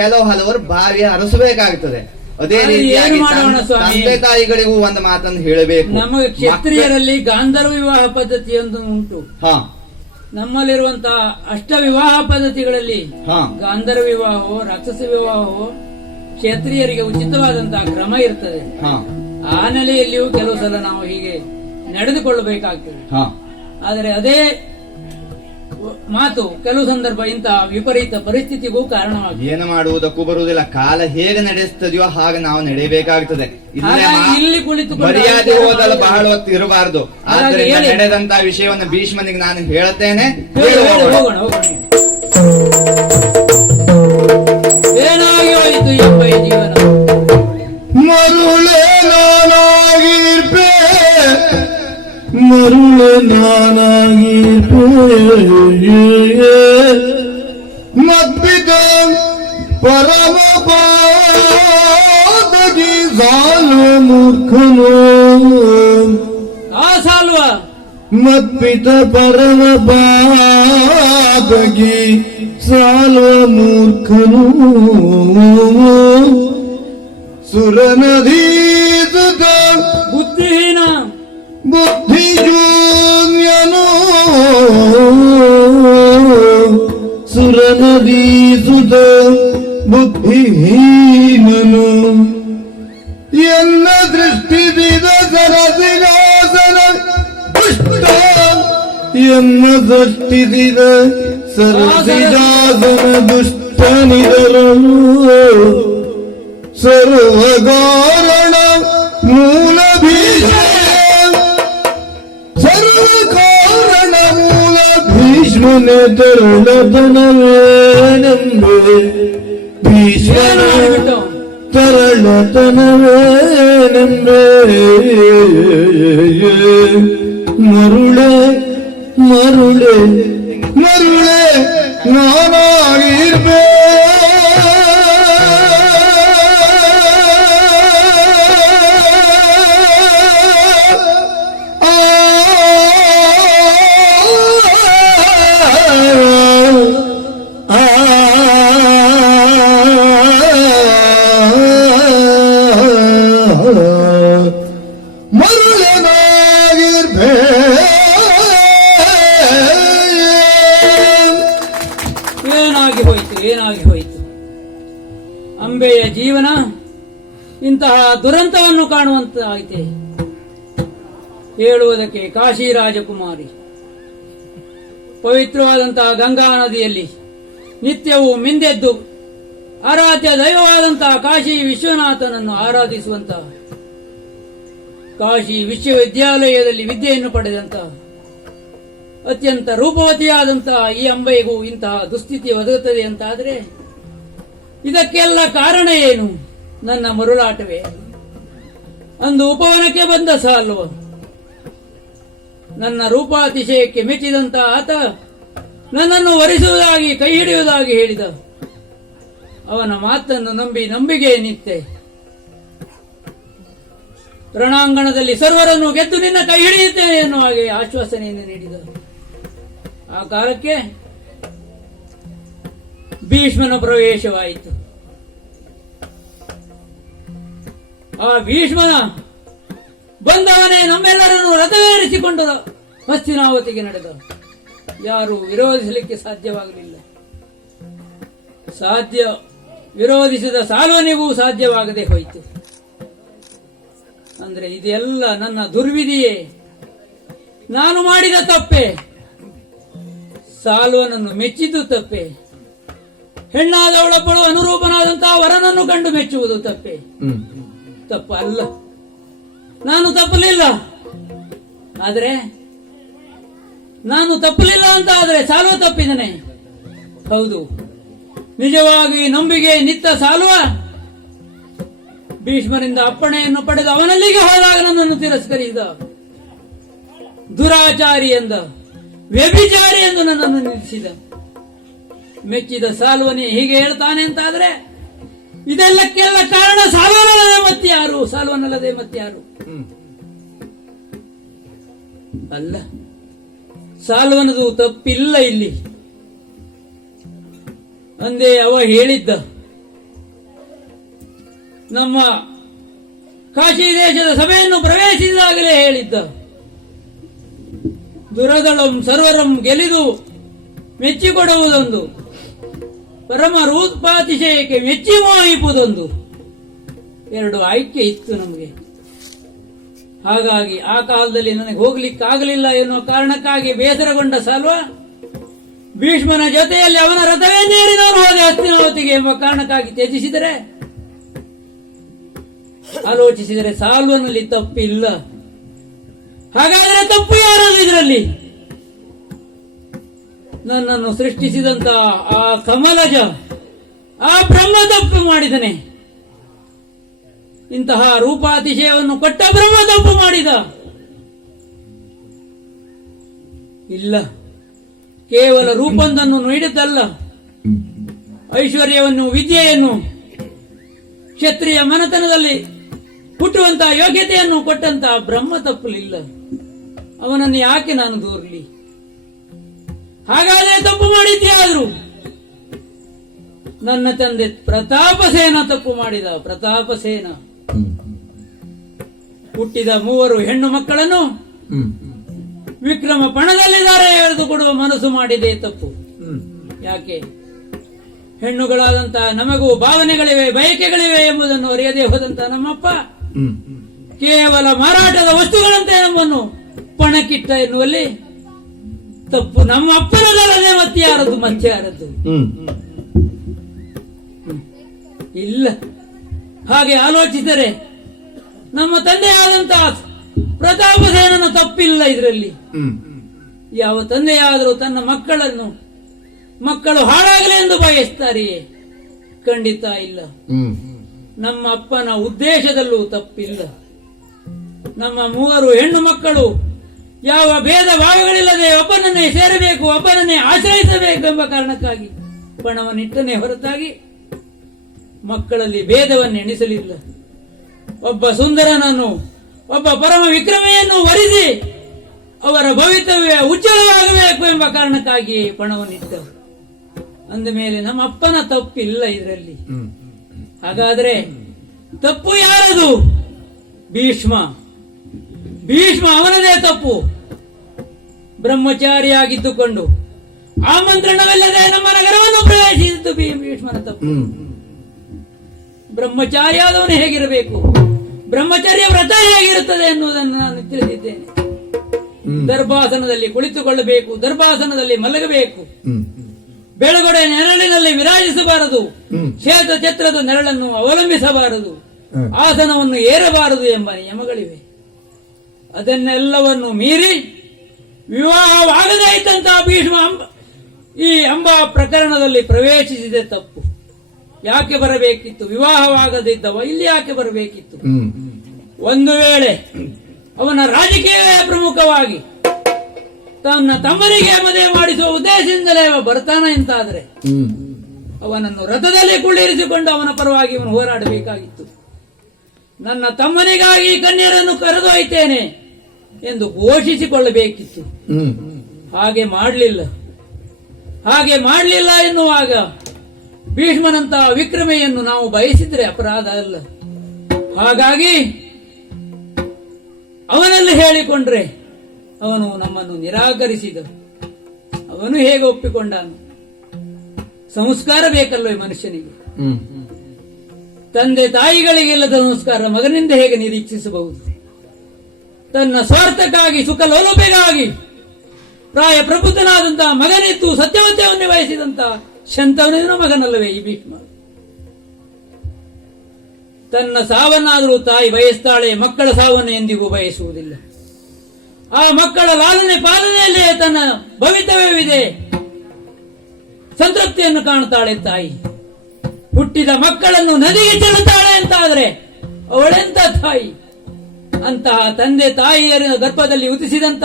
ಕೆಲವು ಹಲವರು ಬಾವಿ ಹರಸಬೇಕಾಗುತ್ತದೆ. ಅದೇ ರೀತಿಯಾಗಿ ತಂದೆ ತಾಯಿಗಳಿಗೂ ಒಂದು ಮಾತನ್ನು ಹೇಳಬೇಕು. ನಮಗೆ ಕ್ಷತ್ರಿಯರಲ್ಲಿ ಗಾಂಧರ್ವ ವಿವಾಹ ಪದ್ಧತಿ ಒಂದು ಉಂಟು. ನಮ್ಮಲ್ಲಿರುವಂತಹ ಅಷ್ಟ ವಿವಾಹ ಪದ್ಧತಿಗಳಲ್ಲಿ ಗಾಂಧರ್ವ ವಿವಾಹವೋ ರಾಕ್ಷಸ ವಿವಾಹವೋ ಕ್ಷತ್ರಿಯರಿಗೆ ಉಚಿತವಾದಂತಹ ಕ್ರಮ ಇರ್ತದೆ. ಆ ನೆಲೆಯಲ್ಲಿಯೂ ಕೆಲವು ಸಲ ನಾವು ಹೀಗೆ ನಡೆದುಕೊಳ್ಳಬೇಕಾಗ್ತದೆ. ಆದರೆ ಅದೇ ಮಾತು ಕೆಲವು ಸಂದರ್ಭ ಇಂತಹ ವಿಪರೀತ ಪರಿಸ್ಥಿತಿಗೂ ಕಾರಣವಾಗಿದೆ. ಏನು ಮಾಡುವುದಕ್ಕೂ ಬರುವುದಿಲ್ಲ. ಕಾಲ ಹೇಗೆ ನಡೆಸ್ತದೆಯೋ ಹಾಗೆ ನಾವು ನಡೆಯಬೇಕಾಗುತ್ತದೆ. ಇಲ್ಲಿ ಕುಳಿತುಕೊಂಡು ಮರ್ಯಾದೆ ಹೋದಲ್ಲ ಬಹಳ ಹೊತ್ತು ಇರಬಾರದು. ಆದ್ದರಿಂದ ನಡೆದಂತಹ ವಿಷಯವನ್ನು ಭೀಷ್ಮನಿಗೆ ನಾನು ಹೇಳುತ್ತೇನೆ. ಹೋಗೋಣ. ಏನಾಗಿ ಹೋಯಿತು ಎಂಬ ಈ ಜೀವನ. ಮರುಳೆ ನಾನಾಗಿರ್ಪೆ, ಮರುಳೆ ನಾನಾಗಿರ್ಪೆ, ಮದ್ಬಿದ ಪರಮ ಪಾದಗಿ ಸಾಲು ಮೂರ್ಖನು. ಆ ಸಾಲ್ವ ಮದ್ಪಿತ ಪರಮ ಪಾದಗಿ ಸಾಲ್ವ ಮೂರ್ಖನು. ಸುರನಧೀಸುತ ಬುದ್ಧಿಹೀನ ಬುದ್ಧಿಶೂನ್ಯನು. ಸುರನಧೀಸುತ ಬುದ್ಧಿಹೀನನು. ಎನ್ನ ದೃಷ್ಟಿಸಿದ ಸರಸಿಗಾಸನ ದುಷ್ಟ, ಎನ್ನ ದೃಷ್ಟಿಸಿದ ಸರಸಿಗಾಸನ ದುಷ್ಟನಿರಲು ಸರ್ವಗಾ ಭೀಷ್ಮನೆ ತರಳತನವೇನೆಂಬೆ ಭೀಷ್ಮನ ತರಳತನವೇನೆಂಬೆ ಮರುಳೆ ಮರುಳೆ ಮರುಳೆ ನಾನಾಗಿರ್ಬೇ ಏನಾಗಿ ಹೋಯಿತು? ಅಂಬೆಯ ಜೀವನ ಇಂತಹ ದುರಂತವನ್ನು ಕಾಣುವಂತಾಯಿತೆ. ಹೇಳುವುದಕ್ಕೆ ಕಾಶಿ ರಾಜಕುಮಾರಿ ಪವಿತ್ರವಾದಂತಹ ಗಂಗಾ ನದಿಯಲ್ಲಿ ನಿತ್ಯವೂ ಮಿಂದೆದ್ದು ಆರಾಧ್ಯ ದೈವವಾದಂತಹ ಕಾಶಿ ವಿಶ್ವನಾಥನನ್ನು ಆರಾಧಿಸುವಂತಹ, ಕಾಶಿ ವಿಶ್ವವಿದ್ಯಾಲಯದಲ್ಲಿ ವಿದ್ಯೆಯನ್ನು ಪಡೆದಂತಹ ಅತ್ಯಂತ ರೂಪವತಿಯಾದಂತಹ ಈ ಅಂಬೆಗೂ ಇಂತಹ ದುಸ್ಥಿತಿ ಒದಗುತ್ತದೆ ಅಂತಾದರೆ ಇದಕ್ಕೆಲ್ಲ ಕಾರಣ ಏನು? ನನ್ನ ಮರುಳಾಟವೇ? ಅಂದು ಉಪವನಕ್ಕೆ ಬಂದ ಸಾಲ್ವ ನನ್ನ ರೂಪಾತಿಶಯಕ್ಕೆ ಮೆಚ್ಚಿದಂತಹ ಆತ ನನ್ನನ್ನು ವರಿಸುವುದಾಗಿ ಕೈ ಹಿಡಿಯುವುದಾಗಿ ಹೇಳಿದ. ಅವನ ಮಾತನ್ನು ನಂಬಿ ನಂಬಿಕೆ ನಿತ್ತೆ ರಣಾಂಗಣದಲ್ಲಿ ಸರ್ವರನ್ನು ಗೆದ್ದು ನಿನ್ನ ಕೈ ಹಿಡಿಯುತ್ತೇನೆ ಎನ್ನುವ ಹಾಗೆ ಆಶ್ವಾಸನೆಯನ್ನು ನೀಡಿದ. ಆ ಕಾಲಕ್ಕೆ ಭೀಷ್ಮನ ಪ್ರವೇಶವಾಯಿತು. ಆ ಭೀಷ್ಮನ ಬಂದವನೇ ನಮ್ಮೆಲ್ಲರನ್ನು ರಥವೇರಿಸಿಕೊಂಡು ಹಸ್ತಿನಾವತಿಗೆ ನಡೆದ. ಯಾರು ವಿರೋಧಿಸಲಿಕ್ಕೆ ಸಾಧ್ಯವಾಗಲಿಲ್ಲ. ವಿರೋಧಿಸಿದ ಸಾಲ್ವನಿಗೂ ಸಾಧ್ಯವಾಗದೆ ಹೋಯಿತು. ಅಂದ್ರೆ ಇದೆಲ್ಲ ನನ್ನ ದುರ್ವಿಧಿಯೇ, ನಾನು ಮಾಡಿದ ತಪ್ಪೆ. ಸಾಲ್ವನನ್ನು ಮೆಚ್ಚಿದ್ದು ತಪ್ಪೆ. ಹೆಣ್ಣಾದವಳೊಬ್ಬಳು ಅನುರೂಪನಾದಂತಹ ವರನನ್ನು ಕಂಡು ಮೆಚ್ಚುವುದು ತಪ್ಪೆ. ತಪ್ಪ ಅಲ್ಲ, ನಾನು ತಪ್ಪಲಿಲ್ಲ. ಆದ್ರೆ ನಾನು ತಪ್ಪಲಿಲ್ಲ ಅಂತ ಆದ್ರೆ ಸಾಲ್ವ ತಪ್ಪಿದನೆ. ಹೌದು, ನಿಜವಾಗಿ ನಂಬಿಕೆ ನಿತ್ತ ಸಾಲ್ವ ಭೀಷ್ಮರಿಂದ ಅಪ್ಪಣೆಯನ್ನು ಪಡೆದು ಅವನಲ್ಲಿಗೆ ಹೋದಾಗ ನನ್ನನ್ನು ತಿರಸ್ಕರಿಸಿದ. ದುರಾಚಾರಿ ಎಂದ, ವ್ಯಭಿಚಾರಿ ಎಂದು ನನ್ನನ್ನು ನಿಲ್ಲಿಸಿದ. ಮೆಚ್ಚಿದ ಸಾಲ್ವನೇ ಹೀಗೆ ಹೇಳ್ತಾನೆ ಅಂತಾದ್ರೆ ಇದೆಲ್ಲಕ್ಕೆಲ್ಲ ಕಾರಣ ಸಾಲ್ವನಲ್ಲದೆ ಮತ್ಯಾರು? ಸಾಲ್ವನಲ್ಲದೆ ಮತ್ಯಾರು? ಅಲ್ಲ, ಸಾಲ್ವನದು ತಪ್ಪಿಲ್ಲ ಇಲ್ಲಿ. ಅಂದೇ ಅವ ಹೇಳಿದ್ದ, ನಮ್ಮ ಕಾಶಿ ದೇಶದ ಸಭೆಯನ್ನು ಪ್ರವೇಶಿಸಿದಾಗಲೇ ಹೇಳಿದ್ದ, ದುರದಳಂ ಸರ್ವರಂ ಗೆಲಿದು ಮೆಚ್ಚಿಕೊಡುವುದೊಂದು, ಪರಮ ರೂಪಾತಿಶಯಕ್ಕೆ ಮೆಚ್ಚಿ ಮೋಹಿಪುದೊಂದು. ಎರಡು ಆಯ್ಕೆ ಇತ್ತು ನಮಗೆ. ಹಾಗಾಗಿ ಆ ಕಾಲದಲ್ಲಿ ನನಗೆ ಹೋಗ್ಲಿಕ್ಕಾಗಲಿಲ್ಲ ಎನ್ನುವ ಕಾರಣಕ್ಕಾಗಿ ಬೇಸರಗೊಂಡ ಸಾಲ್ವ ಭೀಷ್ಮನ ಜೊತೆಯಲ್ಲಿ ಅವನ ರಥವೇ ನೇರಿ ನಾನು ಹೋದೆ ಹಸ್ತಿನಾವತಿಗೆ ಎಂಬ ಕಾರಣಕ್ಕಾಗಿ ತ್ಯಜಿಸಿದರೆ, ಆಲೋಚಿಸಿದರೆ ಸಾಲ್ವನಲ್ಲಿ ತಪ್ಪಿಲ್ಲ. ಹಾಗಾದರೆ ತಪ್ಪು ಯಾರದು ಇದರಲ್ಲಿ? ನನ್ನನ್ನು ಸೃಷ್ಟಿಸಿದಂತ ಆ ಕಮಲಜ, ಆ ಬ್ರಹ್ಮ ತಪ್ಪು ಮಾಡಿದನೆ. ಇಂತಹ ರೂಪಾತಿಶಯವನ್ನು ಕೊಟ್ಟ ಬ್ರಹ್ಮ ತಪ್ಪು ಮಾಡಿದ. ಇಲ್ಲ, ಕೇವಲ ರೂಪಂದನ್ನು ನೀಡಿದ್ದಲ್ಲ, ಐಶ್ವರ್ಯವನ್ನು, ವಿದ್ಯೆಯನ್ನು, ಕ್ಷತ್ರಿಯ ಮನತನದಲ್ಲಿ ಹುಟ್ಟುವಂತಹ ಯೋಗ್ಯತೆಯನ್ನು ಕೊಟ್ಟಂತಹ ಬ್ರಹ್ಮ ತಪ್ಪಲಿಲ್ಲ. ಅವನನ್ನು ಯಾಕೆ ನಾನು ದೂರಲಿ? ಹಾಗಾದರೆ ತಪ್ಪು ಮಾಡಿದ್ಯಾದ್ರು ನನ್ನ ತಂದೆ ಪ್ರತಾಪಸೇನ ತಪ್ಪು ಮಾಡಿದ. ಪ್ರತಾಪಸೇನ ಹುಟ್ಟಿದ 3 ಹೆಣ್ಣು ಮಕ್ಕಳನ್ನು ವಿಕ್ರಮ ಪಣದಲ್ಲಿದ್ದಾರೆ ಎಳೆದುಕೊಡುವ ಮನಸ್ಸು ಮಾಡಿದೆ ತಪ್ಪು. ಯಾಕೆ? ಹೆಣ್ಣುಗಳಾದಂತಹ ನಮಗೂ ಭಾವನೆಗಳಿವೆ, ಬಯಕೆಗಳಿವೆ ಎಂಬುದನ್ನು ಅರಿಯದೇ ಹೋದಂತಹ ನಮ್ಮಪ್ಪ ಕೇವಲ ಮಾರಾಟದ ವಸ್ತುಗಳಂತೆ ನಮ್ಮನ್ನು ಪಣಕ್ಕಿಟ್ಟ ಎನ್ನುವಲ್ಲಿ ತಪ್ಪು ನಮ್ಮ ಅಪ್ಪನದಲ್ಲದೆ ಮತ್ಯಾರದ್ದು? ಮತ್ಯಾರದ್ದು? ಇಲ್ಲ. ಹಾಗೆ ಆಲೋಚಿಸಿದರೆ ನಮ್ಮ ತಂದೆಯಾದಂತಹ ಪ್ರತಾಪಸೇನನ ತಪ್ಪಿಲ್ಲ ಇದರಲ್ಲಿ. ಯಾವ ತಂದೆಯಾದರೂ ತನ್ನ ಮಕ್ಕಳು ಹಾಳಾಗಲಿ ಎಂದು ಬಯಸ್ತಾರೆಯೇ? ಖಂಡಿತ ಇಲ್ಲ. ನಮ್ಮ ಅಪ್ಪನ ಉದ್ದೇಶದಲ್ಲೂ ತಪ್ಪಿಲ್ಲ. ನಮ್ಮ 3 ಹೆಣ್ಣು ಮಕ್ಕಳು ಯಾವ ಭೇದ ಭಾವಗಳಿಲ್ಲದೆ ಒಬ್ಬನನ್ನೇ ಸೇರಬೇಕು, ಒಬ್ಬನನ್ನೇ ಆಶ್ರಯಿಸಬೇಕು ಎಂಬ ಕಾರಣಕ್ಕಾಗಿ ಪಣವನ್ನಿಟ್ಟನೇ ಹೊರತಾಗಿ ಮಕ್ಕಳಲ್ಲಿ ಭೇದವನ್ನು ಎಣಿಸಲಿಲ್ಲ. ಒಬ್ಬ ಸುಂದರನನ್ನು, ಒಬ್ಬ ಪರಮ ವಿಕ್ರಮೆಯನ್ನು ವರಿಸಿ ಅವರ ಭವಿತವ್ಯ ಉಜ್ವಲವಾಗಬೇಕು ಎಂಬ ಕಾರಣಕ್ಕಾಗಿ ಪಣವನ್ನಿಟ್ಟರು. ಅಂದ ಮೇಲೆ ನಮ್ಮ ಅಪ್ಪನ ತಪ್ಪಿಲ್ಲ ಇದರಲ್ಲಿ. ಹಾಗಾದ್ರೆ ತಪ್ಪು ಯಾರದು? ಭೀಷ್ಮ ಅವನದೇ ತಪ್ಪು. ಬ್ರಹ್ಮಚಾರಿಯಾಗಿದ್ದುಕೊಂಡು ಆಮಂತ್ರಣವಿಲ್ಲದೆ ನಮ್ಮ ನಗರವನ್ನು ಪ್ರವೇಶಿಸಿದ್ದು ಭೀಷ್ಮನ ತಪ್ಪು. ಬ್ರಹ್ಮಚಾರಿಯಾದವನು ಹೇಗಿರಬೇಕು, ಬ್ರಹ್ಮಚರ್ಯ ವ್ರತ ಹೇಗಿರುತ್ತದೆ ಎನ್ನುವುದನ್ನು ನಾನು ತಿಳಿದಿದ್ದೇನೆ. ದರ್ಭಾಸನದಲ್ಲಿ ಕುಳಿತುಕೊಳ್ಳಬೇಕು, ದರ್ಭಾಸನದಲ್ಲಿ ಮಲಗಬೇಕು, ಬೆಳಗೊಡೆ ನೆರಳಿನಲ್ಲಿ ವಿರಾಜಿಸಬಾರದು, ಶ್ವೇತ ಛತ್ರದ ನೆರಳನ್ನು ಅವಲಂಬಿಸಬಾರದು, ಆಸನವನ್ನು ಏರಬಾರದು ಎಂಬ ನಿಯಮಗಳಿವೆ. ಅದನ್ನೆಲ್ಲವನ್ನು ಮೀರಿ ವಿವಾಹವಾಗದೇ ಇದ್ದಂತಹ ಭೀಷ್ಮ ಈ ಅಂಬಾ ಪ್ರಕರಣದಲ್ಲಿ ಪ್ರವೇಶಿಸಿದೆ ತಪ್ಪು. ಯಾಕೆ ಬರಬೇಕಿತ್ತು? ವಿವಾಹವಾಗದಿದ್ದವ ಇಲ್ಲಿ ಯಾಕೆ ಬರಬೇಕಿತ್ತು? ಒಂದು ವೇಳೆ ಅವನ ರಾಜಕೀಯ ಪ್ರಮುಖವಾಗಿ ತನ್ನ ತಮ್ಮನಿಗೆ ಮದುವೆ ಮಾಡಿಸುವ ಉದ್ದೇಶದಿಂದಲೇ ಬರ್ತಾನೆ ಅಂತಾದರೆ ಅವನನ್ನು ರಥದಲ್ಲಿ ಕುಳ್ಳಿರಿಸಿಕೊಂಡು ಅವನ ಪರವಾಗಿ ಅವನು ಹೋರಾಡಬೇಕಾಗಿತ್ತು. ನನ್ನ ತಮ್ಮನಿಗಾಗಿ ಕನ್ಯರನ್ನು ಕರೆದೊಯ್ತೇನೆ ಎಂದು ಘೋಷಿಸಿಕೊಳ್ಳಬೇಕಿತ್ತು. ಹಾಗೆ ಮಾಡಲಿಲ್ಲ ಎನ್ನುವಾಗ ಭೀಷ್ಮನಂತಹ ವಿಕ್ರಮೆಯನ್ನು ನಾವು ಬಯಸಿದ್ರೆ ಅಪರಾಧ ಅಲ್ಲ. ಹಾಗಾಗಿ ಅವನಲ್ಲಿ ಹೇಳಿಕೊಂಡ್ರೆ ಅವನು ನಮ್ಮನ್ನು ನಿರಾಕರಿಸಿದ. ಅವನು ಹೇಗೆ ಒಪ್ಪಿಕೊಂಡನು? ಸಂಸ್ಕಾರ ಬೇಕಲ್ವೇ ಮನುಷ್ಯನಿಗೆ? ತಂದೆ ತಾಯಿಗಳಿಗೆಲ್ಲದ ಸಂಸ್ಕಾರ ಮಗನಿಂದ ಹೇಗೆ ನಿರೀಕ್ಷಿಸಬಹುದು? ತನ್ನ ಸ್ವಾರ್ಥಕ್ಕಾಗಿ, ಸುಖ ಲೋಲುಪೆಗಾಗಿ ಪ್ರಾಯ ಪ್ರಬುದ್ಧನಾದಂತಹ ಮಗನಿತ್ತು ಸತ್ಯವತ್ಯವನ್ನು ವಹಿಸಿದಂತಹ ಶಂತವನೇನೋ ಮಗನಲ್ಲವೇ ಈ ಭೀಷ್ಮ? ತನ್ನ ಸಾವನ್ನಾದರೂ ತಾಯಿ ಬಯಸ್ತಾಳೆ, ಮಕ್ಕಳ ಸಾವನ್ನು ಎಂದಿಗೂ ಬಯಸುವುದಿಲ್ಲ. ಆ ಮಕ್ಕಳ ಲಾಲನೆ ಪಾಲನೆಯಲ್ಲೇ ತನ್ನ ಭವಿತವ್ಯವಿದೆ, ಸಂತೃಪ್ತಿಯನ್ನು ಕಾಣುತ್ತಾಳೆ ತಾಯಿ. ಹುಟ್ಟಿದ ಮಕ್ಕಳನ್ನು ನದಿಗೆ ಚೆಲ್ಲುತ್ತಾಳೆ ಅಂತಾದರೆ ಅವಳೆಂತ ತಾಯಿ? ಅಂತಹ ತಂದೆ ತಾಯಿಯರ ಗರ್ಭದಲ್ಲಿ ಉದಿಸಿದಂತ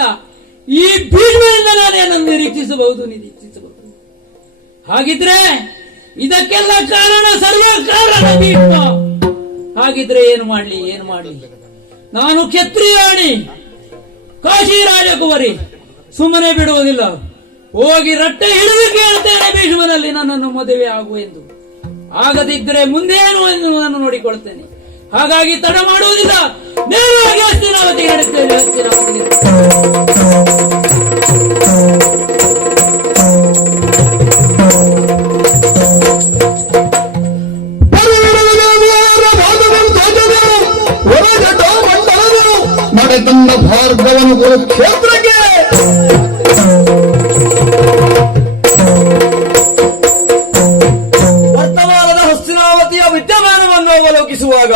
ಈ ಭೀಷ್ಮನಿಂದ ನಾನೇನನ್ನು ನಿರೀಕ್ಷಿಸಬಹುದು? ಹಾಗಿದ್ರೆ ಇದಕ್ಕೆಲ್ಲ ಕಾರಣ, ಸರ್ವ ಕಾರಣ ಭೀಷ್ಮ. ಹಾಗಿದ್ರೆ ಏನು ಮಾಡ್ಲಿ? ನಾನು ಕ್ಷತ್ರಿಯಾಣಿ, ಕಾಶಿ ರಾಜಕುವರಿ, ಸುಮ್ಮನೆ ಬಿಡುವುದಿಲ್ಲ. ಹೋಗಿ ರಟ್ಟೆ ಹಿಡಿದು ಕೇಳ್ತೇನೆ ಭೀಷ್ಮನಲ್ಲಿ ನನ್ನನ್ನು ಮದುವೆ ಆಗುವ ಎಂದು. ಆಗದಿದ್ದರೆ ಮುಂದೇನು ಎನ್ನುವುದನ್ನು ನೋಡಿಕೊಳ್ತೇನೆ. ಹಾಗಾಗಿ ತಡ ಮಾಡುವುದಿಲ್ಲ, ನೇರವಾಗಿ ಹಸ್ತಿನಾವತಿಗೆ ನಡೆಸ್ತೇನೆ. ತನ್ನ ಭಾರ್ಗವನು ಕುರುಕ್ಷೇತ್ರಕ್ಕೆ ವರ್ತಮಾನದ ಹಸ್ತಿನಾವತಿಯ ವಿದ್ಯಮಾನವನ್ನು ಅವಲೋಕಿಸುವಾಗ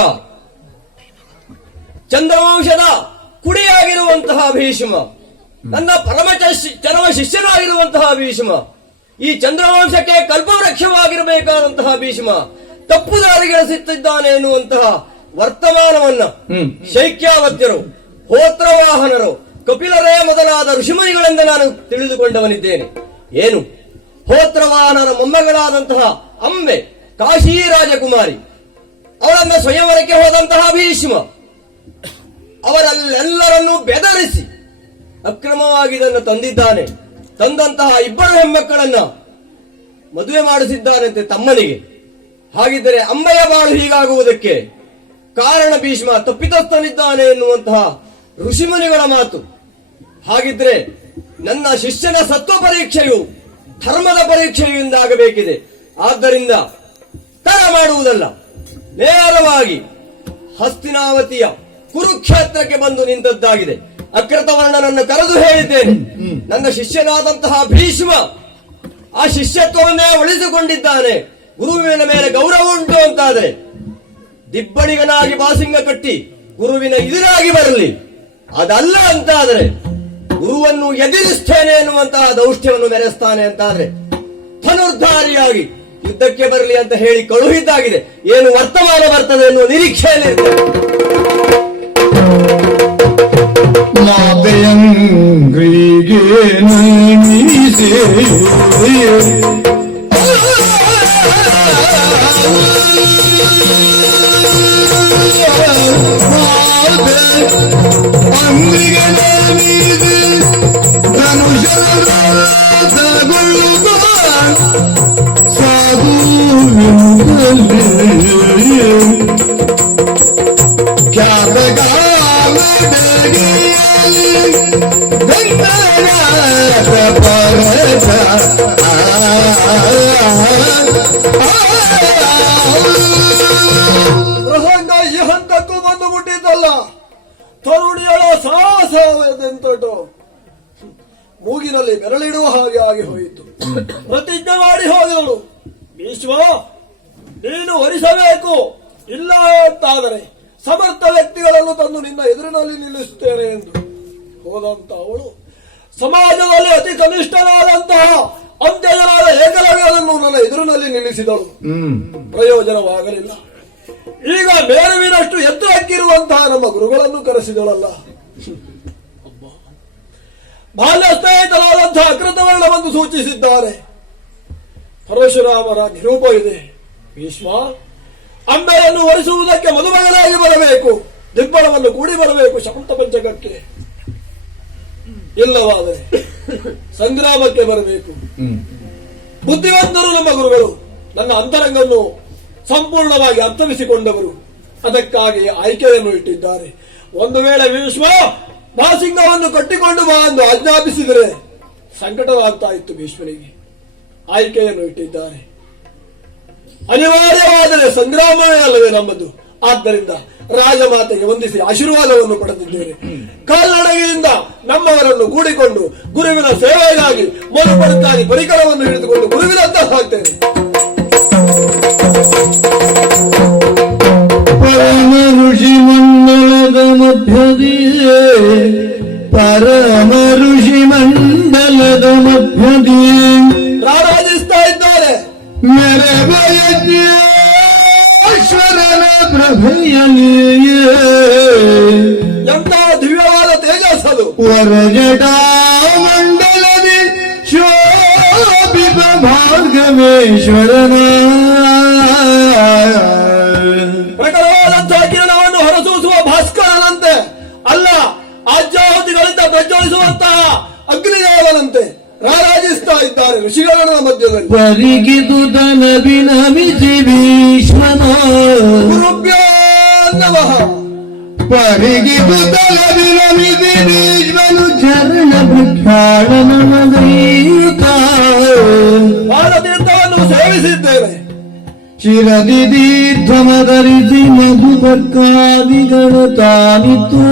ಚಂದ್ರವಂಶದ ಕುಡಿಯಾಗಿರುವಂತಹ ಭೀಷ್ಮ, ನನ್ನ ಚರಮ ಶಿಷ್ಯನಾಗಿರುವಂತಹ ಭೀಷ್ಮ, ಈ ಚಂದ್ರವಂಶಕ್ಕೆ ಕಲ್ಪವೃಕ್ಷವಾಗಿರಬೇಕಾದಂತಹ ಭೀಷ್ಮ ತಪ್ಪು ದಾರಿಗೆಳಿಸುತ್ತಿದ್ದಾನೆ ಎನ್ನುವಂತಹ ವರ್ತಮಾನವನ್ನ ಶೈಕ್ಯಾವತ್ಯರು, ಹೋತ್ರವಾಹನರು, ಕಪಿಲರೇ ಮೊದಲಾದ ಋಷಿಮುನಿಗಳಿಂದ ನಾನು ತಿಳಿದುಕೊಂಡವನಿದ್ದೇನೆ. ಏನು? ಹೋತ್ರವಾಹನರ ಮೊಮ್ಮಗಳಾದಂತಹ ಅಂಬೆ, ಕಾಶಿ ರಾಜಕುಮಾರಿ, ಅವಳನ್ನ ಸ್ವಯಂವರಕ್ಕೆ ಹೋದಂತಹ ಭೀಷ್ಮ ಅವರೆಲ್ಲರನ್ನೂ ಬೆದರಿಸಿ ಅಕ್ರಮವಾಗಿ ಇದನ್ನು ತಂದಿದ್ದಾನೆ. ತಂದಂತಹ 2 ಹೆಣ್ಮಕ್ಕಳನ್ನ ಮದುವೆ ಮಾಡಿಸಿದ್ದಾನಂತೆ ತಮ್ಮನಿಗೆ. ಹಾಗಿದ್ದರೆ ಅಂಬೆಯ ಬಾಳು ಹೀಗಾಗುವುದಕ್ಕೆ ಕಾರಣ ಭೀಷ್ಮ ತಪ್ಪಿತಸ್ಥನಿದ್ದಾನೆ ಎನ್ನುವಂತಹ ಋಷಿಮುನಿಗಳ ಮಾತು. ಹಾಗಿದ್ರೆ ನನ್ನ ಶಿಷ್ಯನ ಸತ್ವ ಪರೀಕ್ಷೆಯು ಧರ್ಮದ ಪರೀಕ್ಷೆಯಿಂದ ಆಗಬೇಕಿದೆ. ಆದ್ದರಿಂದ ತಡ ಮಾಡುವುದಲ್ಲ, ನೇರವಾಗಿ ಹಸ್ತಿನಾವತಿಯ ಕುರುಕ್ಷೇತ್ರಕ್ಕೆ ಬಂದು ನಿಂತದ್ದಾಗಿದೆ. ಅಕೃತವರ್ಣನನ್ನು ಕರೆದು ಹೇಳಿದ್ದೇನೆ, ನನ್ನ ಶಿಷ್ಯನಾದಂತಹ ಭೀಷ್ಮ ಆ ಶಿಷ್ಯತ್ವವನ್ನೇ ಉಳಿಸಿಕೊಂಡಿದ್ದಾನೆ. ಗುರುವಿನ ಮೇಲೆ ಗೌರವ ಉಂಟು ಅಂತಾದರೆ ದಿಬ್ಬಣಿಗನಾಗಿ ಬಾಸಿಂಗ ಕಟ್ಟಿ ಗುರುವಿನ ಎದುರಾಗಿ ಬರಲಿ. ಅದಲ್ಲ ಅಂತಾದರೆ ಗುರುವನ್ನು ಎದುರಿಸ್ತೇನೆ ಎನ್ನುವಂತಹ ದೌಷ್ಟ್ಯವನ್ನು ಮೆರೆಸ್ತಾನೆ ಅಂತಾದ್ರೆ ಧನುರ್ಧಾರಿಯಾಗಿ ಯುದ್ಧಕ್ಕೆ ಬರಲಿ ಅಂತ ಹೇಳಿ ಕಳುಹಿದ್ದಾಗಿದೆ. ಏನು ವರ್ತಮಾನ ಬರ್ತದೆ ಎನ್ನುವ ನಿರೀಕ್ಷೆಯಲ್ಲಿರ್ತೇನೆ. ಮಾತೆಯಂಗ್ರಿಗೆ ನಮಿಸೆ ಅಂಗ್ರಿಗೆ ನಮಿಸೆ ಧನುಷಗೊಳ್ಳುವ ಸಾಧು ಪ್ರಸಂಗ ಈ ಹಂತಕ್ಕೂ ಬಂದು ಮುಟ್ಟಿದ್ದಲ್ಲ. ತರುಣಿಯಳ ಸಾಹಸವೆಂತಟು ಮೂಗಿನಲ್ಲಿ ಬೆರಳಿಡುವ ಹಾಗೆ ಆಗಿ ಹೋಯಿತು. ಪ್ರತಿಜ್ಞೆ ಮಾಡಿ ಹೋದಳು, ಭೀಷ್ಮ ನೀನು ವರಿಸಬೇಕು, ಇಲ್ಲ ಅಂತಾದರೆ ಸಮರ್ಥ ವ್ಯಕ್ತಿಗಳನ್ನು ತಂದು ನಿನ್ನ ಎದುರಿನಲ್ಲಿ ನಿಲ್ಲಿಸುತ್ತೇನೆ ಎಂದು ಹೋದಂತ ಅವಳು ಸಮಾಜದಲ್ಲಿ ಅತಿ ಕನಿಷ್ಠನಾದಂತಹ ಅಂತ್ಯಜನಾದ ಏಕಲವ್ಯನನ್ನು ನನ್ನ ಎದುರಿನಲ್ಲಿ ನಿಲ್ಲಿಸಿದಳು. ಪ್ರಯೋಜನವಾಗಲಿಲ್ಲ. ಈಗ ಮೇರುವಿನಷ್ಟು ಎತ್ತರಕ್ಕಿರುವಂತಹ ನಮ್ಮ ಗುರುಗಳನ್ನು ಕರೆಸಿದಳಲ್ಲ. ಬಾಲ್ಯ ಸ್ನೇಹಿತರಾದಂತಹ ಅಕೃತವರ್ಣವನ್ನು ಸೂಚಿಸಿದ್ದಾರೆ. ಪರಶುರಾಮರ ನಿರೂಪ ಇದೆ. ಭೀಷ್ಮ ಅಂಬೆಯನ್ನು ವರಿಸುವುದಕ್ಕೆ ಮದುಮಗನಾಗಿ ಬರಬೇಕು, ದಿಬ್ಬಣವನ್ನು ಕೂಡಿ ಬರಬೇಕು ಶಕುಂತ ಪಂಚಕಕ್ಕೆ. ಇಲ್ಲವಾದರೆ ಸಂಗ್ರಾಮಕ್ಕೆ ಬರಬೇಕು. ಬುದ್ಧಿವಂತರು ನಮ್ಮ ಗುರುಗಳು, ನನ್ನ ಅಂತರಂಗವನ್ನು ಸಂಪೂರ್ಣವಾಗಿ ಅರ್ಥವಿಸಿಕೊಂಡವರು. ಅದಕ್ಕಾಗಿ ಆಯ್ಕೆಯನ್ನು ಇಟ್ಟಿದ್ದಾರೆ. ಒಂದು ವೇಳೆ ಭೀಷ್ಮ ಬಾಸಿಂಗವನ್ನು ಕಟ್ಟಿಕೊಂಡು ಬಾ ಎಂದು ಆಜ್ಞಾಪಿಸಿದರೆ ಸಂಕಟವಾಗ್ತಾ ಇತ್ತು ಭೀಷ್ಮನಿಗೆ. ಆಯ್ಕೆಯನ್ನು ಇಟ್ಟಿದ್ದಾರೆ. ಅನಿವಾರ್ಯವಾದರೆ ಸಂಗ್ರಾಮವೇ ಅಲ್ಲವೇ ನಮ್ಮದು. ಆದ್ದರಿಂದ ರಾಜಮಾತೆಗೆ ವಂದಿಸಿ ಆಶೀರ್ವಾದವನ್ನು ಪಡೆದಿದ್ದೇನೆ. ಕಾಲ್ನಡಿಗೆಯಿಂದ ನಮ್ಮವರನ್ನು ಕೂಡಿಕೊಂಡು ಗುರುವಿನ ಸೇವೆಗಾಗಿ ಮೊದಲುಪಡುತ್ತಾಗಿ ಪರಿಕರವನ್ನು ಹಿಡಿದುಕೊಂಡು ಗುರುವಿನಂತ ಸಾಕ್ತೇನೆ. ಪರಮ ಋಷಿ ಮಂಡಲದ ಮಧ್ಯದಿಯೇ, ಪರಮ ಋಷಿ ಮಂಡಲದ ಮಧ್ಯದಿಯೇ ರಾರಾಜಿಸ್ತಾ ಇದ್ದಾರೆ. ಮೆರವಯಜ್ಞೇಶ್ವರನ ಪ್ರಭೆಯಲಿಯೇ ಎಂಥ ದಿವ್ಯವಾದ ತೇಜಸ್ಸದು. ವರಜಟಾ ಮಂಡಲದಿ ಶೋಭಿತ ಭಾರ್ಗವೇಶ್ವರನ ಪ್ರಖರವಾದಂತಹ ಕಿರಣವನ್ನು ಹೊರಸೂಸುವ ಭಾಸ್ಕರನಂತೆ ಅಲ್ಲ, ಆಜ್ಯಾಹುತಿಗಳಿಂದ ಪ್ರಜ್ವಲಿಸುವಂತಹ ಅಗ್ನಿದೇವನಂತೆ ರಾರಾಜಿಸ್ತಾ ಇದ್ದಾರೆ ಋಷಿಗಳ ಮಧ್ಯದಲ್ಲಿ. ಪರಿಗಿದು ನಮಿಸಿ ಭೀಷ್ಮನ ಗುರುಭ್ಯೋ ನಮಃ. ಪರಿಗಿದು ನಮಿಸಿ ಭೀಷ್ಮನು ಚರಣ ಪ್ರಖ್ಯಾಳನಮಗೈಯುತ ಪಾದತೀರ್ಥವನ್ನು ಸೇವಿಸಿದ್ದೇವೆ. ಶಿರದಿ ದೀರ್ಘಮಧರಿಸಿ ಮಧುಪರ್ಕಾದಿಗಳು ತಾನಿತು.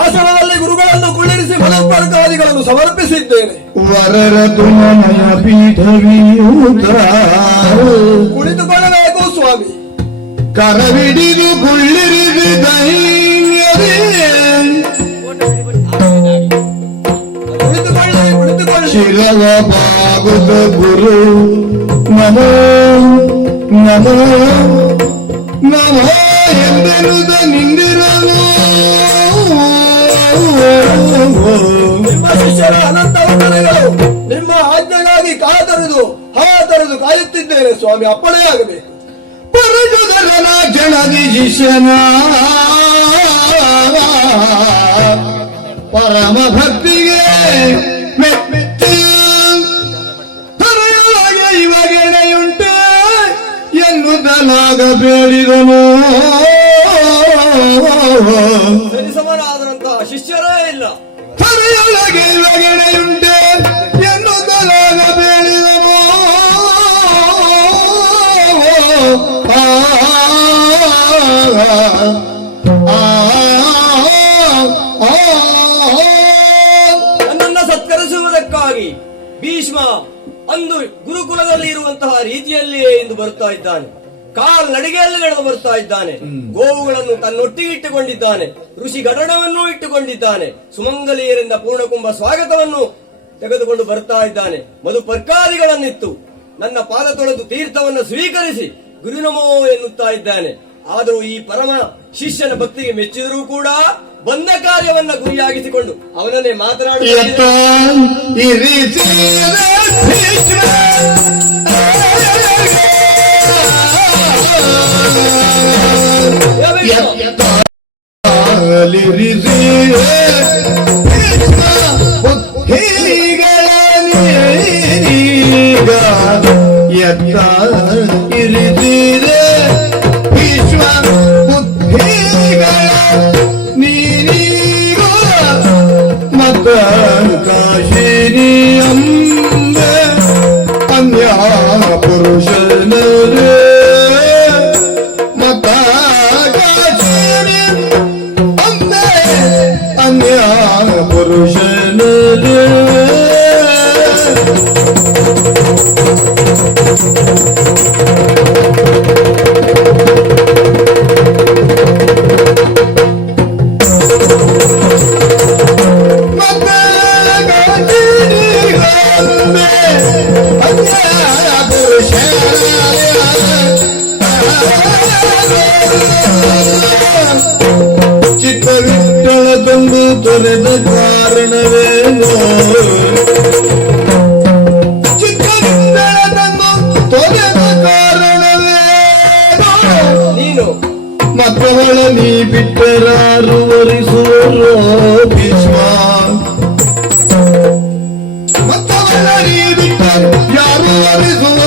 ಆಸನದಲ್ಲಿ ಗುರುಗಳನ್ನು ಕುಳ್ಳಿರಿಸಿ ಫಲಪರ್ಕಾದಿಗಳನ್ನು ಸಮರ್ಪಿಸಿದ್ದೇನೆ. ವರರ ತುಮನಯ ಪೀಠವೀಯೂತ ಕುಳಿತುಕೊಳ್ಳಬೇಕು ಸ್ವಾಮಿ. ಕರವಿಡಿದು ಕುಳ್ಳಿರಿಸಿ ದೈನ್ಯದೇ ಕುಳಿತುಕೊಳ್ಳಿ. ಶಿರವ ಬಾಗುತ್ತ ಗುರು ನಮೋ ನಮೋ ನಮೋ ಎಂದೆನುದ ನಿಂದಿರಲು ನಿಮ್ಮ ಶಿಷ್ಯರ ಅನಂತ ವಂದನೆಗಳು. ನಿಮ್ಮ ಆಜ್ಞೆಗಾಗಿ ಕಾತರೆದು ಕಾಯುತ್ತಿದ್ದೇನೆ ಸ್ವಾಮಿ. ಅಪ್ಪಣೆಯಾಗಬೇಕು. ಪರಜುದರನ ಜನದಿ ಶಿಷ್ಯನ ಪರಮ ಭಕ್ತಿಗೆ ತರೆಯೊಳಗೆ ಇವಗೆಡೆಯುಂಟೆ ಎನ್ನುವುದಲಾಗ ಬೇಡಿದನು. ಸರಿಸಮನಾದಂತಹ ಶಿಷ್ಯರೇ ಇಲ್ಲ. ತರೆಯೊಳಗೆ ಇವಗೆಡೆಯುಂಟೆ ಎನ್ನುವುದಲಾಗ ಬೇಡಿದನು. ನನ್ನನ್ನು ಸತ್ಕರಿಸುವುದಕ್ಕಾಗಿ ಭೀಷ್ಮ ಅಂದು ಗುರುಕುಲದಲ್ಲಿ ಇರುವಂತಹ ರೀತಿಯಲ್ಲಿಯೇ ಇಂದು ಬರುತ್ತಾ ಇದ್ದಾನೆ. ನಡಿಗೆಯಲ್ಲಿ ನಡೆದು ಬರ್ತಾ ಇದ್ದಾನೆ. ಗೋವುಗಳನ್ನು ತನ್ನೊಟ್ಟಿಗೆ ಇಟ್ಟುಕೊಂಡಿದ್ದಾನೆ. ಋಷಿ ಗಡಣವನ್ನು ಇಟ್ಟುಕೊಂಡಿದ್ದಾನೆ. ಸುಮಂಗಲಿಯರಿಂದ ಪೂರ್ಣಕುಂಭ ಸ್ವಾಗತವನ್ನು ತೆಗೆದುಕೊಂಡು ಬರ್ತಾ ಇದ್ದಾನೆ. ಮಧುಪರ್ಕಾದಿಗಳನ್ನಿತ್ತು ನನ್ನ ಪಾದ ತೊಳೆದು ತೀರ್ಥವನ್ನು ಸ್ವೀಕರಿಸಿ ಗುರುನಮೋ ಎನ್ನುತ್ತಾ ಇದ್ದಾನೆ. ಆದರೂ ಈ ಪರಮ ಶಿಷ್ಯನ ಭಕ್ತಿಗೆ ಮೆಚ್ಚಿದರೂ ಕೂಡ ಬಂದ ಕಾರ್ಯವನ್ನ ಗುರಿಯಾಗಿಸಿಕೊಂಡು ಅವನನ್ನೇ ಕಾಶಿನಿ ಅಂಬೆ ಅನ್ಯ ಪುರುಷನರೇ ಮತ ಕಾಶಿನಿ ಅಂಬೆ ಅನ್ಯ ಪುರುಷನರೇ ಚಿತ್ತವಿಟ್ಟಳದೊಂದು ತೊರೆದ ಕಾರಣವೇನು? ಚಿತ್ತವಿಟ್ಟಳದೊಂದು ತೊರೆದ ಕಾರಣವೇನು? ನೀನು ಮಕ್ಕಳ ನೀ ಬಿಟ್ಟರಾರು ವರಿಸುವರು ಭೀಷ್ಮ. ಮಕ್ಕಳ ನೀ ಬಿಟ್ಟ ಯಾರು ವರಿಸುವರು?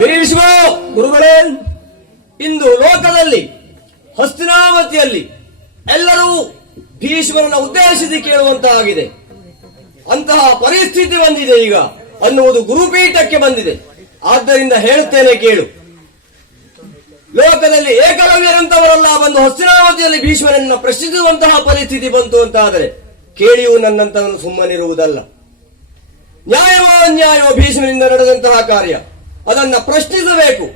ಭೀಷ್ಮ ಗುರುಗಳೇ, ಇಂದು ಲೋಕದಲ್ಲಿ ಹಸ್ತಿನಾವತಿಯಲ್ಲಿ ಎಲ್ಲರೂ ಭೀಷ್ಮರನ್ನ ಉದ್ದೇಶಿಸಿ ಕೇಳುವಂತಾಗಿದೆ. ಅಂತಹ ಪರಿಸ್ಥಿತಿ ಬಂದಿದೆ ಈಗ ಅನ್ನುವುದು ಗುರುಪೀಠಕ್ಕೆ ಬಂದಿದೆ. ಆದ್ದರಿಂದ ಹೇಳುತ್ತೇನೆ ಕೇಳು. ಲೋಕದಲ್ಲಿ ಏಕಲವ್ಯರಂತವರೆಲ್ಲ ಬಂದು ಹಸ್ತಿನಾವತಿಯಲ್ಲಿ ಭೀಷ್ಮರನ್ನ ಪ್ರಶ್ನಿಸುವಂತಹ ಪರಿಸ್ಥಿತಿ ಬಂತು ಅಂತಾದರೆ ಕೇಳಿಯೂ ನನ್ನಂತವನು ಸುಮ್ಮನಿರುವುದಲ್ಲ. ನ್ಯಾಯವೋ ಅನ್ಯಾಯವೋ ಭೀಷ್ಮನಿಂದ ನಡೆದಂತಹ ಕಾರ್ಯ, ಅದನ್ನ ಪ್ರಶ್ನಿಸಬೇಕು.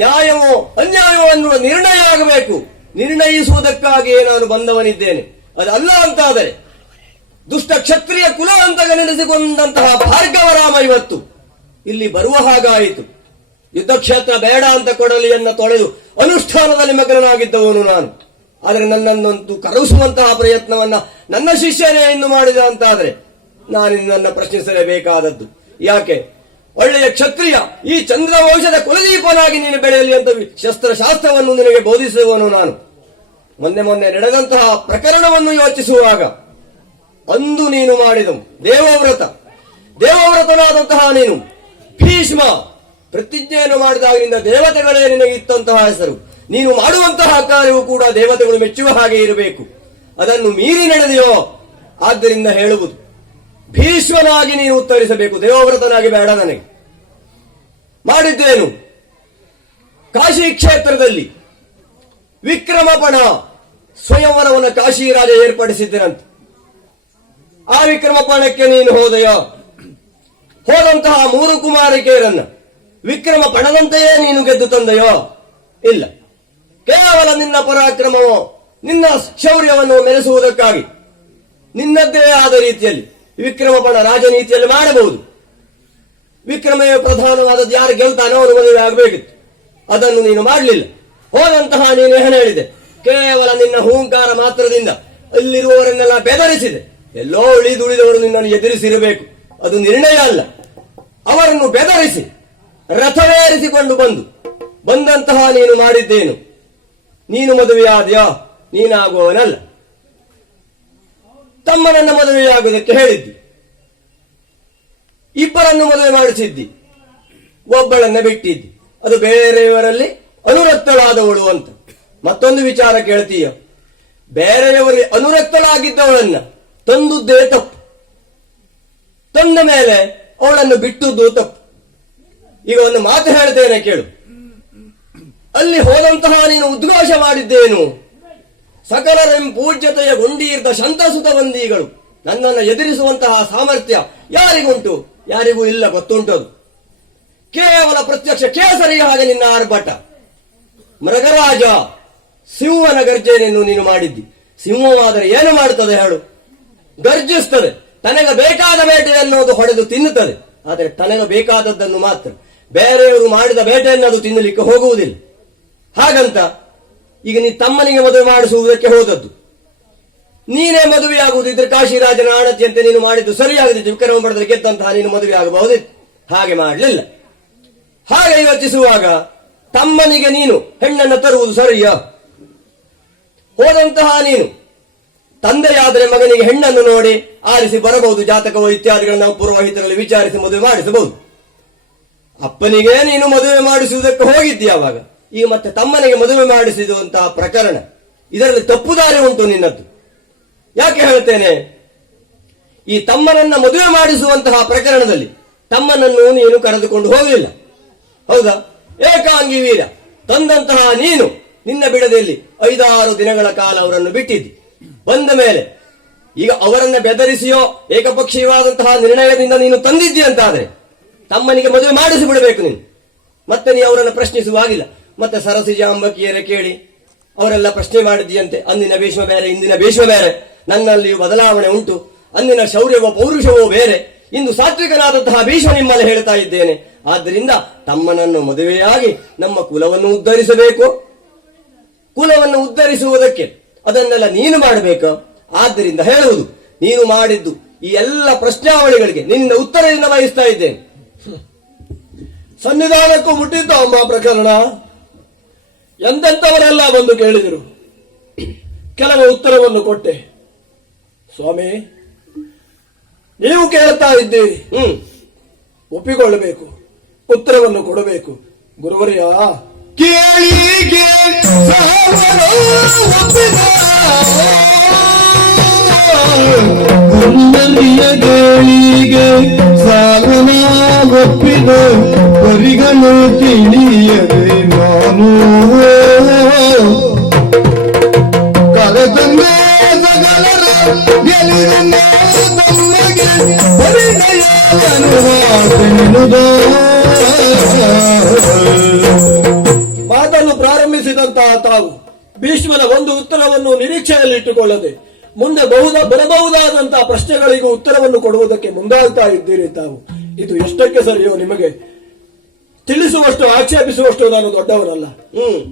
ನ್ಯಾಯವೋ ಅನ್ಯಾಯವೋ ಅನ್ನುವ ನಿರ್ಣಯ ಆಗಬೇಕು. ನಿರ್ಣಯಿಸುವುದಕ್ಕಾಗಿಯೇ ನಾನು ಬಂದವನಿದ್ದೇನೆ. ಅದಲ್ಲ ಅಂತಾದರೆ ದುಷ್ಟ ಕ್ಷತ್ರಿಯ ಕುಲ ಅಂತ ನೆನೆಸಿಕೊಂಡಂತಹ ಭಾರ್ಗವರಾಮ ಇವತ್ತು ಇಲ್ಲಿ ಬರುವ ಹಾಗಾಯಿತು. ಯುದ್ಧ ಕ್ಷೇತ್ರ ಬೇಡ ಅಂತ ಕೊಡಲಿಯನ್ನ ತೊಳೆದು ಅನುಷ್ಠಾನದಲ್ಲಿ ಮಗ್ನನಾಗಿದ್ದವನು ನಾನು. ಆದರೆ ನನ್ನನ್ನಂತೂ ಕರೆಸುವಂತಹ ಪ್ರಯತ್ನವನ್ನ ನನ್ನ ಶಿಷ್ಯನೇ ಇನ್ನು ಮಾಡಿದ ಅಂತಾದ್ರೆ ನಾನು ನನ್ನ ಪ್ರಶ್ನಿಸಲೇಬೇಕಾದದ್ದು. ಯಾಕೆ? ಒಳ್ಳೆಯ ಕ್ಷತ್ರಿಯ, ಈ ಚಂದ್ರವಂಶದ ಕುಲದೀಪನಾಗಿ ನೀನು ಬೆಳೆಯಲಿ ಅಂತ ಶಸ್ತ್ರಶಾಸ್ತ್ರವನ್ನು ನಿನಗೆ ಬೋಧಿಸುವವನು ನಾನು. ಮೊನ್ನೆ ನಡೆದಂತಹ ಪ್ರಕರಣವನ್ನು ಯೋಚಿಸುವಾಗ ಅಂದು ನೀನು ಮಾಡಿದವು ದೇವವ್ರತನಾದಂತಹ ನೀನು ಭೀಷ್ಮ ಪ್ರತಿಜ್ಞೆಯನ್ನು ಮಾಡಿದಾಗಿನಿಂದ ದೇವತೆಗಳೇ ನಿನಗೆ ಇತ್ತಂತಹ ಹೆಸರು. ನೀನು ಮಾಡುವಂತಹ ಕಾರ್ಯವು ಕೂಡ ದೇವತೆಗಳು ಮೆಚ್ಚುವ ಹಾಗೆ ಇರಬೇಕು. ಅದನ್ನು ಮೀರಿ ನಡೆದೆಯೋ? ಆದ್ದರಿಂದ ಹೇಳುವುದು, ಭೀಷ್ಮನಾಗಿ ನೀನು ಉತ್ತರಿಸಬೇಕು, ದೇವವ್ರತನಾಗಿ ಬೇಡ. ನನಗೆ ಮಾಡಿದ್ದೇನು? ಕಾಶಿ ಕ್ಷೇತ್ರದಲ್ಲಿ ವಿಕ್ರಮಪಣ ಸ್ವಯಂವರವನ್ನು ಕಾಶಿ ರಾಜ ಏರ್ಪಡಿಸಿದ್ದರಂತೆ. ಆ ವಿಕ್ರಮಪಣಕ್ಕೆ ನೀನು ಹೋದೆಯೋ? ಹೋದಂತಹ 3 ಕುಮಾರಿಕೆಯರನ್ನ ವಿಕ್ರಮ ಪಣದಂತೆಯೇ ನೀನು ಗೆದ್ದು ತಂದೆಯೋ? ಇಲ್ಲ. ಕೇವಲ ನಿನ್ನ ಪರಾಕ್ರಮವೋ ನಿನ್ನ ಶೌರ್ಯವನ್ನು ಮೆರೆಸುವುದಕ್ಕಾಗಿ ನಿನ್ನದ್ದೇ ಆದ ರೀತಿಯಲ್ಲಿ ವಿಕ್ರಮಪಣ ರಾಜನೀತಿಯಲ್ಲಿ ಮಾಡಬಹುದು. ವಿಕ್ರಮವೇ ಪ್ರಧಾನವಾದದ್ದು, ಯಾರು ಗೆಲ್ತಾನೋ ಅವನು ಮದುವೆ ಆಗಬೇಕಿತ್ತು. ಅದನ್ನು ನೀನು ಮಾಡಲಿಲ್ಲ. ಹೋದಂತಹ ನೀನು ಏನು ಹೇಳಿದೆ? ಕೇವಲ ನಿನ್ನ ಹೂಂಕಾರ ಮಾತ್ರದಿಂದ ಅಲ್ಲಿರುವವರನ್ನೆಲ್ಲ ಬೆದರಿಸಿದೆ. ಎಲ್ಲೋ ಉಳಿದುಳಿದವರು ನಿನ್ನನ್ನು ಎದುರಿಸಿರಬೇಕು, ಅದು ನಿರ್ಣಯ ಅಲ್ಲ. ಅವರನ್ನು ಬೆದರಿಸಿ ರಥವೇರಿಸಿಕೊಂಡು ಬಂದಂತಹ ನೀನು ಮಾಡಿದ್ದೇನು? ನೀನು ಮದುವೆಯಾದ್ಯಾ? ನೀನಾಗುವವನಲ್ಲ. ತಮ್ಮನನ್ನ ಮದುವೆಯಾಗುವುದಕ್ಕೆ ಹೇಳಿದ್ದಿ, ಇಬ್ಬರನ್ನು ಮದುವೆ ಮಾಡಿಸಿದ್ದಿ, ಒಬ್ಬಳನ್ನ ಬಿಟ್ಟಿದ್ದಿ, ಅದು ಬೇರೆಯವರಲ್ಲಿ ಅನುರಕ್ತಳಾದವಳು ಅಂತ. ಮತ್ತೊಂದು ವಿಚಾರ ಕೇಳ್ತೀಯ, ಬೇರೆಯವರಲ್ಲಿ ಅನುರಕ್ತಳಾಗಿದ್ದವಳನ್ನ ತಂದುದ್ದೇ ತಪ್ಪು, ತಂದ ಮೇಲೆ ಅವಳನ್ನು ಬಿಟ್ಟುದು ತಪ್ಪು. ಈಗ ಒಂದು ಮಾತು ಹೇಳ್ತೇನೆ ಕೇಳು. ಅಲ್ಲಿ ಹೋದಂತಹ ನೀನು ಉದ್ಘೋಷ ಮಾಡಿದ್ದೇನು? ಸಕಲರೆಂ ಪೂಜ್ಯತೆಯ ಗೊಂಡೀರ್ದ ಶಂತಸುತ ಬಂದಿಗಳು, ನನ್ನನ್ನು ಎದುರಿಸುವಂತಹ ಸಾಮರ್ಥ್ಯ ಯಾರಿಗುಂಟು? ಯಾರಿಗೂ ಇಲ್ಲ, ಗೊತ್ತುಂಟದು. ಕೇವಲ ಪ್ರತ್ಯಕ್ಷ ಕೇಸರಿ ಹಾಗೆ ನಿನ್ನ ಆರ್ಭಟ. ಮೃಗರಾಜ ಸಿಂಹನ ಗರ್ಜನೆಯನ್ನು ನೀನು ಮಾಡಿದ್ದಿ. ಸಿಂಹವಾದರೆ ಏನು ಮಾಡುತ್ತದೆ ಹೇಳು? ಗರ್ಜಿಸ್ತದೆ. ತನಗೆ ಬೇಕಾದ ಬೇಟೆ ಅನ್ನೋದು ಹೊಡೆದು ತಿನ್ನುತ್ತದೆ, ಆದರೆ ತನಗೆ ಬೇಕಾದದ್ದನ್ನು ಮಾತ್ರ. ಬೇರೆಯವರು ಮಾಡಿದ ಬೇಟೆಯನ್ನು ಅದು ತಿನ್ನಲಿಕ್ಕೆ ಹೋಗುವುದಿಲ್ಲ. ಹಾಗಂತ ಈಗ ನೀ ತಮ್ಮನಿಗೆ ಮದುವೆ ಮಾಡಿಸುವುದಕ್ಕೆ ಹೋದದ್ದು, ನೀನೇ ಮದುವೆಯಾಗುವುದಿದ್ರೆ ಕಾಶಿರಾಜನ ಆಣತಿಯಂತೆ ನೀನು ಮಾಡಿದ್ದು ಸರಿಯಾಗದಿತ್ತು. ವಿಕ್ರಮ ಪಡೆದರೆ ಗೆದ್ದಂತಹ ನೀನು ಮದುವೆ ಆಗಬಹುದಿತ್ತು, ಹಾಗೆ ಮಾಡಲಿಲ್ಲ. ಹಾಗೆ ಯೋಚಿಸುವಾಗ ತಮ್ಮನಿಗೆ ನೀನು ಹೆಣ್ಣನ್ನು ತರುವುದು ಸರಿಯಾ? ಹೋದಂತಹ ನೀನು ತಂದೆಯಾದರೆ ಮಗನಿಗೆ ಹೆಣ್ಣನ್ನು ನೋಡಿ ಆರಿಸಿ ಬರಬಹುದು, ಜಾತಕವೋ ಇತ್ಯಾದಿಗಳನ್ನು ನಾವು ಪುರೋಹಿತರಲ್ಲಿ ವಿಚಾರಿಸಿ ಮದುವೆ ಮಾಡಿಸಬಹುದು. ಅಪ್ಪನಿಗೆ ನೀನು ಮದುವೆ ಮಾಡಿಸುವುದಕ್ಕೆ ಹೋಗಿದ್ದೀಯಾವಾಗ, ಈಗ ಮತ್ತೆ ತಮ್ಮನಿಗೆ ಮದುವೆ ಮಾಡಿಸಿದಂತಹ ಪ್ರಕರಣ, ಇದರಲ್ಲಿ ತಪ್ಪುದಾರಿ ಉಂಟು ನಿನ್ನದ್ದು. ಯಾಕೆ ಹೇಳ್ತೇನೆ? ಈ ತಮ್ಮನನ್ನ ಮದುವೆ ಮಾಡಿಸುವಂತಹ ಪ್ರಕರಣದಲ್ಲಿ ತಮ್ಮನನ್ನು ನೀನು ಕರೆದುಕೊಂಡು ಹೋಗಲಿಲ್ಲ, ಹೌದಾ? ಏಕಾಂಗಿ ವೀರ ತಂದಂತಹ ನೀನು ನಿನ್ನ ಬಿಡದೆಯಲ್ಲಿ 5-6 ದಿನಗಳ ಕಾಲ ಅವರನ್ನು ಬಿಟ್ಟಿದ್ದಿ. ಬಂದ ಮೇಲೆ ಈಗ ಅವರನ್ನ ಬೆದರಿಸಿಯೋ ಏಕಪಕ್ಷೀಯವಾದಂತಹ ನಿರ್ಣಯದಿಂದ ನೀನು ತಂದಿದ್ದಿ ಅಂತಾದ್ರೆ ತಮ್ಮನಿಗೆ ಮದುವೆ ಮಾಡಿಸಿ ಬಿಡಬೇಕು ನೀನು. ಮತ್ತೆ ನೀ ಅವರನ್ನು ಪ್ರಶ್ನಿಸುವಾಗಿಲ್ಲ. ಮತ್ತೆ ಸರಸಿಜ ಅಂಬಕಿಯರೇ ಕೇಳಿ ಅವರೆಲ್ಲ ಪ್ರಶ್ನೆ ಮಾಡಿದ್ದೀಯಂತೆ, ಅಂದಿನ ಭೀಷ್ಮ ಬೇರೆ ಇಂದಿನ ಭೀಷ್ಮ ಬೇರೆ, ನನ್ನಲ್ಲಿಯೂ ಬದಲಾವಣೆ ಉಂಟು, ಅಂದಿನ ಶೌರ್ಯವೋ ಪೌರುಷವೋ ಬೇರೆ, ಇಂದು ಸಾತ್ವಿಕನಾದಂತಹ ಭೀಷ್ಮ ನಿಮ್ಮಲ್ಲಿ ಹೇಳ್ತಾ ಇದ್ದೇನೆ. ಆದ್ದರಿಂದ ತಮ್ಮನನ್ನು ಮದುವೆಯಾಗಿ ನಮ್ಮ ಕುಲವನ್ನು ಉದ್ಧರಿಸಬೇಕು. ಕುಲವನ್ನು ಉದ್ಧರಿಸುವುದಕ್ಕೆ ಅದನ್ನೆಲ್ಲ ನೀನು ಮಾಡಬೇಕು. ಆದ್ದರಿಂದ ಹೇಳುವುದು, ನೀನು ಮಾಡಿದ್ದು ಈ ಎಲ್ಲ ಪ್ರಶ್ನಾವಳಿಗಳಿಗೆ ನಿನ್ನಿಂದ ಉತ್ತರದಿಂದ ವಹಿಸ್ತಾ ಇದ್ದೇನೆ. ಸನ್ನಿಧಾನಕ್ಕೂ ಮುಟ್ಟಿದ್ದ ಅಮ್ಮ ಪ್ರಕರಣ. ಎಂತೆಂಥವರೆಲ್ಲ ಬಂದು ಕೇಳಿದರು, ಕೆಲವು ಉತ್ತರವನ್ನು ಕೊಟ್ಟೆ. ಸ್ವಾಮಿ, ನೀವು ಕೇಳ್ತಾ ಇದ್ದೀರಿ, ಒಪ್ಪಿಕೊಳ್ಳಬೇಕು, ಉತ್ತರವನ್ನು ಕೊಡಬೇಕು. ಗುರುವರ್ಯ, ಕೇಳಿಗೆ ಗುಂಡಲಿಯ ಗಳಿಗೆ ಸಾಲನ ಒಪ್ಪಿದ ಪರಿಗಣು ತಿಳಿಯದೆ ನಾನು ಕರೆತಂದೆ ಸಕಲರ ಗೆಲುವಿನ ತಮ್ಮಗೆ ಮಾತನ್ನು ಪ್ರಾರಂಭಿಸಿದಂತಹ ತಾವು ಭೀಷ್ಮನ ಒಂದು ಉತ್ತರವನ್ನು ನಿರೀಕ್ಷೆಯಲ್ಲಿಟ್ಟುಕೊಳ್ಳದೆ ಮುಂದೆ ಬರಬಹುದಾದಂತಹ ಪ್ರಶ್ನೆಗಳಿಗೂ ಉತ್ತರವನ್ನು ಕೊಡುವುದಕ್ಕೆ ಮುಂದಾಗ್ತಾ ಇದ್ದೀರಿ ತಾವು. ಇದು ಎಷ್ಟಕ್ಕೆ ಸರಿಯೋ ನಿಮಗೆ ತಿಳಿಸುವಷ್ಟು ಆಕ್ಷೇಪಿಸುವಷ್ಟು ನಾನು ದೊಡ್ಡವನಲ್ಲ.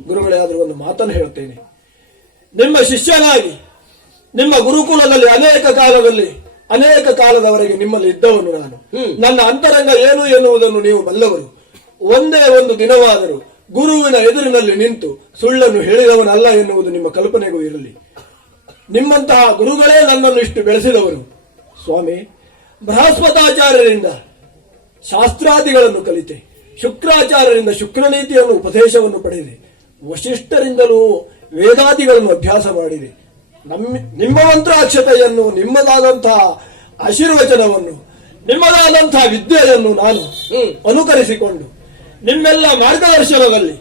ಗುರುಗಳೇ, ಆದರೂ ಒಂದು ಮಾತನ್ನು ಹೇಳ್ತೇನೆ. ನಿಮ್ಮ ಶಿಷ್ಯನಾಗಿ ನಿಮ್ಮ ಗುರುಕುಲದಲ್ಲಿ ಅನೇಕ ಕಾಲದವರೆಗೆ ನಿಮ್ಮಲ್ಲಿ ಇದ್ದವನು ನಾನು. ನನ್ನ ಅಂತರಂಗ ಏನು ಎನ್ನುವುದನ್ನು ನೀವು ಬಲ್ಲವರು. ಒಂದೇ ಒಂದು ದಿನವಾದರೂ ಗುರುವಿನ ಎದುರಿನಲ್ಲಿ ನಿಂತು ಸುಳ್ಳನ್ನು ಹೇಳಿದವನಲ್ಲ ಎನ್ನುವುದು ನಿಮ್ಮ ಕಲ್ಪನೆಗೂ ಇರಲಿ. ನಿಮ್ಮಂತಹ ಗುರುಗಳೇ ನನ್ನನ್ನು ಇಷ್ಟು ಬೆಳೆಸಿದವರು. ಸ್ವಾಮಿ, ಬೃಹಸ್ಪತಾಚಾರ್ಯರಿಂದ ಶಾಸ್ತ್ರಾದಿಗಳನ್ನು ಕಲಿತೆ, ಶುಕ್ರಾಚಾರ್ಯರಿಂದ ಶುಕ್ರನೀತಿಯನ್ನು ಉಪದೇಶವನ್ನು ಪಡೆದೆ, ವಶಿಷ್ಠರಿಂದಲೂ ವೇದಾದಿಗಳನ್ನು ಅಭ್ಯಾಸ ಮಾಡಿದೆ. ನಿಮ್ಮ ಮಂತ್ರಾಕ್ಷತೆಯನ್ನು, ನಿಮ್ಮದಾದಂತಹ ಆಶೀರ್ವಚನವನ್ನು, ನಿಮ್ಮದಾದಂತಹ ವಿದ್ಯೆಯನ್ನು ನಾನು ಅನುಕರಿಸಿಕೊಂಡು ನಿಮ್ಮೆಲ್ಲ ಮಾರ್ಗದರ್ಶನದಲ್ಲಿ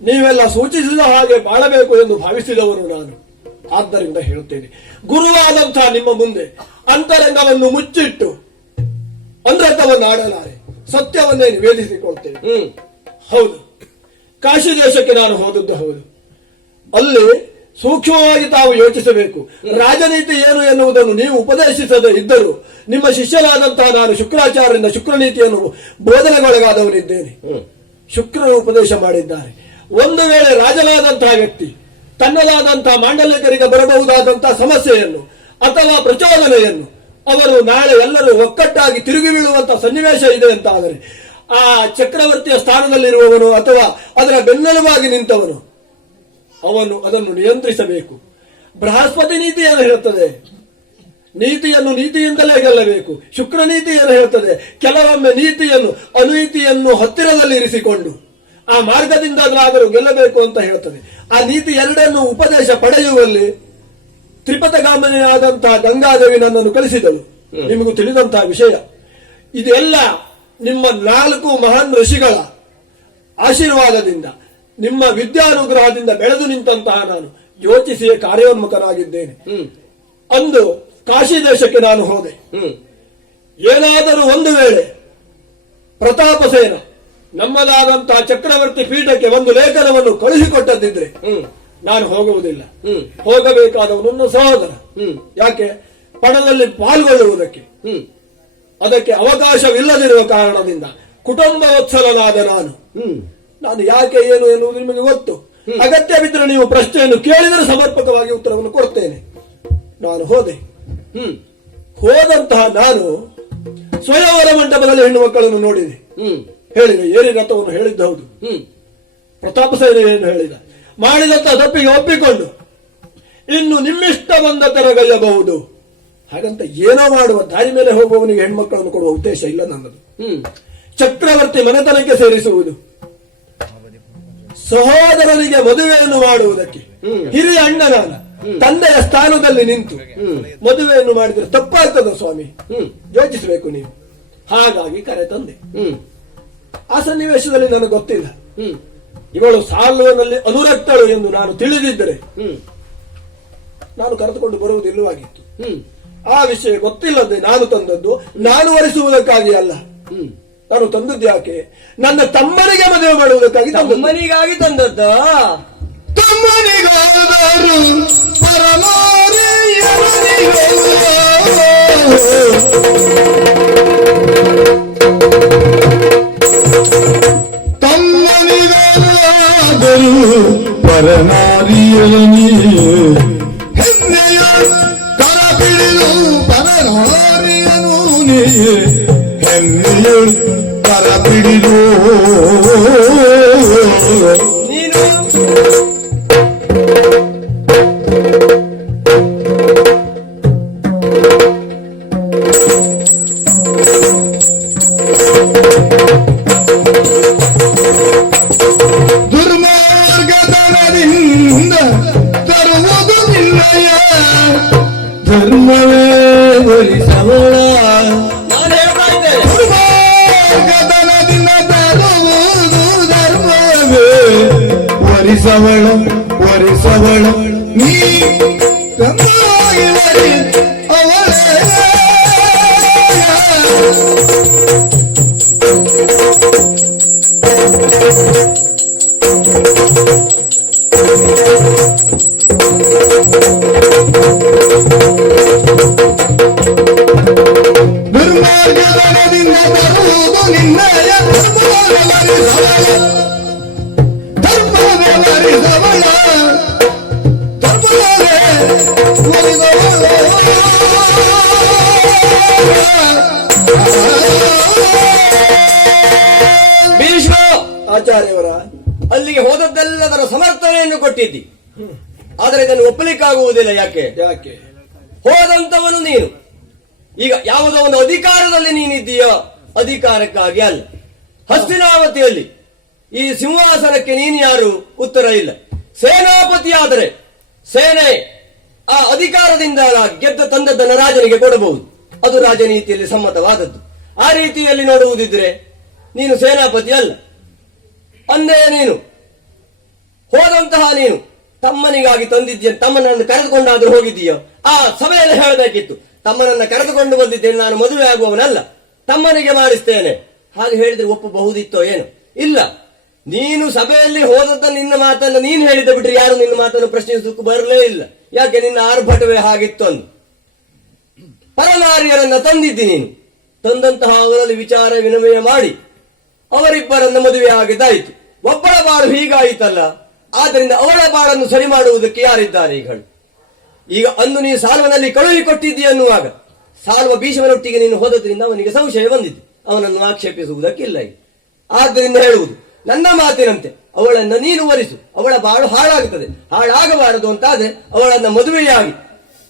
ನೀವೆಲ್ಲ ಸೂಚಿಸಿದ ಹಾಗೆ ಬಾಳಬೇಕು ಎಂದು ಭಾವಿಸಿದವನು ನಾನು. ಆದ್ದರಿಂದ ಹೇಳುತ್ತೇನೆ, ಗುರುವಾದಂತಹ ನಿಮ್ಮ ಮುಂದೆ ಅಂತರಂಗವನ್ನು ಮುಚ್ಚಿಟ್ಟು ಅನೃತವನ್ನು ಆಡಲಾರೆ, ಸತ್ಯವನ್ನೇ ನಿವೇದಿಸಿಕೊಳ್ತೇನೆ. ಹೌದು, ಕಾಶಿ ದೇಶಕ್ಕೆ ನಾನು ಹೋದದ್ದು ಹೌದು. ಅಲ್ಲಿ ಸೂಕ್ಷ್ಮವಾಗಿ ತಾವು ಯೋಚಿಸಬೇಕು. ರಾಜನೀತಿ ಏನು ಎನ್ನುವುದನ್ನು ನೀವು ಉಪದೇಶಿಸದೇ ಇದ್ದರೂ ನಿಮ್ಮ ಶಿಷ್ಯನಾದಂತಹ ನಾನು ಶುಕ್ರಾಚಾರ್ಯರಿಂದ ಶುಕ್ರನೀತಿಯನ್ನು ಬೋಧನೆಗೊಳಗಾದವನಿದ್ದೇನೆ. ಶುಕ್ರರು ಉಪದೇಶ ಮಾಡಿದ್ದಾರೆ. ಒಂದು ವೇಳೆ ರಾಜನಾದಂತಹ ವ್ಯಕ್ತಿ ತನ್ನದಾದಂತಹ ಮಾಂಡಲಿಕರಿಗೆ ಬರಬಹುದಾದಂತಹ ಸಮಸ್ಯೆಯನ್ನು ಅಥವಾ ಪ್ರಚೋದನೆಯನ್ನು ಅವರು ನಾಳೆ ಎಲ್ಲರೂ ಒಕ್ಕಟ್ಟಾಗಿ ತಿರುಗಿ ಬೀಳುವಂತಹ ಸನ್ನಿವೇಶ ಇದೆ ಅಂತ ಆದರೆ ಆ ಚಕ್ರವರ್ತಿಯ ಸ್ಥಾನದಲ್ಲಿರುವವನು ಅಥವಾ ಅದರ ಬೆನ್ನೆಲುಬಾಗಿ ನಿಂತವನು ಅವನು ಅದನ್ನು ನಿಯಂತ್ರಿಸಬೇಕು. ಬೃಹಸ್ಪತಿ ನೀತಿಯನ್ನು ಹೇಳುತ್ತದೆ. ನೀತಿಯನ್ನು ನೀತಿಯಿಂದಲೇ ಗೆಲ್ಲಬೇಕು. ಶುಕ್ರ ನೀತಿಯನ್ನು ಹೇಳುತ್ತದೆ. ಕೆಲವೊಮ್ಮೆ ನೀತಿಯನ್ನು ಅನೀತಿಯನ್ನು ಹತ್ತಿರದಲ್ಲಿ ಇರಿಸಿಕೊಂಡು ಆ ಮಾರ್ಗದಿಂದಾದರೂ ಗೆಲ್ಲಬೇಕು ಅಂತ ಹೇಳುತ್ತದೆ. ಆ ನೀತಿ ಎರಡನ್ನು ಉಪದೇಶ ಪಡೆಯುವಲ್ಲಿ ತ್ರಿಪಥಗಾಮಿನಿಯಾದಂತಹ ಗಂಗಾದೇವಿ ನನ್ನನ್ನು ಕಳಿಸಿದಳು. ನಿಮಗೂ ತಿಳಿದಂತಹ ವಿಷಯ. ಇದೆಲ್ಲ ನಿಮ್ಮ 4 ಮಹಾನ್ ಋಷಿಗಳ ಆಶೀರ್ವಾದದಿಂದ, ನಿಮ್ಮ ವಿದ್ಯಾನುಗ್ರಹದಿಂದ ಬೆಳೆದು ನಿಂತಹ ನಾನು ಯೋಚಿಸಿಯೇ ಕಾರ್ಯೋನ್ಮುಖನಾಗಿದ್ದೇನೆ. ಅಂದು ಕಾಶಿ ದೇಶಕ್ಕೆ ನಾನು ಹೋದೆ. ಏನಾದರೂ ಒಂದು ವೇಳೆ ಪ್ರತಾಪಸೇನ ನಮ್ಮದಾದಂತಹ ಚಕ್ರವರ್ತಿ ಪೀಠಕ್ಕೆ ಒಂದು ಲೇಖನವನ್ನು ಕಳುಹಿಕೊಟ್ಟದ್ದಿದ್ರೆ ನಾನು ಹೋಗುವುದಿಲ್ಲ. ಹೋಗಬೇಕಾದವನು ನನ್ನ ಸಹೋದರ. ಯಾಕೆ? ಪಣದಲ್ಲಿ ಪಾಲ್ಗೊಳ್ಳುವುದಕ್ಕೆ ಅದಕ್ಕೆ ಅವಕಾಶವಿಲ್ಲದಿರುವ ಕಾರಣದಿಂದ ಕುಟುಂಬ ವತ್ಸಲನಾದ ನಾನು ಯಾಕೆ ಏನು ಎನ್ನುವುದು ನಿಮಗೆ ಗೊತ್ತು. ಅಗತ್ಯವಿದ್ದರೆ ನೀವು ಪ್ರಶ್ನೆಯನ್ನು ಕೇಳಿದರೆ ಸಮರ್ಪಕವಾಗಿ ಉತ್ತರವನ್ನು ಕೊಡ್ತೇನೆ. ನಾನು ಹೋದೆ. ಹೋದಂತಹ ನಾನು ಸ್ವಯಂವರ ಮಂಟಪದಲ್ಲಿ ಹೆಣ್ಣು ಮಕ್ಕಳನ್ನು ನೋಡಿದೆ. ಹೇಳಿದೆ, ಏರಿ ರಥವನ್ನು ಹೇಳಿದ್ದ ಹೌದು. ಪ್ರತಾಪಸೇನ ಏನು ಹೇಳಿದ, ಮಾಡಿದಂತಹ ತಪ್ಪಿಗೆ ಒಪ್ಪಿಕೊಂಡು ಇನ್ನು ನಿಮ್ಮಿಷ್ಟ ಬಂದ ತೆರಗೈಯಬಹುದು. ಹಾಗಂತ ಏನೋ ಮಾಡುವ ದಾರಿ ಮೇಲೆ ಹೋಗುವವನಿಗೆ ಹೆಣ್ಮಕ್ಕಳನ್ನು ಕೊಡುವ ಉದ್ದೇಶ ಇಲ್ಲ ನನ್ನದು. ಚಕ್ರವರ್ತಿ ಮನೆತನಕ್ಕೆ ಸೇರಿಸುವುದು, ಸಹೋದರನಿಗೆ ಮದುವೆಯನ್ನು ಮಾಡುವುದಕ್ಕೆ ಹಿರಿಯ ಅಣ್ಣ ನಾನು ತಂದೆಯ ಸ್ಥಾನದಲ್ಲಿ ನಿಂತು ಮದುವೆಯನ್ನು ಮಾಡಿದ್ರೆ ತಪ್ಪಾಗ್ತದ ಸ್ವಾಮಿ? ಯೋಚಿಸಬೇಕು ನೀವು. ಹಾಗಾಗಿ ಕರೆ ತಂದೆ. ಆ ಸನ್ನಿವೇಶದಲ್ಲಿ ನನಗೆ ಗೊತ್ತಿಲ್ಲ. ಇವಳು ಸಾಲ್ವನಲ್ಲಿ ಅನುರಕ್ತಳು ಎಂದು ನಾನು ತಿಳಿದಿದ್ದರೆ ನಾನು ಕರೆದುಕೊಂಡು ಬರುವುದಿಲ್ಲವಾಗಿತ್ತು. ಆ ವಿಷಯ ಗೊತ್ತಿಲ್ಲದೆ ನಾನು ತಂದದ್ದು. ನಾನು ವರಿಸುವುದಕ್ಕಾಗಿ ಅಲ್ಲ. ನಾನು ತಂದದ್ದು ಯಾಕೆ? ನನ್ನ ತಮ್ಮನಿಗೆ ಮದುವೆ ಮಾಡುವುದಕ್ಕಾಗಿ. ತಮ್ಮನಿಗಾಗಿ ತಂದದ್ದ? ತಮ್ಮನಿಗಾದರು ತಮ್ಮನಿಗಾದರು ಪರನಾರಿಯನಿ ಹೆಮ್ಮೆಯ ಕರ ಬಿಡಿದು ಪರನಾರಿಯನು ಹೆಮ್ಮೆಯ ಕರ ಬಿಡಿದು ನೀನು ದುರ್ಮಾರ್ಗದನದಿಂದ ತರುವುದು ನಿನ್ನಯ ಧರ್ಮವೇ ವರಿಸವಳ. ನಾನು ಹೇಳ್ತಾ ಇದ್ದೇನೆ, ದುರ್ಮಾರ್ಗದನದಿಂದ ತರುವುದು ಧರ್ಮವೇ ವರಿಸವಳ ವರಿಸವಳ ನೀ ತಮ್ಮಾಗಿ ವರಿ ಅವಳೇ. ದುರ್ಮಾರ್ಗದನದಿಂದ ತರುವುದು ನಿನ್ನಯ ಧರ್ಮವೇ ವರಿಸವಳ ಧರ್ಮವೇ ವರಿಸವಳ. ಭೀಷ್ಮ ಆಚಾರ್ಯವರ ಅಲ್ಲಿಗೆ ಹೋದದ್ದೆಲ್ಲದರ ಸಮರ್ಥನೆಯನ್ನು ಕೊಟ್ಟಿದ್ದಿ. ಆದರೆ ಇದನ್ನು ಒಪ್ಪಲಿಕ್ಕಾಗುವುದಿಲ್ಲ. ಯಾಕೆ? ಯಾಕೆ? ಹೋದಂತವನು ನೀನು. ಈಗ ಯಾವುದೋ ಒಂದು ಅಧಿಕಾರದಲ್ಲಿ ನೀನಿದ್ದೀಯೋ, ಅಧಿಕಾರಕ್ಕಾಗಿ ಅಲ್ಲ. ಹಸ್ತಿನಾವತಿಯಲ್ಲಿ ಈ ಸಿಂಹಾಸನಕ್ಕೆ ನೀನು ಯಾರು? ಉತ್ತರ ಇಲ್ಲ. ಸೇನಾಪತಿ ಆದರೆ ಸೇನೆ ಆ ಅಧಿಕಾರದಿಂದ ಗೆದ್ದ ತಂದದ್ದನ್ನು ರಾಜನಿಗೆ ಕೊಡಬಹುದು. ಅದು ರಾಜನೀತಿಯಲ್ಲಿ ಸಮ್ಮತವಾದದ್ದು. ಆ ರೀತಿಯಲ್ಲಿ ನೋಡುವುದಿದ್ರೆ ನೀನು ಸೇನಾಪತಿ ಅಲ್ಲ. ಅಂದೇ ನೀನು ಹೋದಂತಹ ನೀನು ತಮ್ಮನಿಗಾಗಿ ತಂದಿದ್ದೀಯ. ತಮ್ಮನನ್ನು ಕರೆದುಕೊಂಡಾದ್ರೂ ಹೋಗಿದ್ದೀಯೋ? ಆ ಸಭೆಯಲ್ಲಿ ಹೇಳಬೇಕಿತ್ತು, ತಮ್ಮನನ್ನ ಕರೆದುಕೊಂಡು ಬಂದಿದ್ದೇನೆ, ನಾನು ಮದುವೆ ಆಗುವವನಲ್ಲ, ತಮ್ಮನಿಗೆ ಮಾಡಿಸ್ತೇನೆ. ಹಾಗೆ ಹೇಳಿದ್ರೆ ಒಪ್ಪಬಹುದಿತ್ತೋ ಏನು? ಇಲ್ಲ. ನೀನು ಸಭೆಯಲ್ಲಿ ಹೋದದ್ದ ನಿನ್ನ ಮಾತನ್ನು ನೀನು ಹೇಳಿದ ಬಿಟ್ರೆ ಯಾರು ನಿನ್ನ ಮಾತನ್ನು ಪ್ರಶ್ನಿಸೋದಕ್ಕೂ ಬರಲೇ ಇಲ್ಲ. ಯಾಕೆ? ನಿನ್ನ ಆರ್ಭಟವೇ ಹಾಗಿತ್ತು. ಅಂದು ಪರನಾರಿಯರನ್ನ ತಂದಿದ್ದಿ ನೀನು. ತಂದಂತಹ ಅವರಲ್ಲಿ ವಿಚಾರ ವಿನಿಮಯ ಮಾಡಿ ಅವರಿಬ್ಬರನ್ನ ಮದುವೆ ಆಗಿದ್ದಾಯಿತು. ಒಬ್ಬಳ ಬಾಳು ಹೀಗಾಯಿತಲ್ಲ, ಆದ್ದರಿಂದ ಅವಳ ಬಾಳನ್ನು ಸರಿ ಮಾಡುವುದಕ್ಕೆ ಯಾರಿದ್ದಾರೆ ಈಗ ಅಂದು ನೀನು ಸಾಲ್ವನಲ್ಲಿ ಕಳುಹಿಕೊಟ್ಟಿದ್ದೀಯ ಅನ್ನುವಾಗ ಸಾಲ್ವ ಭೀಷ್ಮನೊಟ್ಟಿಗೆ ನೀನು ಹೋದದ್ರಿಂದ ಅವನಿಗೆ ಸಂಶಯ ಬಂದಿತ್ತು. ಅವನನ್ನು ಆಕ್ಷೇಪಿಸುವುದಕ್ಕಿಲ್ಲ. ಆದ್ದರಿಂದ ಹೇಳುವುದು, ನನ್ನ ಮಾತಿನಂತೆ ಅವಳನ್ನ ನೀನು ವರಿಸು. ಅವಳ ಬಾಳು ಹಾಳಾಗುತ್ತದೆ. ಹಾಳಾಗಬಾರದು ಅಂತಾದ್ರೆ ಅವಳನ್ನ ಮದುವೆಯಾಗಿ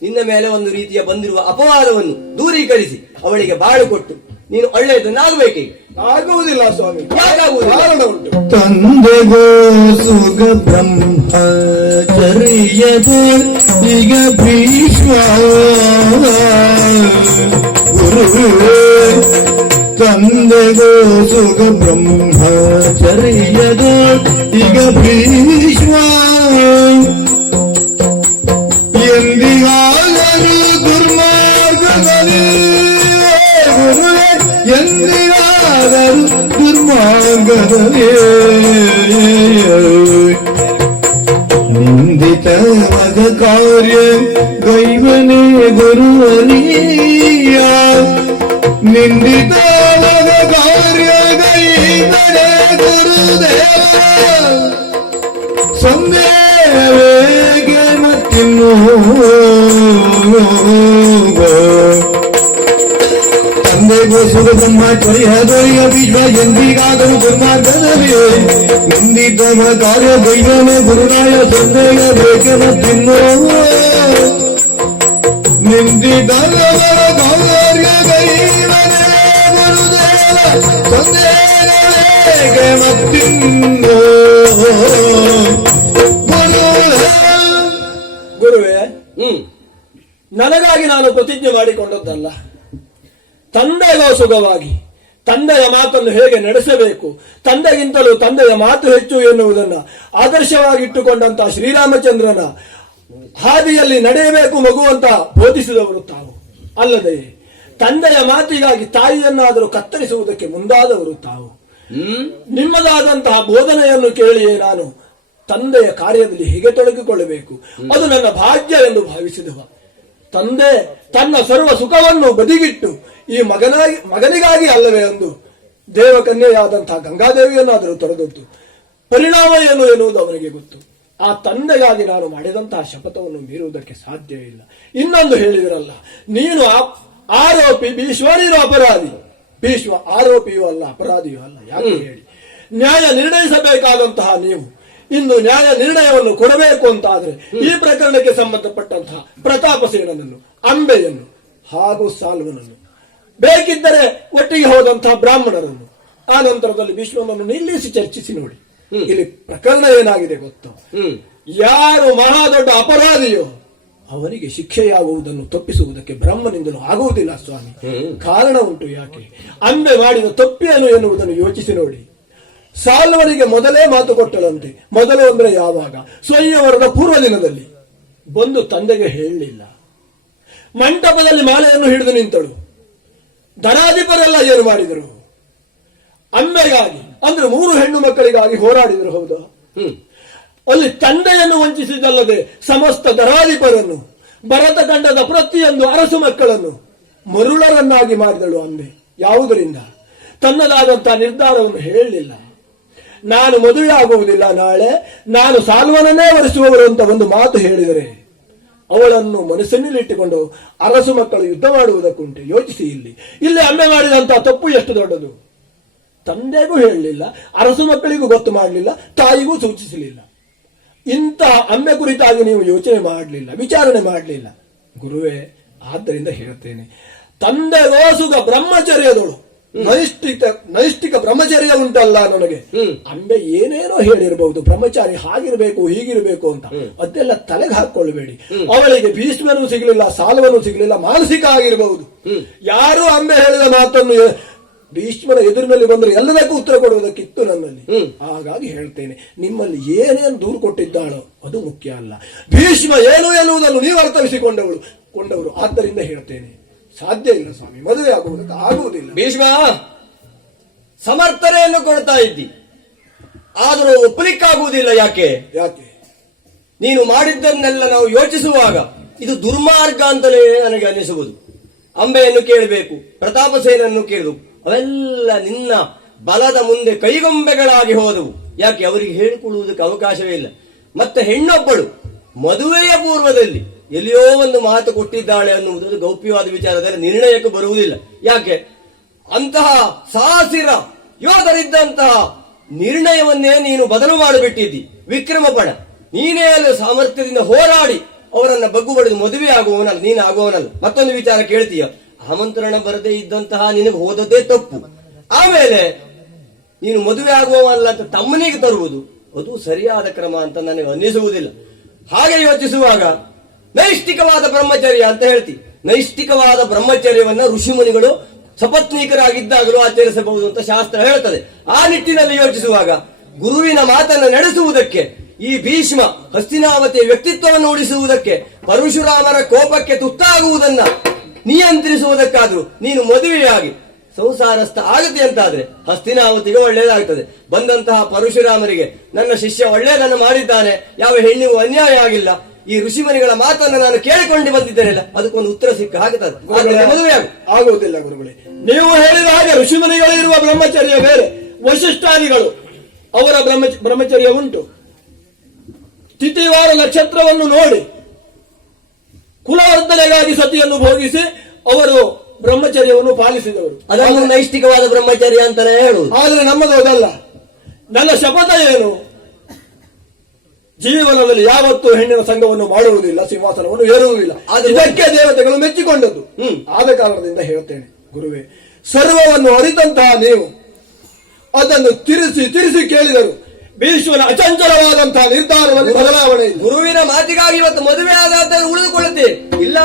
ನಿನ್ನ ಮೇಲೆ ಒಂದು ರೀತಿಯ ಬಂದಿರುವ ಅಪವಾದವನ್ನು ದೂರೀಕರಿಸಿ ಅವಳಿಗೆ ಬಾಳು ಕೊಟ್ಟು ನೀನು ಒಳ್ಳೆಯದನ್ನಾಗಬೇಕೀಗ. ಆಗುವುದಿಲ್ಲ ಸ್ವಾಮಿ. ಯಾಕಾಗುವುದಿಲ್ಲ? ಕಾರಣ ಉಂಟು. ತಂದೆಗೋ ಸುಗ ಬ್ರಹ್ಮಚರ್ಯದ ಈಗ ಭೀಷ್ಮ ಗುರುವೇ ತಂದೆಗೋ ಸುಗ ಬ್ರಹ್ಮಚರ್ಯದ ಈಗ ಭೀಷ್ಮ ಎಂದಿಗಾದರೂ ದುರ್ಮಾರ್ಗದಲ್ಲಿ ಗುರುವೇ ಎಂದಿಗಾದರೂ ದುರ್ಮಾರ್ಗದಲ್ಲಿ ನಿಂದಿತ ಮಗ ಕಾರ್ಯ ಗೈವನೇ ಗುರುವನಿಯ ನಿಂದಿತ ಮಗ ಕಾರ್ಯ ಗೈವನೇ ಗುರುದೇವ ಸಂದೇಹವೇಗೆ ಮತ್ತಿನ್ನು ತಂದೆಗೂ ಸುಖ ಬ್ರಹ್ಮಚರ್ಯದೊಯ್ಯ ಬೀಜ ಎಂದಿಗಾದರೂ ದುರ್ಮಾರ್ಗದಲ್ಲಿ ನಿಂದಿತ ಕಾರ್ಯ ಗೈವನೇ ಗುರುರಾಯ ಸಂದೇಹ ಬೇಕೆ ಮತ್ತಿನ್ನು ನಿಂದಿತ ಕಾರ್ಯ ಗೈವನೇ ಗುರುದೇವ ಸಂದೇಹ ಬೇಕೆ ಮತ್ತಿನ್ನು ಗುರುವೇ, ನನಗಾಗಿ ನಾನು ಪ್ರತಿಜ್ಞೆ ಮಾಡಿಕೊಂಡದ್ದಲ್ಲ. ತಂದೆಗೋ ಸುಖವಾಗಿ ತಂದೆಯ ಮಾತನ್ನು ಹೇಗೆ ನಡೆಸಬೇಕು, ತಂದೆಗಿಂತಲೂ ತಂದೆಯ ಮಾತು ಹೆಚ್ಚು ಎನ್ನುವುದನ್ನ ಆದರ್ಶವಾಗಿಟ್ಟುಕೊಂಡಂತಹ ಶ್ರೀರಾಮಚಂದ್ರನ ಹಾದಿಯಲ್ಲಿ ನಡೆಯಬೇಕು ಮಗುವಂತ ಬೋಧಿಸಿದವರು ತಾವು. ಅಲ್ಲದೆ ತಂದೆಯ ಮಾತಿಗಾಗಿ ತಾಯಿಯನ್ನಾದರೂ ಕತ್ತರಿಸುವುದಕ್ಕೆ ಮುಂದಾದವರು ತಾವು. ನಿಮ್ಮದಾದಂತಹ ಬೋಧನೆಯನ್ನು ಕೇಳಿಯೇ ನಾನು ತಂದೆಯ ಕಾರ್ಯದಲ್ಲಿ ಹೇಗೆ ತೊಡಗಿಕೊಳ್ಳಬೇಕು, ಅದು ನನ್ನ ಭಾಗ್ಯ ಎಂದು ಭಾವಿಸಿದವ. ತಂದೆ ತನ್ನ ಸರ್ವ ಸುಖವನ್ನು ಬದಿಗಿಟ್ಟು ಈ ಮಗನಿಗಾಗಿ ಅಲ್ಲವೇ ಎಂದು ದೇವಕನ್ಯೆಯಾದಂತಹ ಗಂಗಾದೇವಿಯನ್ನಾದರೂ ತೊರೆದದ್ದು. ಪರಿಣಾಮ ಏನು ಎನ್ನುವುದು ಅವನಿಗೆ ಗೊತ್ತು. ಆ ತಂದೆಗಾಗಿ ನಾನು ಮಾಡಿದಂತಹ ಶಪಥವನ್ನು ಮೀರುವುದಕ್ಕೆ ಸಾಧ್ಯ ಇಲ್ಲ. ಇನ್ನೊಂದು ಹೇಳಿದಿರಲ್ಲ, ನೀನು ಆರೋಪಿ, ಭೀಷ್ಮ ನೀನು ಅಪರಾಧಿ. ಭೀಷ್ಮ ಆರೋಪಿಯೂ ಅಲ್ಲ, ಅಪರಾಧಿಯೂ ಅಲ್ಲ. ಯಾಕೆ ಹೇಳಿ, ನ್ಯಾಯ ನಿರ್ಣಯಿಸಬೇಕಾದಂತಹ ನೀವು ಇಂದು ನ್ಯಾಯ ನಿರ್ಣಯವನ್ನು ಕೊಡಬೇಕು ಅಂತಾದ್ರೆ ಈ ಪ್ರಕರಣಕ್ಕೆ ಸಂಬಂಧಪಟ್ಟಂತಹ ಪ್ರತಾಪಸೇನನನ್ನು, ಅಂಬೆಯನ್ನು ಹಾಗೂ ಸಾಲ್ವನನ್ನು, ಬೇಕಿದ್ದರೆ ಒಟ್ಟಿಗೆ ಹೋದಂತಹ ಬ್ರಾಹ್ಮಣರನ್ನು, ಆ ನಂತರದಲ್ಲಿ ಭೀಷ್ಮನನ್ನು ನಿಲ್ಲಿಸಿ ಚರ್ಚಿಸಿ ನೋಡಿ. ಇಲ್ಲಿ ಪ್ರಕರಣ ಏನಾಗಿದೆ ಗೊತ್ತು, ಯಾರು ಮಹಾ ದೊಡ್ಡ ಅಪರಾಧಿಯೋ ಅವನಿಗೆ ಶಿಕ್ಷೆಯಾಗುವುದನ್ನು ತಪ್ಪಿಸುವುದಕ್ಕೆ ಬ್ರಹ್ಮನಿಂದಲೂ ಆಗುವುದಿಲ್ಲ ಸ್ವಾಮಿ. ಕಾರಣ ಉಂಟು. ಯಾಕೆ? ಅಂಬೆ ಮಾಡಿದ ತಪ್ಪೇನು ಎನ್ನುವುದನ್ನು ಯೋಚಿಸಿ ನೋಡಿ. ಸಾಲ್ವನಿಗೆ ಮೊದಲೇ ಮಾತು ಕೊಟ್ಟಳಂತೆ. ಮೊದಲು ಅಂದ್ರೆ ಯಾವಾಗ? ಸ್ವಯಂವರದ ಪೂರ್ವ ದಿನದಲ್ಲಿ ಬಂದು ತಂದೆಗೆ ಹೇಳಲಿಲ್ಲ. ಮಂಟಪದಲ್ಲಿ ಮಾಲೆಯನ್ನು ಹಿಡಿದು ನಿಂತಳು. ಧನಾಧಿಪರೆಲ್ಲ ಏನು ಮಾಡಿದರು? ಅಂಬೆಗಾಗಿ ಅಂದ್ರೆ 3 ಹೆಣ್ಣು ಮಕ್ಕಳಿಗಾಗಿ ಹೋರಾಡಿದರು. ಹೌದಾ? ಅಲ್ಲಿ ತಂದೆಯನ್ನು ವಂಚಿಸಿದಲ್ಲದೆ ಸಮಸ್ತ ಧರಾಧಿಪರನ್ನು, ಭರತಖಂಡದ ಪ್ರತಿಯೊಂದು ಅರಸು ಮಕ್ಕಳನ್ನು ಮರುಳರನ್ನಾಗಿ ಮಾಡಿದಳು ಅಂಬೆ. ಯಾವುದರಿಂದ? ತನ್ನದಾದಂತಹ ನಿರ್ಧಾರವನ್ನು ಹೇಳಲಿಲ್ಲ. ನಾನು ಮದುವೆ ಆಗುವುದಿಲ್ಲ, ನಾಳೆ ನಾನು ಸಾಲ್ವನನ್ನೇ ವರಿಸುವವರು ಅಂತ ಒಂದು ಮಾತು ಹೇಳಿದರೆ ಅವಳನ್ನು ಮನಸ್ಸಿನಲ್ಲಿಟ್ಟುಕೊಂಡು ಅರಸು ಮಕ್ಕಳು ಯುದ್ಧ ಮಾಡುವುದಕ್ಕುಂಟು. ಯೋಚಿಸಿ, ಇಲ್ಲಿ ಅಂಬೆ ಮಾಡಿದಂತಹ ತಪ್ಪು ಎಷ್ಟು ದೊಡ್ಡದು. ತಂದೆಗೂ ಹೇಳಲಿಲ್ಲ, ಅರಸು ಮಕ್ಕಳಿಗೂ ಗೊತ್ತು ಮಾಡಲಿಲ್ಲ, ತಾಯಿಗೂ ಸೂಚಿಸಲಿಲ್ಲ. ಇಂತಹ ಅಂಬೆ ಕುರಿತಾಗಿ ನೀವು ಯೋಚನೆ ಮಾಡಲಿಲ್ಲ, ವಿಚಾರಣೆ ಮಾಡಲಿಲ್ಲ. ಗುರುವೇ, ಆದ್ದರಿಂದ ಹೇಳ್ತೇನೆ, ತಂದೆಗೋ ಸುಖ ಬ್ರಹ್ಮಚರ್ಯದಳು ನೈಷ್ಠಿಕ ಬ್ರಹ್ಮಚರ್ಯ ಉಂಟಲ್ಲ ನನಗೆ. ಅಂಬೆ ಏನೇನೋ ಹೇಳಿರಬಹುದು, ಬ್ರಹ್ಮಚಾರಿ ಹಾಗಿರ್ಬೇಕು ಹೀಗಿರ್ಬೇಕು ಅಂತ. ಅದೆಲ್ಲ ತಲೆಗೆ ಹಾಕೊಳ್ಳಬೇಡಿ. ಅವಳಿಗೆ ಭೀಷ್ಮನೂ ಸಿಗಲಿಲ್ಲ, ಸಾಲ್ವನೂ ಸಿಗಲಿಲ್ಲ, ಮಾನಸಿಕ ಆಗಿರಬಹುದು. ಯಾರು ಅಂಬೆ ಹೇಳಿದ ಮಾತನ್ನು ಭೀಷ್ಮನ ಎದುರಿನಲ್ಲಿ ಬಂದ್ರೆ ಎಲ್ಲದಕ್ಕೂ ಉತ್ತರ ಕೊಡುವುದಕ್ಕಿತ್ತು ನನ್ನಲ್ಲಿ. ಹಾಗಾಗಿ ಹೇಳ್ತೇನೆ, ನಿಮ್ಮಲ್ಲಿ ಏನೇನು ದೂರು ಕೊಟ್ಟಿದ್ದಾಳೋ ಅದು ಮುಖ್ಯ ಅಲ್ಲ, ಭೀಷ್ಮ ಏನು ಎನ್ನುವುದನ್ನು ನೀವು ಅರ್ಥವಿಸಿಕೊಂಡವರು. ಆದ್ದರಿಂದ ಹೇಳ್ತೇನೆ, ಸಾಧ್ಯ ಇಲ್ಲ ಸ್ವಾಮಿ, ಮದುವೆ ಆಗುವುದಕ್ಕೆ ಆಗುವುದಿಲ್ಲ. ಭೀಷ್ಮ ಸಮರ್ಥನೆಯನ್ನು ಕೊಡ್ತಾ ಇದ್ದಿ, ಆದರೂ ಒಪ್ಪಲಿಕ್ಕಾಗುವುದಿಲ್ಲ. ಯಾಕೆ? ನೀನು ಮಾಡಿದ್ದನ್ನೆಲ್ಲ ನಾವು ಯೋಚಿಸುವಾಗ ಇದು ದುರ್ಮಾರ್ಗ ಅಂತಲೇ ನನಗೆ ಅನಿಸುವುದು. ಅಂಬೆಯನ್ನು ಕೇಳಬೇಕು, ಪ್ರತಾಪಸೇನನ್ನು ಕೇಳಬೇಕು, ಅವೆಲ್ಲ ನಿನ್ನ ಬಲದ ಮುಂದೆ ಕೈಗೊಂಬೆಗಳಾಗಿ ಹೋದವು. ಯಾಕೆ? ಅವರಿಗೆ ಹೇಳಿಕೊಳ್ಳುವುದಕ್ಕೆ ಅವಕಾಶವೇ ಇಲ್ಲ. ಮತ್ತೆ ಹೆಣ್ಣೊಬ್ಬಳು ಮದುವೆಯ ಪೂರ್ವದಲ್ಲಿ ಎಲ್ಲಿಯೋ ಒಂದು ಮಾತು ಕೊಟ್ಟಿದ್ದಾಳೆ ಅನ್ನುವುದು ಗೌಪ್ಯವಾದ ವಿಚಾರದಲ್ಲಿ ನಿರ್ಣಯಕ್ಕೆ ಬರುವುದಿಲ್ಲ. ಯಾಕೆ? ಅಂತಹ ಸಾಹಸಿರ ಯೋಧರಿದ್ದಂತಹ ನಿರ್ಣಯವನ್ನೇ ನೀನು ಬದಲು ಮಾಡಿಬಿಟ್ಟಿದ್ದಿ. ವಿಕ್ರಮಪಣ, ನೀನೇ ಅಲ್ಲಿ ಸಾಮರ್ಥ್ಯದಿಂದ ಹೋರಾಡಿ ಅವರನ್ನ ಬಗ್ಗು ಬಡಿದು ಮದುವೆ ಆಗುವವನಲ್ಲ, ನೀನು ಆಗುವವನಲ್ಲ. ಮತ್ತೊಂದು ವಿಚಾರ ಕೇಳ್ತೀಯ, ಆಮಂತ್ರಣ ಬರದೇ ಇದ್ದಂತಹ ನಿನಗೆ ಹೋದದ್ದೇ ತಪ್ಪು. ಆಮೇಲೆ ನೀನು ಮದುವೆ ಆಗುವವಲ್ಲ ಅಂತ ತಮ್ಮನಿಗೆ ತರುವುದು ಅದು ಸರಿಯಾದ ಕ್ರಮ ಅಂತ ನನಗೆ ಅನ್ನಿಸುವುದಿಲ್ಲ. ಹಾಗೆ ಯೋಚಿಸುವಾಗ ನೈಷ್ಠಿಕವಾದ ಬ್ರಹ್ಮಚರ್ಯ ಅಂತ ಹೇಳ್ತಿ. ನೈಷ್ಠಿಕವಾದ ಬ್ರಹ್ಮಚರ್ಯವನ್ನ ಋಷಿಮುನಿಗಳು ಸಪತ್ನೀಕರಾಗಿದ್ದಾಗಲೂ ಆಚರಿಸಬಹುದು ಅಂತ ಶಾಸ್ತ್ರ ಹೇಳ್ತದೆ. ಆ ನಿಟ್ಟಿನಲ್ಲಿ ಯೋಚಿಸುವಾಗ ಗುರುವಿನ ಮಾತನ್ನು ನಡೆಸುವುದಕ್ಕೆ, ಈ ಭೀಷ್ಮ ಹಸ್ತಿನಾವತಿಯ ವ್ಯಕ್ತಿತ್ವವನ್ನು ಉಳಿಸುವುದಕ್ಕೆ, ಪರಶುರಾಮರ ಕೋಪಕ್ಕೆ ತುತ್ತಾಗುವುದನ್ನ ನಿಯಂತ್ರಿಸುವುದಕ್ಕಾದ್ರೂ ನೀನು ಮದುವೆಯಾಗಿ ಸಂಸಾರಸ್ಥ ಆಗತ್ತೆ ಅಂತಾದ್ರೆ ಹಸ್ತಿನಾವತಿಗೆ ಒಳ್ಳೆಯದಾಗ್ತದೆ. ಬಂದಂತಹ ಪರಶುರಾಮರಿಗೆ ನನ್ನ ಶಿಷ್ಯ ಒಳ್ಳೆಯದನ್ನು ಮಾಡಿದ್ದಾನೆ, ಯಾವ ಹೆಣ್ಣಿಗೂ ಅನ್ಯಾಯ ಆಗಿಲ್ಲ, ಈ ಋಷಿಮನಿಗಳ ಮಾತನ್ನು ನಾನು ಕೇಳಿಕೊಂಡು ಬಂದಿದ್ದೇನೆಲ್ಲ, ಅದಕ್ಕೊಂದು ಉತ್ತರ ಸಿಕ್ಕ ಹಾಕುತ್ತದೆ. ಮದುವೆ ಆಗುವುದಿಲ್ಲ ಗುರುಗಳೇ. ನೀವು ಹೇಳಿದ ಹಾಗೆ ಋಷಿಮನಿಗಳಿರುವ ಬ್ರಹ್ಮಚರ್ಯ ಬೇರೆ, ವಶಿಷ್ಠಾದಿಗಳು ಅವರ ಬ್ರಹ್ಮಚರ್ಯ ಉಂಟು. ತಿಥಿವಾರ ನಕ್ಷತ್ರವನ್ನು ನೋಡಿ ಕುಲವರ್ಧನೆಗಾಗಿ ಸತಿಯನ್ನು ಭೋಗಿಸಿ ಅವರು ಬ್ರಹ್ಮಚರ್ಯವನ್ನು ಪಾಲಿಸಿದವರು. ಅದನ್ನು ನೈಷ್ಠಿಕವಾದ ಬ್ರಹ್ಮಚರ್ಯ ಅಂತಾನೆ ಹೇಳುವುದು. ಆದ್ರೆ ನಮ್ಮದು ಅದಲ್ಲ. ನನ್ನ ಶಪಥ ಏನು, ಜೀವನದಲ್ಲಿ ಯಾವತ್ತೂ ಹೆಣ್ಣಿನ ಸಂಘವನ್ನು ಮಾಡುವುದಿಲ್ಲ, ಸಿಂಹಾಸನವನ್ನು ಏರುವುದಿಲ್ಲ. ಇದಕ್ಕೆ ದೇವತೆಗಳು ಮೆಚ್ಚಿಕೊಂಡದ್ದು. ಆದ ಕಾರಣದಿಂದ ಹೇಳ್ತೇನೆ ಗುರುವೇ, ಸರ್ವವನ್ನು ಅರಿತಂತಹ ನೀವು ಅದನ್ನು ತಿರುಸಿ ಕೇಳಿದರು. ಭೀಷ್ಮನ ಅಚಂಚಲವಾದಂತಹ ನಿರ್ಧಾರದಲ್ಲಿ ಬದಲಾವಣೆ ಇದೆ. ಗುರುವಿನ ಮಾತಿಗಾಗಿ ಇವತ್ತು ಮದುವೆ ಆದ ಉಳಿದುಕೊಳ್ಳುತ್ತೇವೆ. ಇಲ್ಲ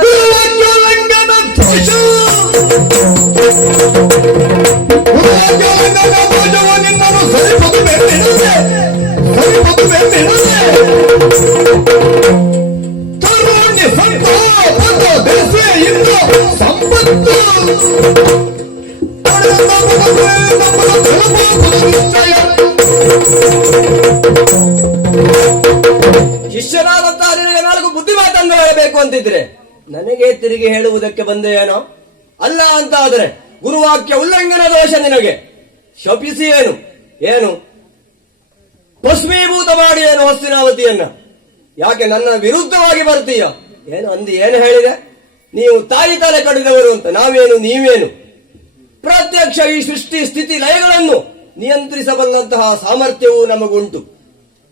ಶಿಷ್ಯರಾದಂತಹ ನಿನಗೆ ನಾಲ್ಕು ಬುದ್ಧಿ ಮಾತನ್ನು ಹೇಳಬೇಕು ಅಂತಿದ್ರೆ ನನಗೆ ತಿರುಗಿ ಹೇಳುವುದಕ್ಕೆ ಬಂದೆ ಏನೋ ಅಲ್ಲ ಅಂತ ಆದ್ರೆ ಗುರುವಾಕ್ಯ ಉಲ್ಲಂಘನ ದೋಷ ನಿನಗೆ ಶಪಿಸಿ ಏನು ಭಸ್ಮೀಭೂತ ಮಾಡಿ ಏನು ಹಸ್ತಿನಾವತಿಯನ್ನ. ಯಾಕೆ ನನ್ನ ವಿರುದ್ಧವಾಗಿ ಬರ್ತೀಯ? ಏನು ಹೇಳಿದೆ? ನೀವು ತಾಯಿ ತಲೆ ಕಡಿದವರು ಅಂತ. ನಾವೇನು ನೀವೇನು? ಪ್ರತ್ಯಕ್ಷ ಈ ಸೃಷ್ಟಿ ಸ್ಥಿತಿ ಲಯಗಳನ್ನು ನಿಯಂತ್ರಿಸಬಲ್ಲಂತಹ ಸಾಮರ್ಥ್ಯವೂ ನಮಗುಂಟು.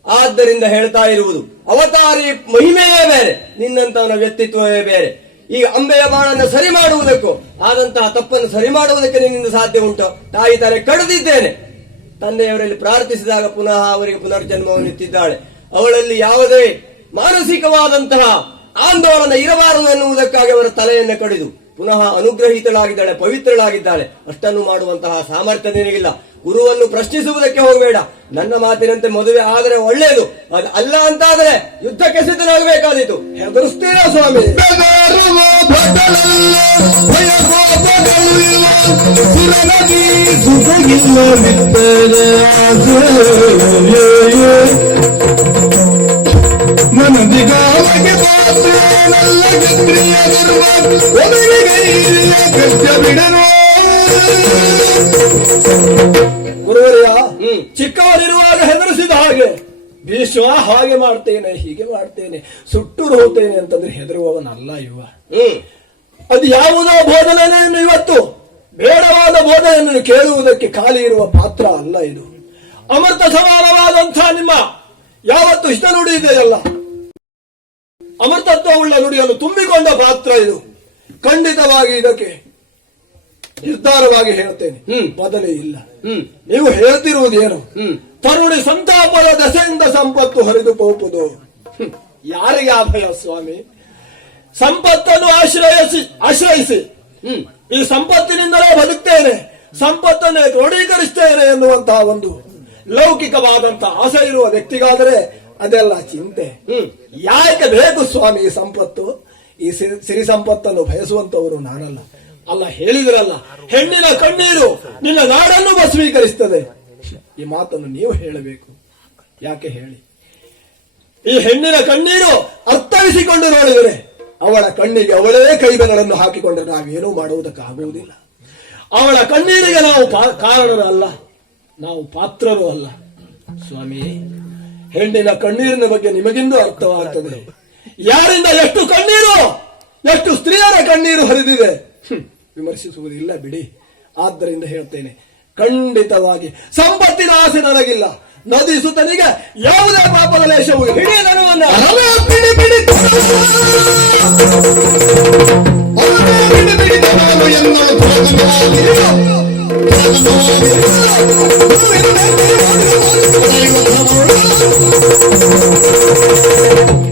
ಆದ್ದರಿಂದ ಹೇಳ್ತಾ ಇರುವುದು, ಅವತಾರಿ ಮಹಿಮೆಯೇ ಬೇರೆ, ನಿನ್ನಂತವನ ವ್ಯಕ್ತಿತ್ವವೇ ಬೇರೆ. ಈಗ ಅಂಬೆಯ ಬಾಣನ್ನು ಸರಿ ಮಾಡುವುದಕ್ಕೂ ಆದಂತಹ ತಪ್ಪನ್ನು ಸರಿ ಮಾಡುವುದಕ್ಕೆ ನಿನ್ನಿಂದ ಸಾಧ್ಯ ಉಂಟು? ತಾಯಿ ತಲೆ ಕಡಿದಿದ್ದೇನೆ. ತಂದೆಯವರಲ್ಲಿ ಪ್ರಾರ್ಥಿಸಿದಾಗ ಪುನಃ ಅವರಿಗೆ ಪುನರ್ಜನ್ಮವನ್ನು ಇತ್ತಿದ್ದಾಳೆ. ಅವಳಲ್ಲಿ ಯಾವುದೇ ಮಾನಸಿಕವಾದಂತಹ ಆಂದೋಲನ ಇರಬಾರದು ಎನ್ನುವುದಕ್ಕಾಗಿ ಅವರ ತಲೆಯನ್ನು ಕಡಿದು ಪುನಃ ಅನುಗ್ರಹಿತಳಾಗಿದ್ದಾಳೆ, ಪವಿತ್ರಳಾಗಿದ್ದಾಳೆ. ಅಷ್ಟನ್ನು ಮಾಡುವಂತಹ ಸಾಮರ್ಥ್ಯ ನಿನಗಿಲ್ಲ. ಗುರುವನ್ನು ಪ್ರಶ್ನಿಸುವುದಕ್ಕೆ ಹೋಗಬೇಡ. ನನ್ನ ಮಾತಿನಂತೆ ಮದುವೆ ಆದರೆ ಒಳ್ಳೆಯದು, ಅದು ಅಲ್ಲ ಅಂತಾದರೆ ಯುದ್ಧಕ್ಕೆ ಸಿದ್ಧನಾಗಬೇಕಾದೀತು. ಹೆದರಿಸ್ತೀರಾ ಸ್ವಾಮಿ? ಗುರುವರಿಯ ಚಿಕ್ಕವರಿರುವಾಗ ಹೆದರಿಸಿದ ಹಾಗೆ ಭೀಷ್ಮ ಹಾಗೆ ಮಾಡ್ತೇನೆ, ಹೀಗೆ ಮಾಡ್ತೇನೆ, ಸುಟ್ಟು ಹೋಗ್ತೇನೆ ಅಂತಂದ್ರೆ ಹೆದರುವವನಲ್ಲ ಇವ. ಅದು ಯಾವುದೋ ಬೋಧನೆಯನ್ನು ಇವತ್ತು ಬೇಡವಾದ ಬೋಧನೆಯನ್ನು ಕೇಳುವುದಕ್ಕೆ ಖಾಲಿ ಇರುವ ಪಾತ್ರ ಅಲ್ಲ ಇದು. ಅಮೃತ ಸಮಾನವಾದಂತಹ ನಿಮ್ಮ ಯಾವತ್ತು ಹಿತ ನುಡಿ ಇದೆಯಲ್ಲ, ಅಮೃತತ್ವವುಳ್ಳ ನುಡಿಯನ್ನು ತುಂಬಿಕೊಂಡ ಪಾತ್ರ ಇದು. ಖಂಡಿತವಾಗಿ ಇದಕ್ಕೆ ನಿರ್ಧಾರವಾಗಿ ಹೇಳ್ತೇನೆ, ಬದಲೇ ಇಲ್ಲ. ನೀವು ಹೇಳ್ತಿರುವುದೇನು? ತರುಣಿ ಸಂತಾಪದ ದಶೆಯಿಂದ ಸಂಪತ್ತು ಹರಿದು ಹೋಗುವುದು. ಯಾರಿಗೆ ಅಭಯ ಸ್ವಾಮಿ? ಸಂಪತ್ತನ್ನು ಆಶ್ರಯಿಸಿ ಈ ಸಂಪತ್ತಿನಿಂದಲೇ ಬದುಕ್ತೇನೆ, ಸಂಪತ್ತನ್ನೇ ಕ್ರೋಢೀಕರಿಸ್ತೇನೆ ಎನ್ನುವಂತಹ ಒಂದು ಲೌಕಿಕವಾದಂತಹ ಆಸೆ ಇರುವ ವ್ಯಕ್ತಿಗಾದರೆ ಅದೆಲ್ಲ ಚಿಂತೆ. ಯಾಕೆ ಬೇಕು ಸ್ವಾಮಿ ಈ ಸಂಪತ್ತು? ಈ ಸಿರಿ ಸಂಪತ್ತನ್ನು ಬಯಸುವಂತವರು ನಾನಲ್ಲ. ಅಲ್ಲ ಹೇಳಿದ್ರಲ್ಲ, ಹೆಣ್ಣಿನ ಕಣ್ಣೀರು ನಿನ್ನ ನಾಡನ್ನು ಭಸ್ಮೀಕರಿಸ್ತದೆ. ಈ ಮಾತನ್ನು ನೀವು ಹೇಳಬೇಕು. ಯಾಕೆ ಹೇಳಿ? ಈ ಹೆಣ್ಣಿನ ಕಣ್ಣೀರು ಅರ್ಥವಿಸಿಕೊಂಡು ನೋಡಿದರೆ ಅವಳ ಕಣ್ಣಿಗೆ ಅವಳೇ ಕೈಬೆರಳನ್ನು ಹಾಕಿಕೊಂಡ್ರೆ ನಾವೇನೂ ಮಾಡುವುದಕ್ಕಾಗುವುದಿಲ್ಲ. ಅವಳ ಕಣ್ಣೀರಿಗೆ ನಾವು ಕಾರಣನೂ ಅಲ್ಲ, ನಾವು ಪಾತ್ರರೂ ಅಲ್ಲ. ಸ್ವಾಮಿ, ಹೆಣ್ಣಿನ ಕಣ್ಣೀರಿನ ಬಗ್ಗೆ ನಿಮಗಿಂದು ಅರ್ಥವಾಗ್ತದೆ. ಯಾರಿಂದ ಎಷ್ಟು ಕಣ್ಣೀರು, ಎಷ್ಟು ಸ್ತ್ರೀಯರ ಕಣ್ಣೀರು ಹರಿದಿದೆ ವಿಮರ್ಶಿಸುವುದಿಲ್ಲ ಬಿಡಿ. ಆದ್ದರಿಂದ ಹೇಳ್ತೇನೆ, ಖಂಡಿತವಾಗಿ ಸಂಪತ್ತಿನ ಆಸೆ ನನಗಿಲ್ಲ. ನದಿ ಸುತನಿಗೆ ಯಾವುದೇ ಪಾಪದ ಲೇಷವೂ ಇಲ್ಲ. ಹಿಡಿಯ ಧನವನ್ನ ಅರವೇ ಬಿಡಿ ಬಿಡಿ ಅರವೇ ಬಿಡಿ ಬಿಡಿ ನಾನು ಎನ್ನಲು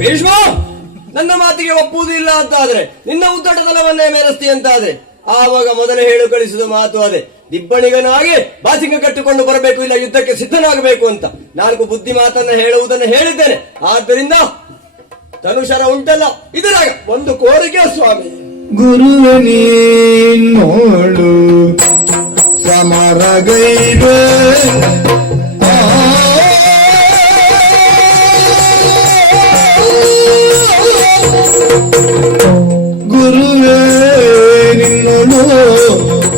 ಭೀಷ್ಮ, ನನ್ನ ಮಾತಿಗೆ ಒಪ್ಪುವುದು ಇಲ್ಲ ಅಂತ ಆದ್ರೆ, ನಿನ್ನ ಉದ್ದಟತನವನ್ನೇ ಮೇಲಿಸ್ತಿ ಅಂತ ಆದ್ರೆ, ಆವಾಗ ಮೊದಲೇ ಹೇಳು ಕಳಿಸಿದ ಮಾತು ಅದೇ, ದಿಬ್ಬಣಿಗನಾಗಿ ಬಾಸಿಂಗ ಕಟ್ಟಿಕೊಂಡು ಬರಬೇಕು, ಇಲ್ಲ ಯುದ್ಧಕ್ಕೆ ಸಿದ್ಧನಾಗಬೇಕು ಅಂತ 4 ಬುದ್ಧಿ ಮಾತನ್ನ ಹೇಳುವುದನ್ನು ಹೇಳಿದ್ದೇನೆ. ಆದ್ದರಿಂದ ತನುಷರ ಉಂಟಲ್ಲ ಇದರಾಗ ಒಂದು ಕೋರಿಕೆ ಸ್ವಾಮಿ. ಗುರುವ ನೀನೋಳು ಸಮರಗೈವೆ ಗುರುವೇ ನಿನ್ನೋಳು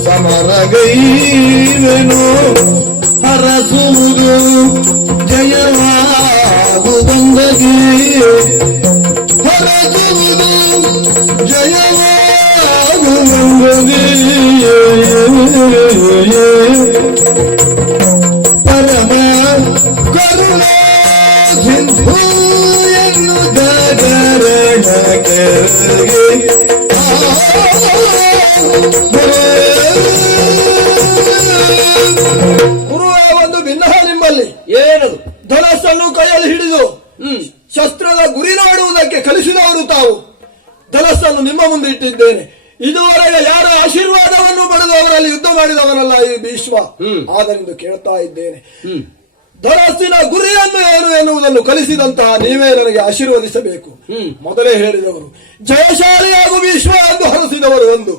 ಸಮರಗೈವೆನು ಹರಸುವುದು ಜಯವಾಗುವಂದಗಿ ಹರಸುವುದು ಜಯವಾಗುವಂದಗಿ ಪರಮ ಕರುಣ ಸಿಂಧು ಎನ್ನುವುದರಡಕ್ಕೆ ಗುರುವೇ, ಒಂದು ಭಿನ್ನ ನಿಮ್ಮಲ್ಲಿ ಏನದು? ಧನಸ್ಸನ್ನು ಕೈಯಲ್ಲಿ ಹಿಡಿದು ಶಸ್ತ್ರದ ಗುರಿ ನೋಡುವುದಕ್ಕೆ ಕಲಿಸಿದವರು ತಾವು. ಧನಸ್ಸನ್ನು ನಿಮ್ಮ ಮುಂದೆ ಇಟ್ಟಿದ್ದೇನೆ. ಇದುವರೆಗೆ ಯಾರ ಆಶೀರ್ವಾದವನ್ನು ಪಡೆದು ಅವರಲ್ಲಿ ಯುದ್ಧ ಮಾಡಿದವನಲ್ಲ ಈ ಭೀಷ್ಮ. ಆದ್ದರಿಂದ ಕೇಳ್ತಾ ಇದ್ದೇನೆ, ಧನಸ್ಸಿನ ಗುರಿಯನ್ನು ಏನು ಎನ್ನುವುದನ್ನು ಕಲಿಸಿದಂತಹ ನೀವೇ ನನಗೆ ಆಶೀರ್ವದಿಸಬೇಕು. ಮೊದಲೇ ಹೇಳಿದವರು ಜಯಶಾಲಿಯಾಗು ಭೀಷ್ಮ ಎಂದು ಹರಸಿದವರು ಒಂದು.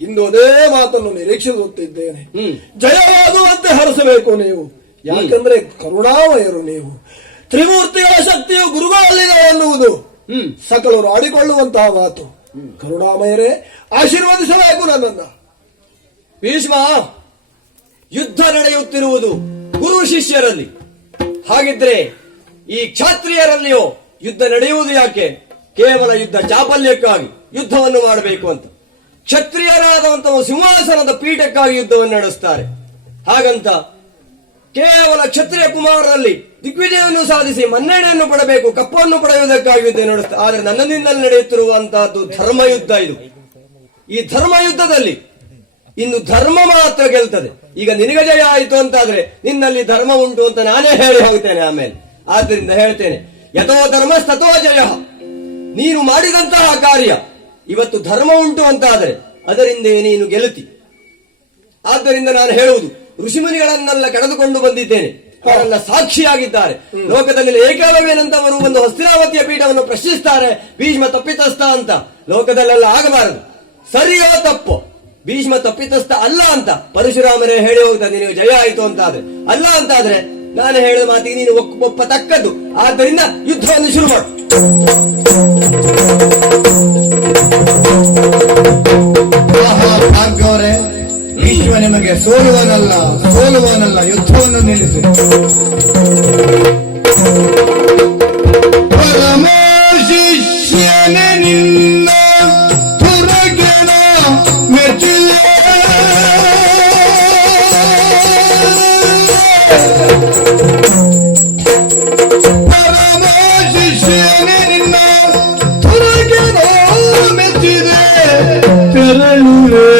ಇಂದು ಅದೇ ಮಾತನ್ನು ನಿರೀಕ್ಷಿಸುತ್ತಿದ್ದೇನೆ. ಜಯವಾಗುವಂತೆ ಹರಸಬೇಕು ನೀವು. ಯಾಕಂದ್ರೆ ಕರುಣಾಮಯರು ನೀವು. ತ್ರಿಮೂರ್ತಿಗಳ ಶಕ್ತಿಯು ಗುರುಗಳಲ್ಲಿದೆ ಎನ್ನುವುದು ಸಕಲರು ಆಡಿಕೊಳ್ಳುವಂತಹ ಮಾತು. ಕರುಣಾಮಯರೇ, ಆಶೀರ್ವದಿಸಬೇಕು ನನ್ನನ್ನ. ಭೀಷ್ಮ, ಯುದ್ಧ ನಡೆಯುತ್ತಿರುವುದು ಗುರು ಶಿಷ್ಯರಲ್ಲಿ. ಹಾಗಿದ್ರೆ ಈ ಕ್ಷಾತ್ರಿಯರಲ್ಲಿಯೋ ಯುದ್ಧ ನಡೆಯುವುದು ಯಾಕೆ? ಕೇವಲ ಯುದ್ಧ ಚಾಪಲ್ಯಕ್ಕಾಗಿ ಯುದ್ಧವನ್ನು ಮಾಡಬೇಕು ಅಂತ. ಕ್ಷತ್ರಿಯರಾದಂತಹ ಸಿಂಹಾಸನದ ಪೀಠಕ್ಕಾಗಿ ಯುದ್ಧವನ್ನು ನಡೆಸುತ್ತಾರೆ. ಹಾಗಂತ ಕೇವಲ ಕ್ಷತ್ರಿಯ ಕುಮಾರರಲ್ಲಿ ದಿಗ್ವಿಜಯವನ್ನು ಸಾಧಿಸಿ ಮನ್ನಣೆಯನ್ನು ಪಡಬೇಕು, ಕಪ್ಪನ್ನು ಪಡೆಯುವುದಕ್ಕಾಗಿ ಯುದ್ಧ ನಡೆಸುತ್ತಾರೆ. ಆದರೆ ನನ್ನಿಂದಲೇ ನಡೆಯುತ್ತಿರುವಂತಹದ್ದು ಧರ್ಮಯುದ್ಧ. ಇದು ಈ ಧರ್ಮಯುದ್ಧದಲ್ಲಿ ಇನ್ನು ಧರ್ಮ ಮಾತ್ರ ಗೆಲ್ತದೆ. ಈಗ ನಿನಗೆ ಜಯ ಆಯಿತು ಅಂತಾದ್ರೆ ನಿನ್ನಲ್ಲಿ ಧರ್ಮ ಉಂಟು ಅಂತ ನಾನೇ ಹೇಳಿ ಹೋಗ್ತೇನೆ ಆಮೇಲೆ. ಆದ್ದರಿಂದ ಹೇಳ್ತೇನೆ, ಯಥೋ ಧರ್ಮ ತಥೋ ಜಯ. ನೀನು ಮಾಡಿದಂತಹ ಕಾರ್ಯ ಇವತ್ತು ಧರ್ಮ ಉಂಟು ಅಂತಾದರೆ ಅದರಿಂದ ನೀನು ಗೆಲ್ಲುತ್ತಿ. ಆದ್ದರಿಂದ ನಾನು ಹೇಳುವುದು, ಋಷಿಮುನಿಗಳನ್ನೆಲ್ಲ ಕಳೆದುಕೊಂಡು ಬಂದಿದ್ದೇನೆ, ಅವರೆಲ್ಲ ಸಾಕ್ಷಿಯಾಗಿದ್ದಾರೆ. ಲೋಕದಲ್ಲಿ ಏಕಲವ್ಯನಂತವರು ಒಂದು ಹಸ್ತಿನಾವತಿಯ ಪೀಠವನ್ನು ಪ್ರಶ್ನಿಸ್ತಾರೆ, ಭೀಷ್ಮ ತಪ್ಪಿತಸ್ಥ ಅಂತ. ಲೋಕದಲ್ಲೆಲ್ಲ ಆಗಬಾರದು. ಸರಿಯೋ ತಪ್ಪು, ಭೀಷ್ಮ ತಪ್ಪಿತಸ್ಥ ಅಲ್ಲ ಅಂತ ಪರಶುರಾಮರೇ ಹೇಳಿ ಹೋಗ್ತಾರೆ. ನಿನಗೆ ಜಯ ಆಯಿತು ಅಂತಾದ್ರೆ, ಅಲ್ಲ ಅಂತಾದ್ರೆ ನಾನು ಹೇಳಿದ ಮಾತಿಗೆ ನೀನು ಒಪ್ಪತಕ್ಕದ್ದು. ಆದ್ದರಿಂದ ಯುದ್ಧವನ್ನು ಶುರು ಮಾಡು. ಭಾಗ್ಯವರೇ, ಭೀಷ್ಮ ನಿಮಗೆ ಸೋಲುವನಲ್ಲ, ಯುದ್ಧವನ್ನು ನಿಲ್ಲಿಸಿ. ಪರಮ ಶಿಷ್ಯನೇ ನಿನ್ನ ಪುರಗೆನ ಮೆಚ್ಚಿದೆ. ಪರಮ ಶಿಷ್ಯನೇ ನಿನ್ನ ಪುರಗೆನ ಮೆಚ್ಚಿದೆ. ತೆರಳುವೆ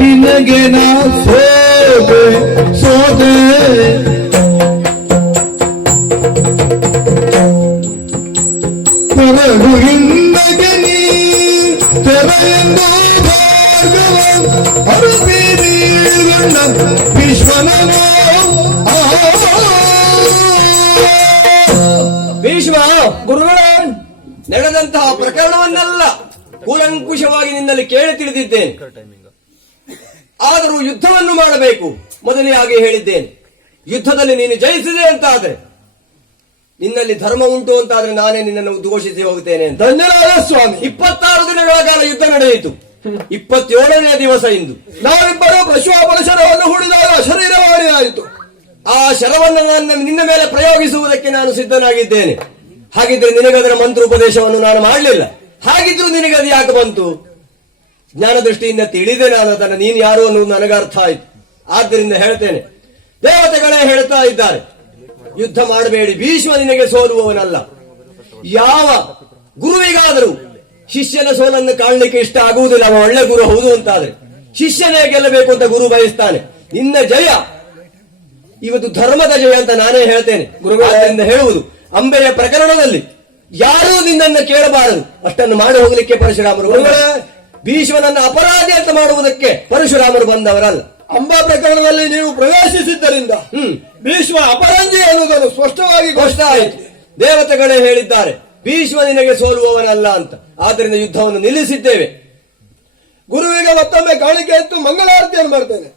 ನಿನಗೆ ನಾ ಸೋದೆ ಹೊರಗು ಹಿಂದಗೆ ನೀ ತೆರೆಯೆಂದು ಭಾರ್ಗವನ್ ಅರುಬೀರಿಗಣ್ಣ ವಿಶ್ವನನು. ಭೀಷ್ಮ, ಗುರುಗಳೇ, ನಡೆದಂತಹ ಪ್ರಕರಣವನ್ನೆಲ್ಲ ಕೂಲಂಕುಷವಾಗಿ ನಿನ್ನಲ್ಲಿ ಕೇಳಿ ತಿಳಿದಿದ್ದೇನೆ. ಆದರೂ ಯುದ್ಧವನ್ನು ಮಾಡಬೇಕು ಮೊದಲೇ ಹಾಗೆ ಹೇಳಿದ್ದೇನೆ. ಯುದ್ಧದಲ್ಲಿ ನೀನು ಜಯಿಸಿದೆ ಅಂತ ಆದ್ರೆ, ನಿನ್ನಲ್ಲಿ ಧರ್ಮ ಉಂಟು ಅಂತ ಆದ್ರೆ ನಾನೇ ನಿನ್ನನ್ನು ಉದ್ಘೋಷಿಸಿ ಹೋಗುತ್ತೇನೆ ಅಂತ. ಧನ್ಯವಾದ ಸ್ವಾಮಿ. 26 ದಿನಗಳ ಕಾಲ ಯುದ್ಧ ನಡೆಯಿತು. 27ನೇ ದಿವಸ ಇಂದು ನಾವಿಬ್ಬರು ಪಶುವಾಪನ ಶರವನ್ನು ಹೂಡಿದಾಗ ಶರೀರವಾಣಿ ಆಯಿತು. ಆ ಶರವನ್ನು ನಿನ್ನ ಮೇಲೆ ಪ್ರಯೋಗಿಸುವುದಕ್ಕೆ ನಾನು ಸಿದ್ಧನಾಗಿದ್ದೇನೆ. ಹಾಗಿದ್ರೆ ನಿನಗದರ ಮಂತ್ರೋಪದೇಶವನ್ನು ನಾನು ಮಾಡಲಿಲ್ಲ. ಹಾಗಿದ್ರು ನಿನಗೆ ಅದು ಯಾಕೆ ಬಂತು? ಜ್ಞಾನ ದೃಷ್ಟಿಯಿಂದ ತಿಳಿದೆ ನಾನು ಅದನ್ನು. ನೀನು ಯಾರು ಅನ್ನೋದು ನನಗೆ ಅರ್ಥ ಆಯ್ತು. ಆದ್ದರಿಂದ ಹೇಳ್ತೇನೆ, ದೇವತೆಗಳೇ ಹೇಳ್ತಾ ಇದ್ದಾರೆ, ಯುದ್ಧ ಮಾಡಬೇಡಿ, ಭೀಷ್ಮ ನಿನಗೆ ಸೋಲುವವನಲ್ಲ. ಯಾವ ಗುರುವಿಗಾದರೂ ಶಿಷ್ಯನ ಸೋಲನ್ನು ಕಾಣಲಿಕ್ಕೆ ಇಷ್ಟ ಆಗುವುದಿಲ್ಲ. ಅವ ಒಳ್ಳೆ ಗುರು ಹೌದು ಅಂತಾದ್ರೆ ಶಿಷ್ಯನೇ ಗೆಲ್ಲಬೇಕು ಅಂತ ಗುರು ಬಯಸ್ತಾನೆ. ನಿನ್ನ ಜಯ ಇವತ್ತು ಧರ್ಮದ ಜಯ ಅಂತ ನಾನೇ ಹೇಳ್ತೇನೆ. ಗುರುಗಳಿಂದ ಹೇಳುವುದು, ಅಂಬೆಯ ಪ್ರಕರಣದಲ್ಲಿ ಯಾರೂ ನಿನ್ನನ್ನು ಕೇಳಬಾರದು, ಅಷ್ಟನ್ನು ಮಾಡಿ ಹೋಗಲಿಕ್ಕೆ ಪರಶುರಾಮರು. ಭೀಷ್ಮನನ್ನು ಅಪರಾಧಿ ಅಂತ ಮಾಡುವುದಕ್ಕೆ ಪರಶುರಾಮರು ಬಂದವರಲ್ಲ. ಅಂಬಾ ಪ್ರಕರಣದಲ್ಲಿ ನೀವು ಪ್ರವೇಶಿಸಿದ್ದರಿಂದ ಭೀಷ್ಮ ಅಪರಂಜಿ ಅನ್ನುವುದನ್ನು ಸ್ಪಷ್ಟವಾಗಿ ಗೊತ್ತಾಯಿತು. ದೇವತೆಗಳೇ ಹೇಳಿದ್ದಾರೆ, ಭೀಷ್ಮ ನಿನಗೆ ಸೋಲುವವನಲ್ಲ ಅಂತ. ಆದ್ದರಿಂದ ಯುದ್ಧವನ್ನು ನಿಲ್ಲಿಸಿದ್ದೇವೆ. ಗುರುವಿಗೆ ಮತ್ತೊಮ್ಮೆ ಕಾಣಿಕೆ ಇತ್ತು, ಮಂಗಳಾರತಿಯನ್ನು ಮಾಡ್ತೇನೆ.